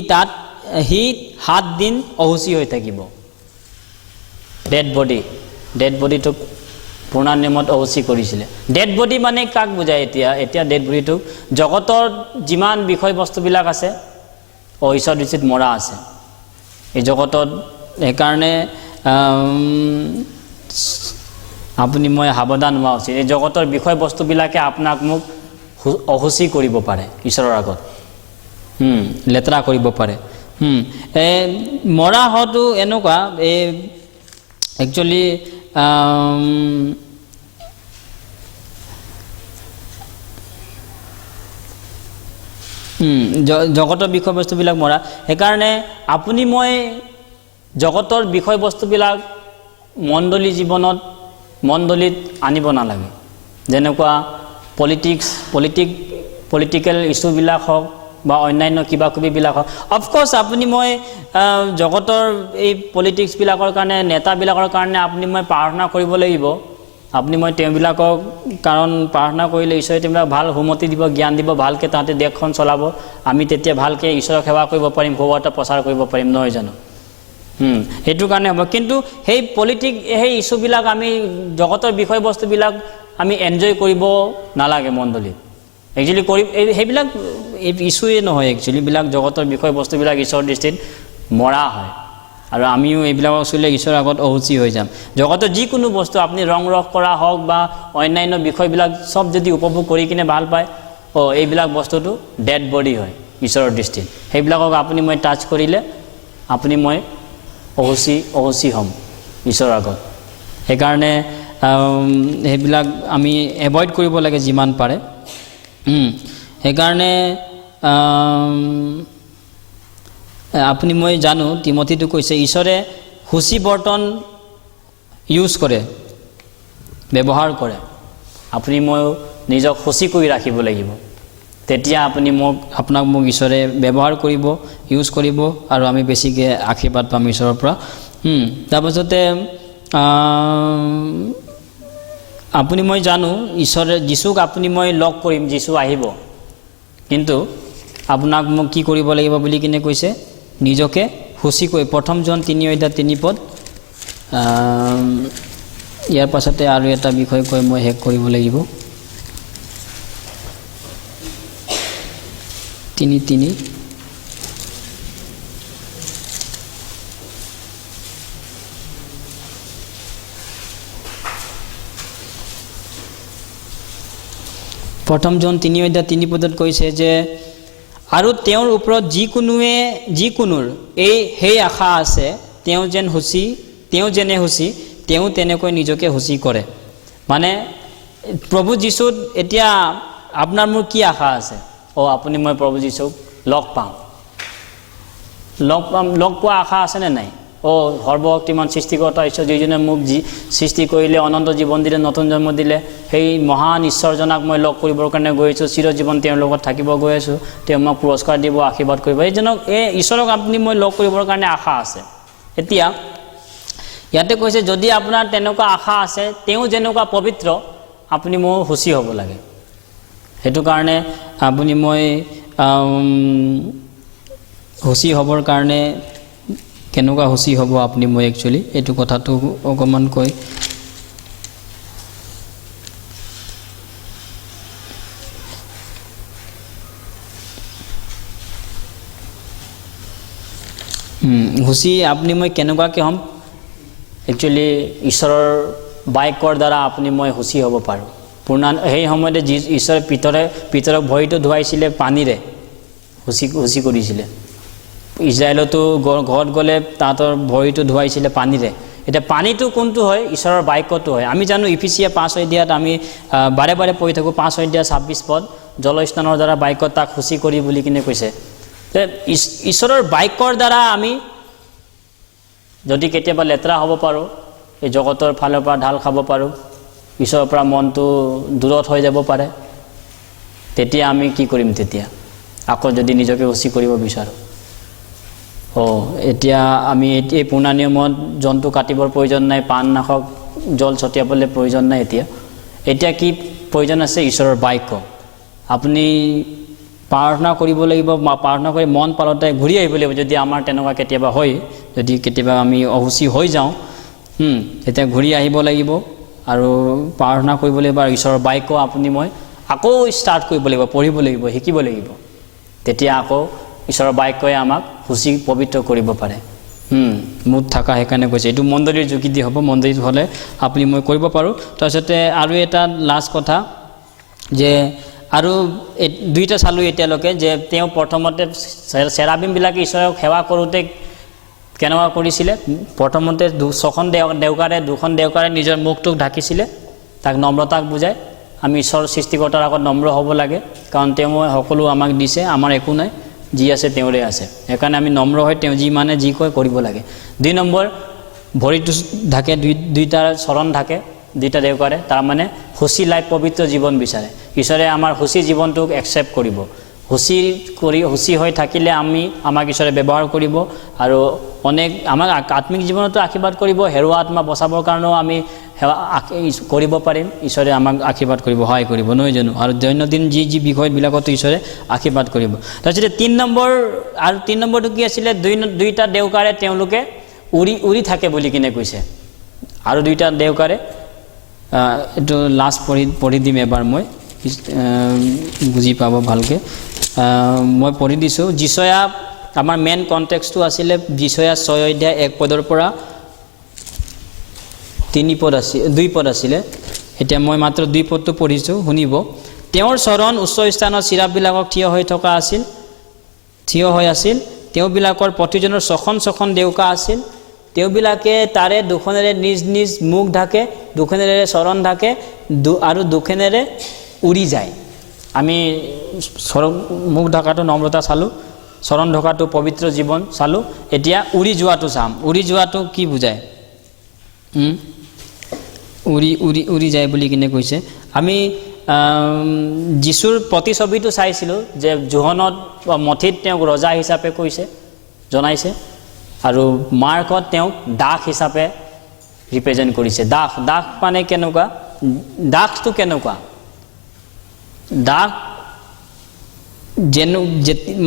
7 দিন অহুচি হৈ থাকিব ডেড বডিটোক পুৰণা নিয়মত অহুচি কৰিছিলে ডেড বডি মানে কাক বুজায় এতিয়া ডেড বডিটোক জগতৰ যিমান বিষয়বস্তুবিলাক আছে ঈশ্বৰ দৃষ্টিত মৰা আছে এই জগতত সেইকাৰণে আপুনি মই সাৱধান হোৱা উচিত এই জগতৰ বিষয়বস্তুবিলাকে আপোনাক মোক অহুচি কৰিব পাৰে ঈশ্বৰৰ আগত লেতেৰা কৰিব পাৰে মৰা হোৱাটো এনেকুৱা এই একচুৱেলি জগতৰ বিষয়বস্তুবিলাক মৰা সেইকাৰণে আপুনি মই জগতৰ বিষয়বস্তুবিলাক মণ্ডলীত আনিব নালাগে যেনেকুৱা পলিটিকেল ইছ্যুবিলাক হওক বা অন্যান্য কিবা কিবিবিলাক হওক অফক'ৰ্ছ আপুনি মই জগতৰ এই পলিটিক্সবিলাকৰ কাৰণে নেতাবিলাকৰ কাৰণে আপুনি মই প্ৰাৰ্থনা কৰিব লাগিব আপুনি মই তেওঁবিলাকক কাৰণ প্ৰাৰ্থনা কৰিলে ঈশ্বৰে তেওঁবিলাক ভাল সুমতি দিব জ্ঞান দিব ভালকৈ তাহাঁতে দেশখন চলাব আমি তেতিয়া ভালকৈ ঈশ্বৰক সেৱা কৰিব পাৰিম সুবাৰ্তা প্ৰচাৰ কৰিব পাৰিম নহয় জানো সেইটো কাৰণে হ'ব কিন্তু সেই সেই ইছ্যুবিলাক আমি জগতৰ বিষয়বস্তুবিলাক আমি এনজয় কৰিব নালাগে মণ্ডলীত একচুৱেলি সেইবিলাক ইছ্যুৱে নহয় একচুৱেলি বিলাক জগতৰ বিষয়বস্তুবিলাক ঈশ্বৰৰ দৃষ্টিত মৰা হয় আৰু আমিও এইবিলাকক চুলে ঈশ্বৰৰ আগত অহুচি হৈ যাম জগতৰ যিকোনো বস্তু আপুনি ৰং ৰস কৰা হওক বা অন্যান্য বিষয়বিলাক চব যদি উপভোগ কৰি কিনে ভাল পায় এইবিলাক বস্তুটো ডেড বডি হয় ঈশ্বৰৰ দৃষ্টিত সেইবিলাকক আপুনি মই টাচ কৰিলে আপুনি মই অহুচি হ'ম ঈশ্বৰৰ আগত সেইকাৰণে সেইবিলাক আমি এভইড কৰিব লাগে যিমান পাৰে সেইকাৰণে আপুনি মই জানো তিমথীটো কৈছে ঈশ্বৰে সূচী বৰ্তন ইউজ কৰে ব্যৱহাৰ কৰে আপুনি মই নিজক সূচী কৰি ৰাখিব লাগিব তেতিয়া আপোনাক মোক ঈশ্বৰে ব্যৱহাৰ কৰিব ইউজ কৰিব আৰু আমি বেছিকৈ আশীৰ্বাদ পাম ঈশ্বৰৰ পৰা তাৰপাছতে আপুনি মই জানো ঈশ্বৰে যীশুক আপুনি মই লগ কৰিম যীশু আহিব কিন্তু আপোনাক মোক কি কৰিব লাগিব বুলি কিনে কৈছে নিজকে সূচী কৰি 1 জন 3:3 ইয়াৰ পাছতে আৰু এটা বিষয় কৈ মই শেষ কৰিব লাগিব 3:3 1 জন 3:3 কৈছে যে আৰু তেওঁৰ ওপৰত যিকোনোৰ সেই আশা আছে তেওঁ যেনে সূচী তেওঁ তেনেকৈ নিজকে সূচী কৰে মানে প্ৰভু যীশুত এতিয়া আপোনাৰ মোৰ কি আশা আছে আপুনি মই প্ৰভু যীশুক লগ পোৱা আশা আছেনে নাই সৰ্বশক্তিমান সৃষ্টিকৰ্তা ঈশ্বৰ যিজনে মোক সৃষ্টি কৰিলে অনন্ত জীৱন দিলে নতুন জন্ম দিলে সেই মহান ঈশ্বৰজনাক মই লগ কৰিবৰ কাৰণে গৈ আছোঁ চিৰজীৱন তেওঁৰ লগত থাকিব গৈ আছোঁ তেওঁ মোক পুৰস্কাৰ দিব আশীৰ্বাদ কৰিব ঈশ্বৰক আপুনি মই লগ কৰিবৰ কাৰণে আশা আছে এতিয়া ইয়াতে কৈছে যদি আপোনাৰ তেনেকুৱা আশা আছে তেওঁ যেনেকুৱা পবিত্ৰ আপুনি মোৰ সূচী হ'ব লাগে সেইটো কাৰণে আপুনি মই সূচী হ'বৰ কাৰণে কেনেকুৱা সূচী হ'ব আপুনি মই একচুৱেলি এইটো কথাটো অকণমান কৈ সূচী আপুনি মই কেনেকুৱাকৈ হ'ম একচুৱেলি ঈশ্বৰৰ বাক্যৰ দ্বাৰা আপুনি মই সূচী হ'ব পাৰোঁ সেই সময়তে ঈশ্বৰে পিতৰক ভৰিটো ধুৱাইছিলে পানীৰে সূচী কৰিছিলে ইজৰাইলতো ঘৰত গ'লে তাহাঁতৰ ভৰিটো ধুৱাইছিলে পানীৰে এতিয়া পানীটো কোনটো হয় ঈশ্বৰৰ বাক্যটো হয় আমি জানো ইফিচিয়া 5:6 আমি বাৰে বাৰে পঢ়ি থাকোঁ 5:26 জলস্নানৰ দ্বাৰা বাক্য তাক সূচী কৰি বুলি কিনে কৈছে ঈশ্বৰৰ বাক্যৰ দ্বাৰা আমি যদি কেতিয়াবা লেতেৰা হ'ব পাৰোঁ এই জগতৰ ফালৰ পৰা ঢাল খাব পাৰোঁ ঈশ্বৰৰ পৰা মনটো দূৰত হৈ যাব পাৰে তেতিয়া আমি কি কৰিম তেতিয়া আকৌ যদি নিজকে সূচী কৰিব বিচাৰোঁ এতিয়া আমি এই পুৰণা নিয়মত জন্তু কাটিবৰ প্ৰয়োজন নাই পাণ নাখক জল ছটিয়াবলৈ প্ৰয়োজন নাই এতিয়া কি প্ৰয়োজন আছে ঈশ্বৰৰ বাক্য আপুনি প্ৰাৰ্থনা কৰিব লাগিব প্ৰাৰ্থনা কৰি মন পালতে ঘূৰি আহিব লাগিব যদি আমাৰ তেনেকুৱা কেতিয়াবা হয় যদি কেতিয়াবা আমি অসুচী হৈ যাওঁ তেতিয়া ঘূৰি আহিব লাগিব আৰু প্ৰাৰ্থনা কৰিব লাগিব আৰু ঈশ্বৰৰ বাক্য আপুনি মই আকৌ ষ্টাৰ্ট কৰিব লাগিব পঢ়িব লাগিব শিকিব লাগিব তেতিয়া আকৌ ঈশ্বৰৰ বাক্যই আমাক সূচী পবিত্ৰ কৰিব পাৰে মুঠ থকা সেইকাৰণে কৈছে এইটো মণ্ডলীৰ যোগেদি হ'ব মণ্ডলীত হ'লে আপুনি মই কৰিব পাৰোঁ তাৰপিছতে আৰু এটা লাষ্ট কথা যে আৰু দুইটা চালোঁ এতিয়ালৈকে যে তেওঁ প্ৰথমতে চেৰাবিমবিলাকে ঈশ্বৰক সেৱা কৰোঁতে কেনেকুৱা কৰিছিলে প্ৰথমতে দুখন দেউকাৰে নিজৰ মুখটোক ঢাকিছিলে তাক নম্ৰতাক বুজায় আমি ঈশ্বৰ সৃষ্টিকৰ্তাৰ আগত নম্ৰ হ'ব লাগে কাৰণ তেওঁ সকলো আমাক দিছে আমাৰ একো নাই যি আছে তেওঁৰে আছে সেইকাৰণে আমি নম্ৰ হৈ তেওঁ যি মানে যি কয় কৰিব লাগে 2 নম্বৰ ভৰিটো ঢাকে দুইটা চৰণ ঢাকে দুইটা দেউকাৰে তাৰমানে সূচী লাইফ পবিত্ৰ জীৱন বিচাৰে ঈশ্বৰে আমাৰ সূচী জীৱনটোক একচেপ্ট কৰিব হুঁচি হৈ থাকিলে আমাক ঈশ্বৰে ব্যৱহাৰ কৰিব আৰু অনেক আমাক আত্মিক জীৱনতো আশীৰ্বাদ কৰিব হেৰুৱা আত্মা বচাবৰ কাৰণেও আমি সেৱা কৰিব পাৰিম ঈশ্বৰে আমাক আশীৰ্বাদ কৰিব সহায় কৰিব নহয় জানো আৰু দৈনন্দিন যি বিষয়বিলাকতো ঈশ্বৰে আশীৰ্বাদ কৰিব তাৰপিছতে 3 নম্বৰটো কি আছিলে দুইটা দেউকাৰে তেওঁলোকে উৰি থাকে বুলি কিনে কৈছে আৰু দুইটা দেউকাৰে এইটো লাষ্ট পঢ়ি দিম এবাৰ মই বুজি পাব ভালকৈ মই পঢ়ি দিছোঁ যিচয়া আমাৰ মেইন কনটেক্সটো আছিলে যিচয়া 6 অধ্যায় 1 পদৰ পৰা 2 পদ আছিলে এতিয়া মই মাত্ৰ 2 পদটো পঢ়িছোঁ শুনিব তেওঁৰ চৰণ উচ্চ স্থানৰ চিৰাপবিলাকক থিয় হৈ আছিল তেওঁবিলাকৰ প্ৰতিজনৰ ছখন দেউকা আছিল তেওঁবিলাকে তাৰে দুখনেৰে নিজ মুখ ঢাকে দুখনেৰে চৰণ ঢাকে আৰু দুখনেৰে উৰি যায় আমি মুখ ঢাকাটো নম্ৰতা চালোঁ চৰণ ঢকাটো পবিত্ৰ জীৱন চালোঁ এতিয়া উৰি যোৱাটো চাম উৰি যোৱাটো কি বুজায় উৰি যায় বুলি কিনে কৈছে আমি যীশুৰ প্ৰতিছবিটো চাইছিলোঁ যে জোহনত মঠিত তেওঁক ৰজা হিচাপে জনাইছে আৰু মাৰ্কত তেওঁক দাস হিচাপে ৰিপ্ৰেজেণ্ট কৰিছে দাস মানে কেনেকুৱা দাসটো কেনেকুৱা দাস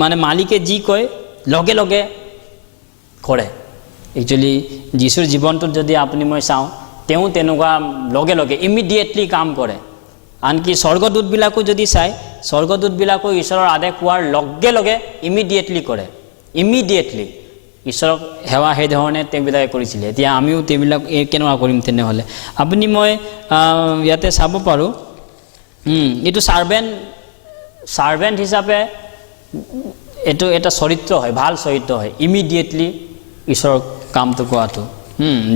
মানে মালিকে যি কয় লগে লগে কৰে একচুৱেলি যীশুৰ জীৱনটোত যদি আপুনি মই চাওঁ তেওঁ তেনেকুৱা লগে লগে ইমিডিয়েটলি কাম কৰে আনকি স্বৰ্গদূতবিলাকো যদি চাই স্বৰ্গদূতবিলাকো ঈশ্বৰৰ আদেশ পোৱাৰ লগে লগে ইমিডিয়েটলি কৰে ইমিডিয়েটলি ঈশ্বৰক সেৱা সেইধৰণে তেওঁবিলাকে কৰিছিলে এতিয়া আমিও তেওঁবিলাক কেনেকুৱা কৰিম তেনেহ'লে আপুনি মই ইয়াতে চাব পাৰোঁ এইটো সাৰ্ভেণ্ট হিচাপে এইটো এটা চৰিত্ৰ হয় ভাল চৰিত্ৰ হয় ইমিডিয়েটলি ঈশ্বৰৰ কামটো কৰাটো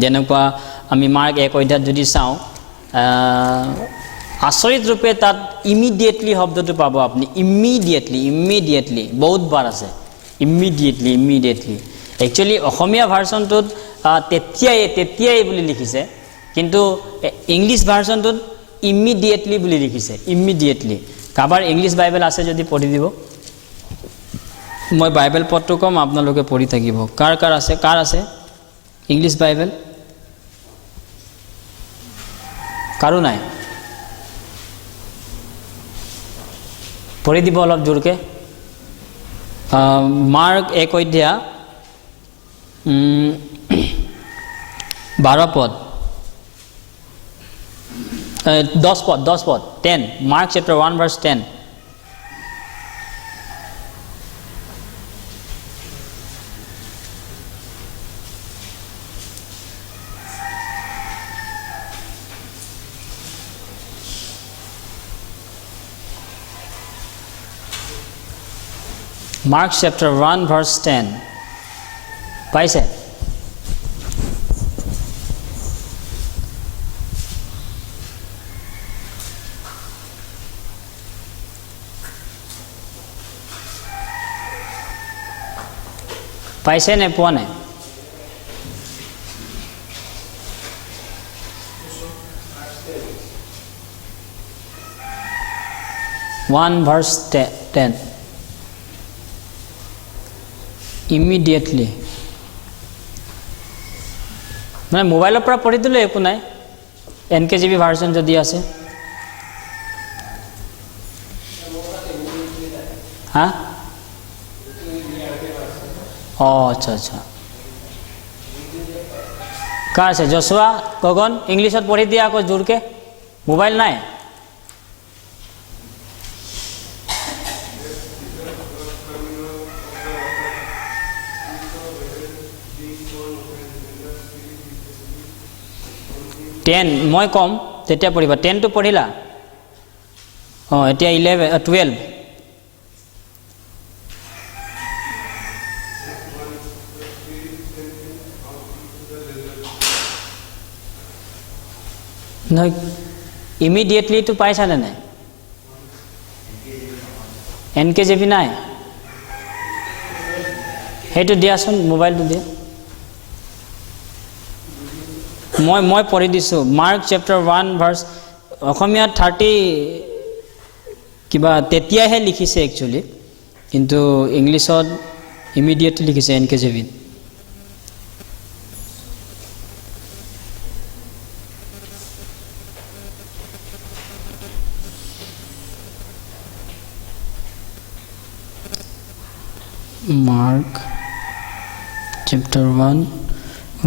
যেনেকুৱা আমি মাৰ্ক 1 অধ্যায়ত যদি চাওঁ আচৰিত ৰূপে তাত ইমিডিয়েটলি শব্দটো পাব আপুনি ইমিডিয়েটলি বহুত বাৰ আছে ইমিডিয়েটলি একচুৱেলি অসমীয়া ভাৰ্চনটোত তেতিয়াই বুলি লিখিছে কিন্তু ইংলিছ ভাৰ্চনটোত ইমিডিয়েটলি বুলি লিখিছে ইমিডিয়েটলি কাৰোবাৰ ইংলিছ বাইবেল আছে যদি পঢ়ি দিব মই বাইবেল পদটো কম আপোনালোকে পঢ়ি থাকিব কাৰ আছে ইংলিছ বাইবেল কাৰো নাই পঢ়ি দিব অলপ জোৰকৈ মাৰ্ক 1 অধ্যায় 12 পদ 10 পদ 10 Mark chapter 1 verse 10 Mark chapter 1 verse 10 পাইছে পাইছে নে পোৱা নাই One verse 10 immediately মানে মোবাইলৰ পৰা পঢ়ি দিলে একো নাই NKJV ভাৰ্চন যদি আছে হা আচ্ছা কাৰ আছে জশুৱা গগন ইংলিছত পঢ়ি দিয়া আকৌ জোৰকে মোবাইল নাই টেন মই কম তেতিয়া পঢ়িবা 10 টো পঢ়িলা এতিয়া 12 নহয় ইমিডিয়েটলি তো পাইছা নে নাই NKJV নাই সেইটো দিয়াচোন মোবাইলটো দিয়া মই পঢ়ি দিছোঁ মাৰ্ক চেপ্টাৰ 1 ভাৰ্চ অসমীয়াত 30 কিবা তেতিয়াহে লিখিছে একচুৱেলি কিন্তু ইংলিছত ইমিডিয়েটলি লিখিছে NKJV Mark chapter 1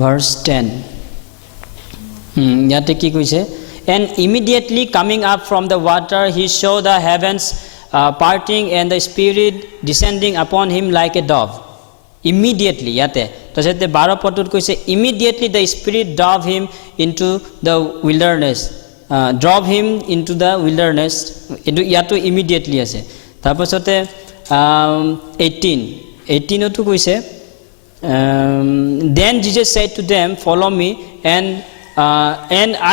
verse 10 ইয়াতে কি কৈছে and immediately coming up from the water he saw the heavens parting and the spirit descending upon him like a dove immediately yate to jete 12 পদত কৈছে immediately the spirit drove him into the wilderness drove him into the wilderness yato immediately আছে তাৰপাছতে 18 to কৈছে then Jesus said to them follow me and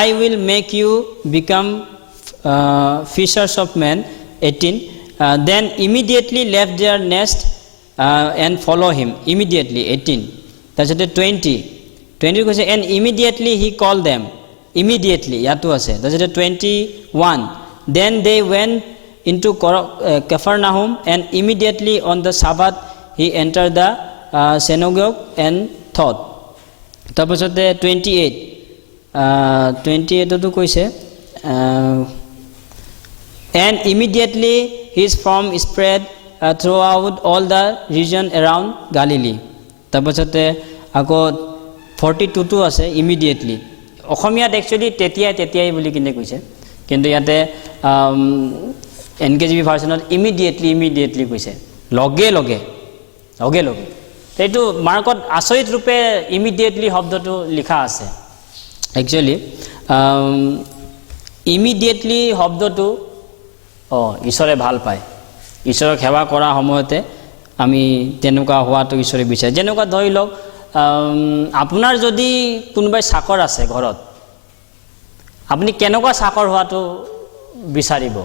I will make you become fishers of men 18 then immediately left their nest and follow him immediately 18 that's it 20 কৈছে and immediately he called them immediately yato ase that's it 21 then they went into Capernaum and immediately on the Sabbath he entered the synagogue and taught তাৰপাছতে 28 to কৈছে and immediately his fame spread throughout all the region around Galilee তাৰপাছতে আকৌ 42 to আছে immediately অসমীয়াত actually তেতিয়াই বুলি কিনে কৈছে কিন্তু ইয়াতে NKJV ভাৰ্চনত immediately কৈছে লগে লগে এইটো মাৰ্কত আচৰিত ৰূপে immediately শব্দটো লিখা আছে actually immediately শব্দটো ঈশ্বৰে ভাল পায় ঈশ্বৰক সেৱা কৰা সময়তে আমি তেনেকুৱা হোৱাটো ঈশ্বৰে বিচাৰে যেনেকুৱা ধৰি লওক আপোনাৰ যদি কোনোবাই চাকৰ আছে ঘৰত আপুনি কেনেকুৱা চাকৰ হোৱাটো বিচাৰিব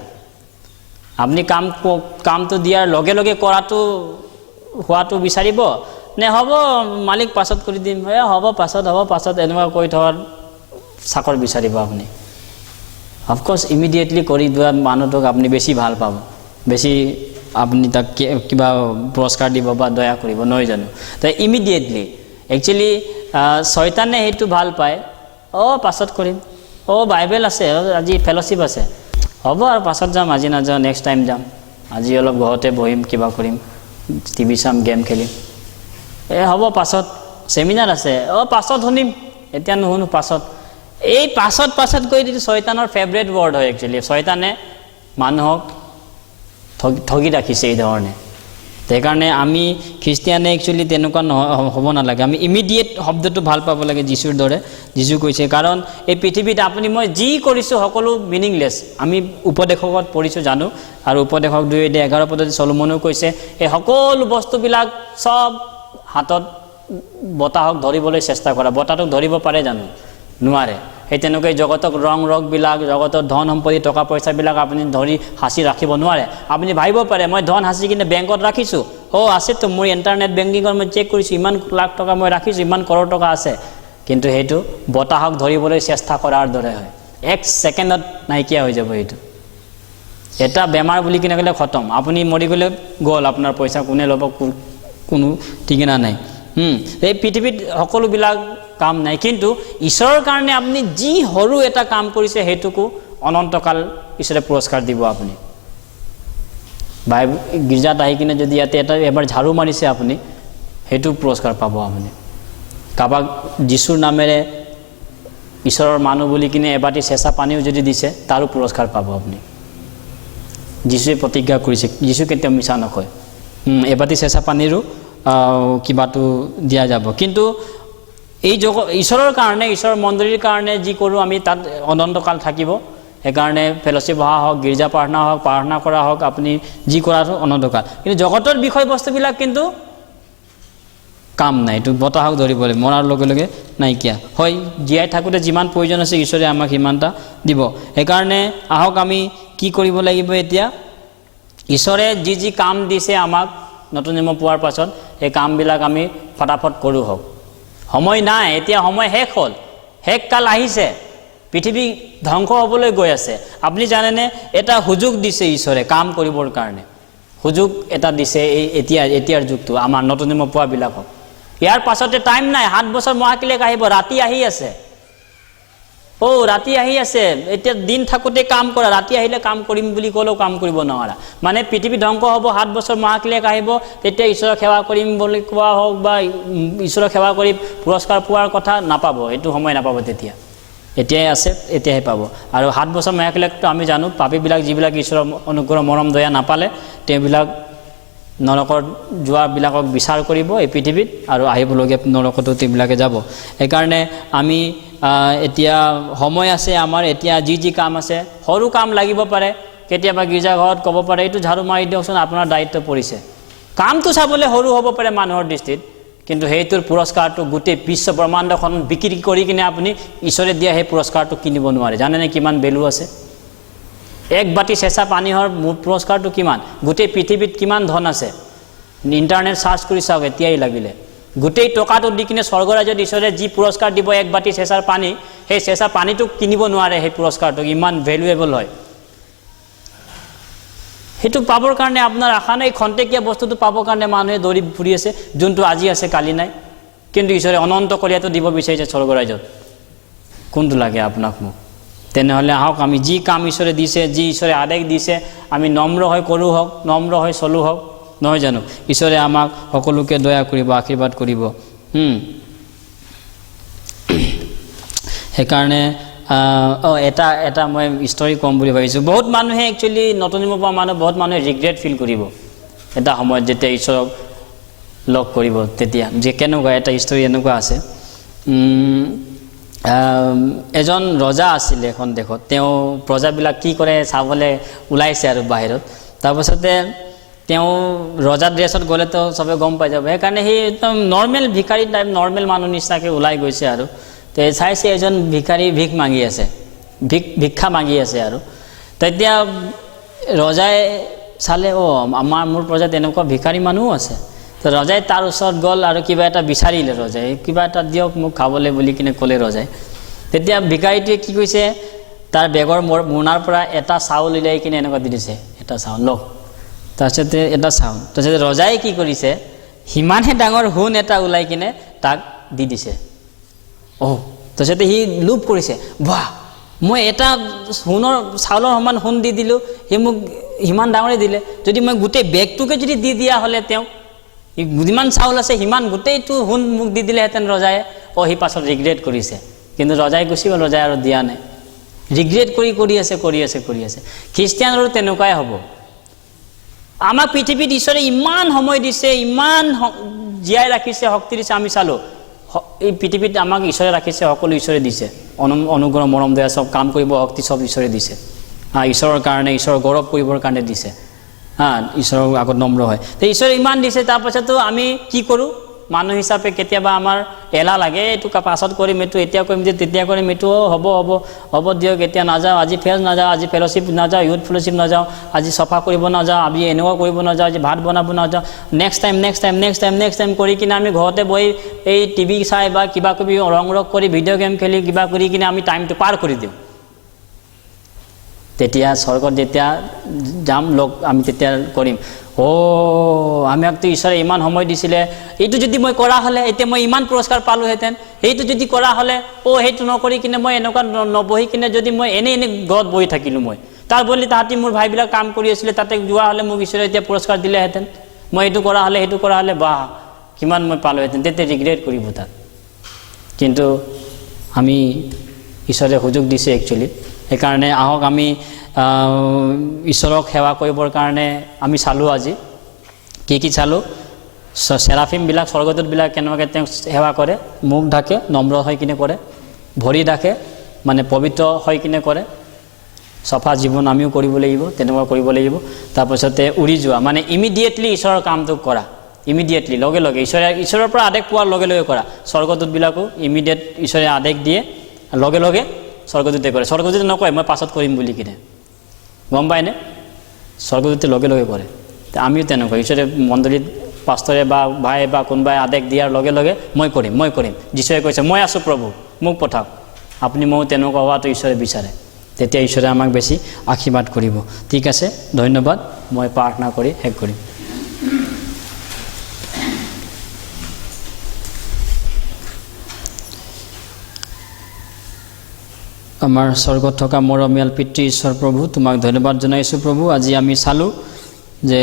আপনি কামটো দিয়াৰ লগে লগে কৰাটো হোৱাটো বিচাৰিব নে হ'ব মালিক পাছত কৰি দিম হ'ব পাছত এনেকুৱা কৈ থৰ চাকৰ বিচাৰিব আপনি অফ কোৰ্স ইমিডিয়েটলি কৰি দিয়া মানুহটোক আপনি বেছি ভাল পাব বেছি আপনি তাক কিবা পুৰস্কাৰ দিব বা দয়া কৰিব নহয় জানো তাই ইমিডিয়েটলি একচুয়ালি শয়তানে হেতু ভাল পায় পাছত কৰিম বাইবেল আছে আজি ফেলোশিপ আছে হ'ব আৰু পাছত যাম আজি না যাম নেক্সট টাইম যাম আজি অলপ ঘৰতে বহিম কিবা কৰিম টিভি চাম গেম খেলিম হ'ব পাছত সেমিনাৰ আছে পাছত শুনিম এতিয়া নুশুনো পাছত এই পাছত কৈ দিটো শয়তানৰ ফেভাৰিট ওয়াৰ্ড হয় একচুয়ালি শয়তানে মানুহক ঠগি ৰাখিছে এই ধৰণে সেইকাৰণে আমি খ্ৰীষ্টিয়ানে একচুয়ালি তেনেকুৱা হ'ব নালাগে আমি ইমিডিয়েট শব্দটো ভাল পাব লাগে যিশুৰ দৰে যিশু কৈছে কাৰণ এই পৃথিৱীত আপুনি মই যি কৰিছো সকলো মিনিংলেছ আমি উপদেশকত পঢ়িছো জানো আৰু উপদেশক 2:11 পদত সলোমনে কৈছে এই সকলো বস্তুবিলাক সব হাতত বতাহক ধৰিবলৈ চেষ্টা কৰা বতাহক ধৰিব পাৰে জানো নোৱাৰে এই তেনেকৈ জগতক ৰং বিলাক জগতৰ ধন সম্পত্তি টকা পইচা বিলাক আপুনি ধৰি হাসি ৰাখিব নোৱাৰে আপুনি ভাবিব পাৰে মই ধন হাসি কিনে বেংকত ৰাখিছো আছে তো মোৰ ইন্টাৰনেট বেংকিংৰ মই চেক কৰিছো ইমান লাখ টকা মই ৰাখিছো ইমান কৰৰ টকা আছে কিন্তু হেতু বতাহক ধৰিবলৈ চেষ্টা কৰাৰ দৰে হয় এক সেকেন্ডত নাইকিয়া হৈ যাব হেতু এটা বেমাৰ বুলি কিনে গলে খতম আপুনি মৰি গলে গল আপোনাৰ পইচা কোনে লব কোনো ঠিকনা নাই এই পৃথিৱীত সকলো বিলাক কাম নাই কিন্তু ঈশ্বৰৰ কাৰণে আপুনি যি হৰু এটা কাম কৰিছে হেতুকো অনন্তকাল ঈশ্বৰে পুৰস্কাৰ দিব আপুনি বাইবেল গিৰ্জাত আহি কিনে যদি ইয়াতে এটা এবাৰ ঝাড়ু মাৰিছে আপুনি হেতু পুৰস্কাৰ পাব আপুনি কাবাক যিশুৰ নামেৰে ঈশ্বৰৰ মানুহ বুলি কিনে এবাটি চেঁচা পানীও যদি দিছে তাৰো পুৰস্কাৰ পাব আপুনি যিশুৱে প্ৰতিজ্ঞা কৰিছে যিশু কেতিয়াও মিছা নকয় এবাটি চেঁচা পানীৰো কিবাটো দিয়া যাব কিন্তু এই ঈশ্বৰৰ কাৰণে ঈশ্বৰৰ মন্দিৰৰ কাৰণে যি কৰো আমি তাত অনন্তকাল থাকিব একাৰণে ফেলোশিপ হোৱা হওক গিৰ্জা প্ৰাৰ্থনা কৰা হওক আপুনি যি কৰাটো অনন্তকাল কিন্তু জগতৰ বিষয়বস্তুবিলাক কিন্তু কাম নাই তো বতাহক ধৰিবলৈ মৰাৰ লগে লগে নাইকিয়া হয় জীয়াই থাকোতে যিমান প্ৰয়োজন আছে ঈশ্বৰে আমাক হিমানটা দিব একাৰণে আহক আমি কি কৰিব লাগিব এতিয়া ঈশ্বৰে যি কাম দিছে আমাক নতুন নিয়ম পোৱাৰ পাছত এই কামবিলাক আমি ফটাফট কৰো হওক সময় নাই এতিয়া সময় শেষ হল শেষ কাল আহিছে পৃথিৱী ধ্বংস হ'বলৈ গৈ আছে আপুনি জানেনে এটা সুযোগ দিছে ঈশ্বৰে কাম কৰিবৰ কাৰণে সুযোগ এটা দিছে এই এতিয়াৰ যুগটো আমাৰ নতুন জন্ম পোৱাবিলাকক। ইয়াৰ পাছতে টাইম নাই, 7 বছৰ মহাক্লেশ আহিব, ৰাতি আহি আছে। ৰাতি আহি আছে, এতিয়া দিন থাকোঁতে কাম কৰা, ৰাতি আহিলে কাম কৰিম বুলি ক'লেও কাম কৰিব নোৱাৰা। মানে পৃথিৱী ধ্বংস হ'ব, 7 বছৰ মহাক্লেশ আহিব, তেতিয়া ঈশ্বৰক সেৱা কৰিম বুলি কোৱা হওক বা ঈশ্বৰক সেৱা কৰি পুৰস্কাৰ পোৱাৰ কথা নাপাব, এইটো সময় নাপাব তেতিয়া। এতিয়াই আছে, এতিয়াহে পাব। আৰু 7 বছৰ মহাক্লেশটো আমি জানো, পাপীবিলাক যিবিলাক ঈশ্বৰৰ অনুগ্ৰহ মৰম দয়া নাপালে তেওঁবিলাক নৰকত যোৱাবিলাকক বিচাৰ কৰিব এই পৃথিৱীত, আৰু আহিবলগীয়া নৰকতো তেওঁবিলাকে যাব। সেইকাৰণে আমি এতিয়া সময় আছে আমাৰ, এতিয়া যি কাম আছে, সৰু কাম লাগিব পাৰে, কেতিয়াবা গীৰ্জাঘৰত ক'ব পাৰে এইটো ঝাৰু মাৰি দিয়কচোন, আপোনাৰ দায়িত্ব পৰিছে। কামটো চাবলৈ সৰু হ'ব পাৰে মানুহৰ দৃষ্টিত, কিন্তু সেইটোৰ পুৰস্কাৰটো গোটেই বিশ্ব ব্ৰহ্মাণ্ডখন বিক্ৰী কৰি কিনে আপুনি ঈশ্বৰে দিয়া সেই পুৰস্কাৰটো কিনিব নোৱাৰে। জানেনে কিমান ভেলু আছে? 1 বাটি চেঁচা পানীৰ পুৰস্কাৰটো কিমান? গোটেই পৃথিৱীত কিমান ধন আছে? ইণ্টাৰনেট চাৰ্চ কৰি চাওক এতিয়াই লাগিলে। গোটেই টকাটো দি কিনে স্বৰ্গৰাজ্যত ঈশ্বৰে যি পুৰস্কাৰ দিব 1 বাটি চেঁচাৰ পানী, সেই চেঁচা পানীটো কিনিব নোৱাৰে। সেই পুৰস্কাৰটো ইমান ভেলুৱেবল হয়। সেইটো পাবৰ কাৰণে আপোনাৰ আশা নাই, খন্তেকীয়া বস্তুটো পাবৰ কাৰণে মানুহে দৌৰি ফুৰি আছে, যোনটো আজি আছে কালি নাই। কিন্তু ঈশ্বৰে অনন্ত কলীয়াটো দিব বিচাৰিছে স্বৰ্গৰাজ্যত। কোনটো লাগে আপোনাক মোক? তেনেহ'লে আহক, আমি যি কাম ঈশ্বৰে দিছে, যি ঈশ্বৰে আদেশ দিছে, আমি নম্ৰ হৈ কৰোঁ হওক, নম্ৰ হৈ চলোঁ হওক, নহয় জানো? ঈশ্বৰে আমাক সকলোকে দয়া কৰিব, আশীৰ্বাদ কৰিব। সেইকাৰণে এটা মই ষ্টৰি ক'ম বুলি ভাবিছোঁ। বহুত মানুহে একচুৱেলি নতুন জন্ম পোৱা মানুহ, বহুত মানুহে ৰিগ্ৰেট ফিল কৰিব এটা সময়ত যেতিয়া ঈশ্বৰক লগ কৰিব। তেতিয়া যে কেনেকুৱা এটা ষ্টৰি এনেকুৱা আছে, এজন ৰজা আছিলে এখন দেশত। তেওঁ প্ৰজাবিলাক কি কৰে চাবলৈ ওলাইছে আৰু বাহিৰত। তাৰপাছতে তেওঁ ৰজা ড্ৰেছত গ'লেতো চবে গম পাই যাব, সেইকাৰণে সি একদম নৰ্মেল ভিকাৰী টাইপ, নৰ্মেল মানুহ নিচিনাকৈ ওলাই গৈছে। আৰু তে চাইছে এজন ভিকাৰী ভিক মাগি আছে, ভিক্ষা মাগি আছে। আৰু তেতিয়া ৰজাই চালে, মোৰ প্ৰজাত এনেকুৱা ভিকাৰী মানুহো আছে। তো ৰজাই তাৰ ওচৰত গ'ল আৰু কিবা এটা বিচাৰিলে। ৰজাই কিবা এটা দিয়ক মোক খাবলৈ বুলি কিনে ক'লে ৰজাই। তেতিয়া ভিকাৰীটোৱে কি কৈছে, তাৰ বেগৰ মোনাৰ পৰা এটা চাউল উলিয়াই কিনে এনেকুৱা দি দিছে, এটা চাউল লওক। তাৰপিছতে এটা চাউল, তাৰপিছতে ৰজাই কি কৰিছে, সিমানহে ডাঙৰ সোণ এটা ওলাই কিনে তাক দি দিছে। তাৰপিছতে সি লোভ কৰিছে, বাহ, মই এটা সোণৰ চাউলৰ সমান সোণ দি দিলোঁ, সি মোক সিমান ডাঙৰে দিলে। যদি মই গোটেই বেগটোকে যদি দি দিয়া হ'লে, তেওঁক যিমান চাউল আছে সিমান গোটেইটো সোণ মোক দি দিলেহেঁতেন ৰজায়ে। সি পাছত ৰিগ্ৰেট কৰিছে, কিন্তু ৰজাই গুচি গ'ল, ৰজাই আৰু দিয়া নাই। ৰিগ্ৰেট কৰি আছে। খ্ৰীষ্টিয়ানৰো তেনেকুৱাই হ'ব। আমাক পৃথিৱীত ঈশ্বৰে ইমান সময় দিছে, ইমান জীয়াই ৰাখিছে, শক্তি দিছে। আমি চালোঁ এই পৃথিৱীত আমাক ঈশ্বৰে ৰাখিছে, সকলো ঈশ্বৰে দিছে। অনুগ্ৰহ মৰম দয়া চব কাম কৰিব, শক্তি চব ঈশ্বৰে দিছে। ঈশ্বৰৰ কাৰণে, ঈশ্বৰৰ গৌৰৱ কৰিবৰ কাৰণে দিছে। ঈশ্বৰৰ আগত নম্ৰ হয়। তো ঈশ্বৰে ইমান দিছে, তাৰপাছতো আমি কি কৰোঁ? মানুহ হিচাপে কেতিয়াবা আমাৰ এলাহ লাগে, এইটো পাছত কৰিম, এইটো এতিয়া কৰিম, যে তেতিয়া কৰিম, এইটো হ'ব দিয়ক, এতিয়া নাযাওঁ, আজি নাযাওঁ, আজি ফেলোশ্বিপ নাযাওঁ, ইউথ ফেলোশ্বিপ নাযাওঁ, আজি চফা কৰিব নাযাওঁ, আজি এনেকুৱা কৰিব নাযাওঁ, আজি ভাত বনাব নাযাওঁ, নেক্সট টাইম কৰি কিনে আমি ঘৰতে বহি এই টিভি চাই বা কিবা কিবি ৰং কৰি ভিডিঅ' গেম খেলি কিবা কৰি কিনে আমি টাইমটো পাৰ কৰি দিওঁ। তেতিয়া স্বৰ্গত যেতিয়া যাম লগ, আমি তেতিয়া কৰিম, আমাকতো ঈশ্বৰে ইমান সময় দিছিলে, এইটো যদি মই কৰা হ'লে এতিয়া মই ইমান পুৰস্কাৰ পালোহেঁতেন, সেইটো যদি কৰা হ'লে সেইটো নকৰি কিনে মই এনেকুৱা নবহি কিনে যদি মই এনেই ঘৰত বহি থাকিলোঁ, মই তাৰ বদলি তাহাঁতি মোৰ ভাইবিলাক কাম কৰি আছিলে, তাতে যোৱা হ'লে মোক ঈশ্বৰে এতিয়া পুৰস্কাৰ দিলেহেঁতেন। মই সেইটো কৰা হ'লে বাহ, কিমান মই পালোহেঁতেন, তেতিয়া ৰিগ্ৰেট কৰিব তাত। কিন্তু আমি ঈশ্বৰে সুযোগ দিছে একচুৱেলি। সেইকাৰণে আহক আমি ঈশ্বৰক সেৱা কৰিবৰ কাৰণে আমি চালোঁ আজি কি চালোঁ। চেৰাফিমবিলাক, স্বৰ্গদূতবিলাক কেনেকুৱাকৈ তেওঁক সেৱা কৰে, মুখ ঢাকে, নম্ৰ হৈ কিনে কৰে, ভৰি ঢাকে, মানে পবিত্ৰ হৈ কিনে কৰে। চফা জীৱন আমিও কৰিব লাগিব, তেনেকুৱা কৰিব লাগিব। তাৰপিছতে উৰি যোৱা, মানে ইমিডিয়েটলি ঈশ্বৰৰ কামটো কৰা, ইমিডিয়েটলি লগে লগে ঈশ্বৰৰ পৰা আদেশ পোৱাৰ লগে লগে কৰা। স্বৰ্গদূতবিলাকো ইমিডিয়েট ঈশ্বৰে আদেশ দিয়ে, লগে লগে স্বৰ্গদূতে কৰে। স্বৰ্গদূতে নকয় মই পাছত কৰিম বুলি কিনে, গম পায়নে? স্বৰ্গদূতে লগে লগে কৰে। আমিও তেনেকুৱা, ঈশ্বৰে মণ্ডলীত পাষ্টৰে বা ভাই বা কোনোবাই আদেশ দিয়াৰ লগে লগে মই কৰিম। যীশুৱে কৈছে মই আছোঁ প্ৰভু, মোক পঠাওক। আপুনি ময়ো তেনেকুৱা হোৱাটো ঈশ্বৰে বিচাৰে। তেতিয়া ঈশ্বৰে আমাক বেছি আশীৰ্বাদ কৰিব। ঠিক আছে, ধন্যবাদ। মই প্ৰাৰ্থনা কৰি শেষ কৰিম। আমাৰ স্বৰ্গত থকা মৰমীয়াল পিতৃ ঈশ্বৰ প্ৰভু, তোমাক ধন্যবাদ জনাইছোঁ প্ৰভু। আজি আমি চালোঁ যে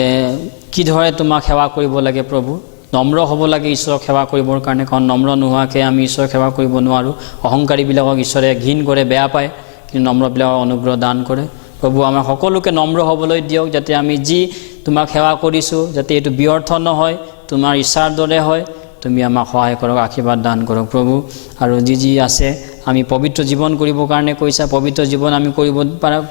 কিদৰে তোমাক সেৱা কৰিব লাগে প্ৰভু। নম্ৰ হ'ব লাগে ঈশ্বৰক সেৱা কৰিবৰ কাৰণে, কাৰণ নম্ৰ নোহোৱাকৈ আমি ঈশ্বৰক সেৱা কৰিব নোৱাৰোঁ। অহংকাৰীবিলাকক ঈশ্বৰে ঘিণ কৰে, বেয়া পায়, কিন্তু নম্ৰবিলাকক অনুগ্ৰহ দান কৰে। প্ৰভু আমাক সকলোকে নম্ৰ হ'বলৈ দিয়ক, যাতে আমি যি তোমাক সেৱা কৰিছোঁ যাতে এইটো ব্যৰ্থ নহয়, তোমাৰ ইচ্ছাৰ দৰে হয়। তুমি আমাক সহায় কৰক, আশীৰ্বাদ দান কৰক প্ৰভু। আৰু যি আছে আমি পবিত্ৰ জীৱন কৰিবৰ কাৰণে কৈছা, পবিত্ৰ জীৱন আমি কৰিব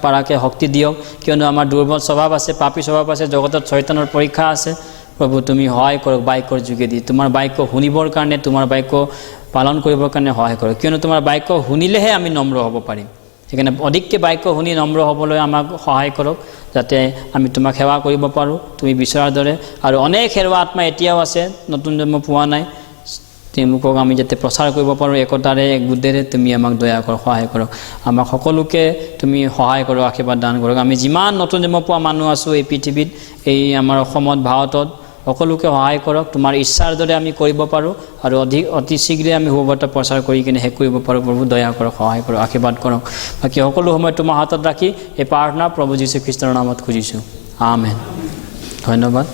পৰাকৈ শক্তি দিয়ক, কিয়নো আমাৰ দুৰ্বল স্বভাৱ আছে, পাপী স্বভাৱ আছে, জগতত শয়তানৰ পৰীক্ষা আছে। প্ৰভু তুমি সহায় কৰক বাক্যৰ যোগেদি, তোমাৰ বাক্য শুনিবৰ কাৰণে, তোমাৰ বাক্য পালন কৰিবৰ কাৰণে সহায় কৰক, কিয়নো তোমাৰ বাক্য শুনিলেহে আমি নম্ৰ হ'ব পাৰিম। সেইকাৰণে অধিককৈ বাক্য শুনি নম্ৰ হ'বলৈ আমাক সহায় কৰক, যাতে আমি তোমাক সেৱা কৰিব পাৰোঁ তুমি বিচৰাৰ দৰে। আৰু অনেক হেৰুৱা আত্মা এতিয়াও আছে, নতুন জন্ম পোৱা নাই, তেওঁলোকক আমি যাতে প্ৰচাৰ কৰিব পাৰোঁ একতাৰে, এক বুদ্ধেৰে। তুমি আমাক দয়া কৰক, সহায় কৰক, আমাক সকলোকে তুমি সহায় কৰক, আশীৰ্বাদ দান কৰক। আমি যিমান নতুন জন্ম পোৱা মানুহ আছোঁ এই পৃথিৱীত, এই আমাৰ অসমত, ভাৰতত, সকলোকে সহায় কৰক, তোমাৰ ইচ্ছাৰ দৰে আমি কৰিব পাৰোঁ আৰু অতি শীঘ্ৰে আমি সুবাৰ্তা প্ৰচাৰ কৰি কিনে শেষ কৰিব পাৰোঁ। প্ৰভু দয়া কৰক, সহায় কৰক, আশীৰ্বাদ কৰক। বাকী সকলো সময় তোমাৰ হাতত ৰাখি এই প্ৰাৰ্থনা প্ৰভু যীশু খ্ৰীষ্টৰ নামত খুজিছোঁ, আমেন। ধন্যবাদ।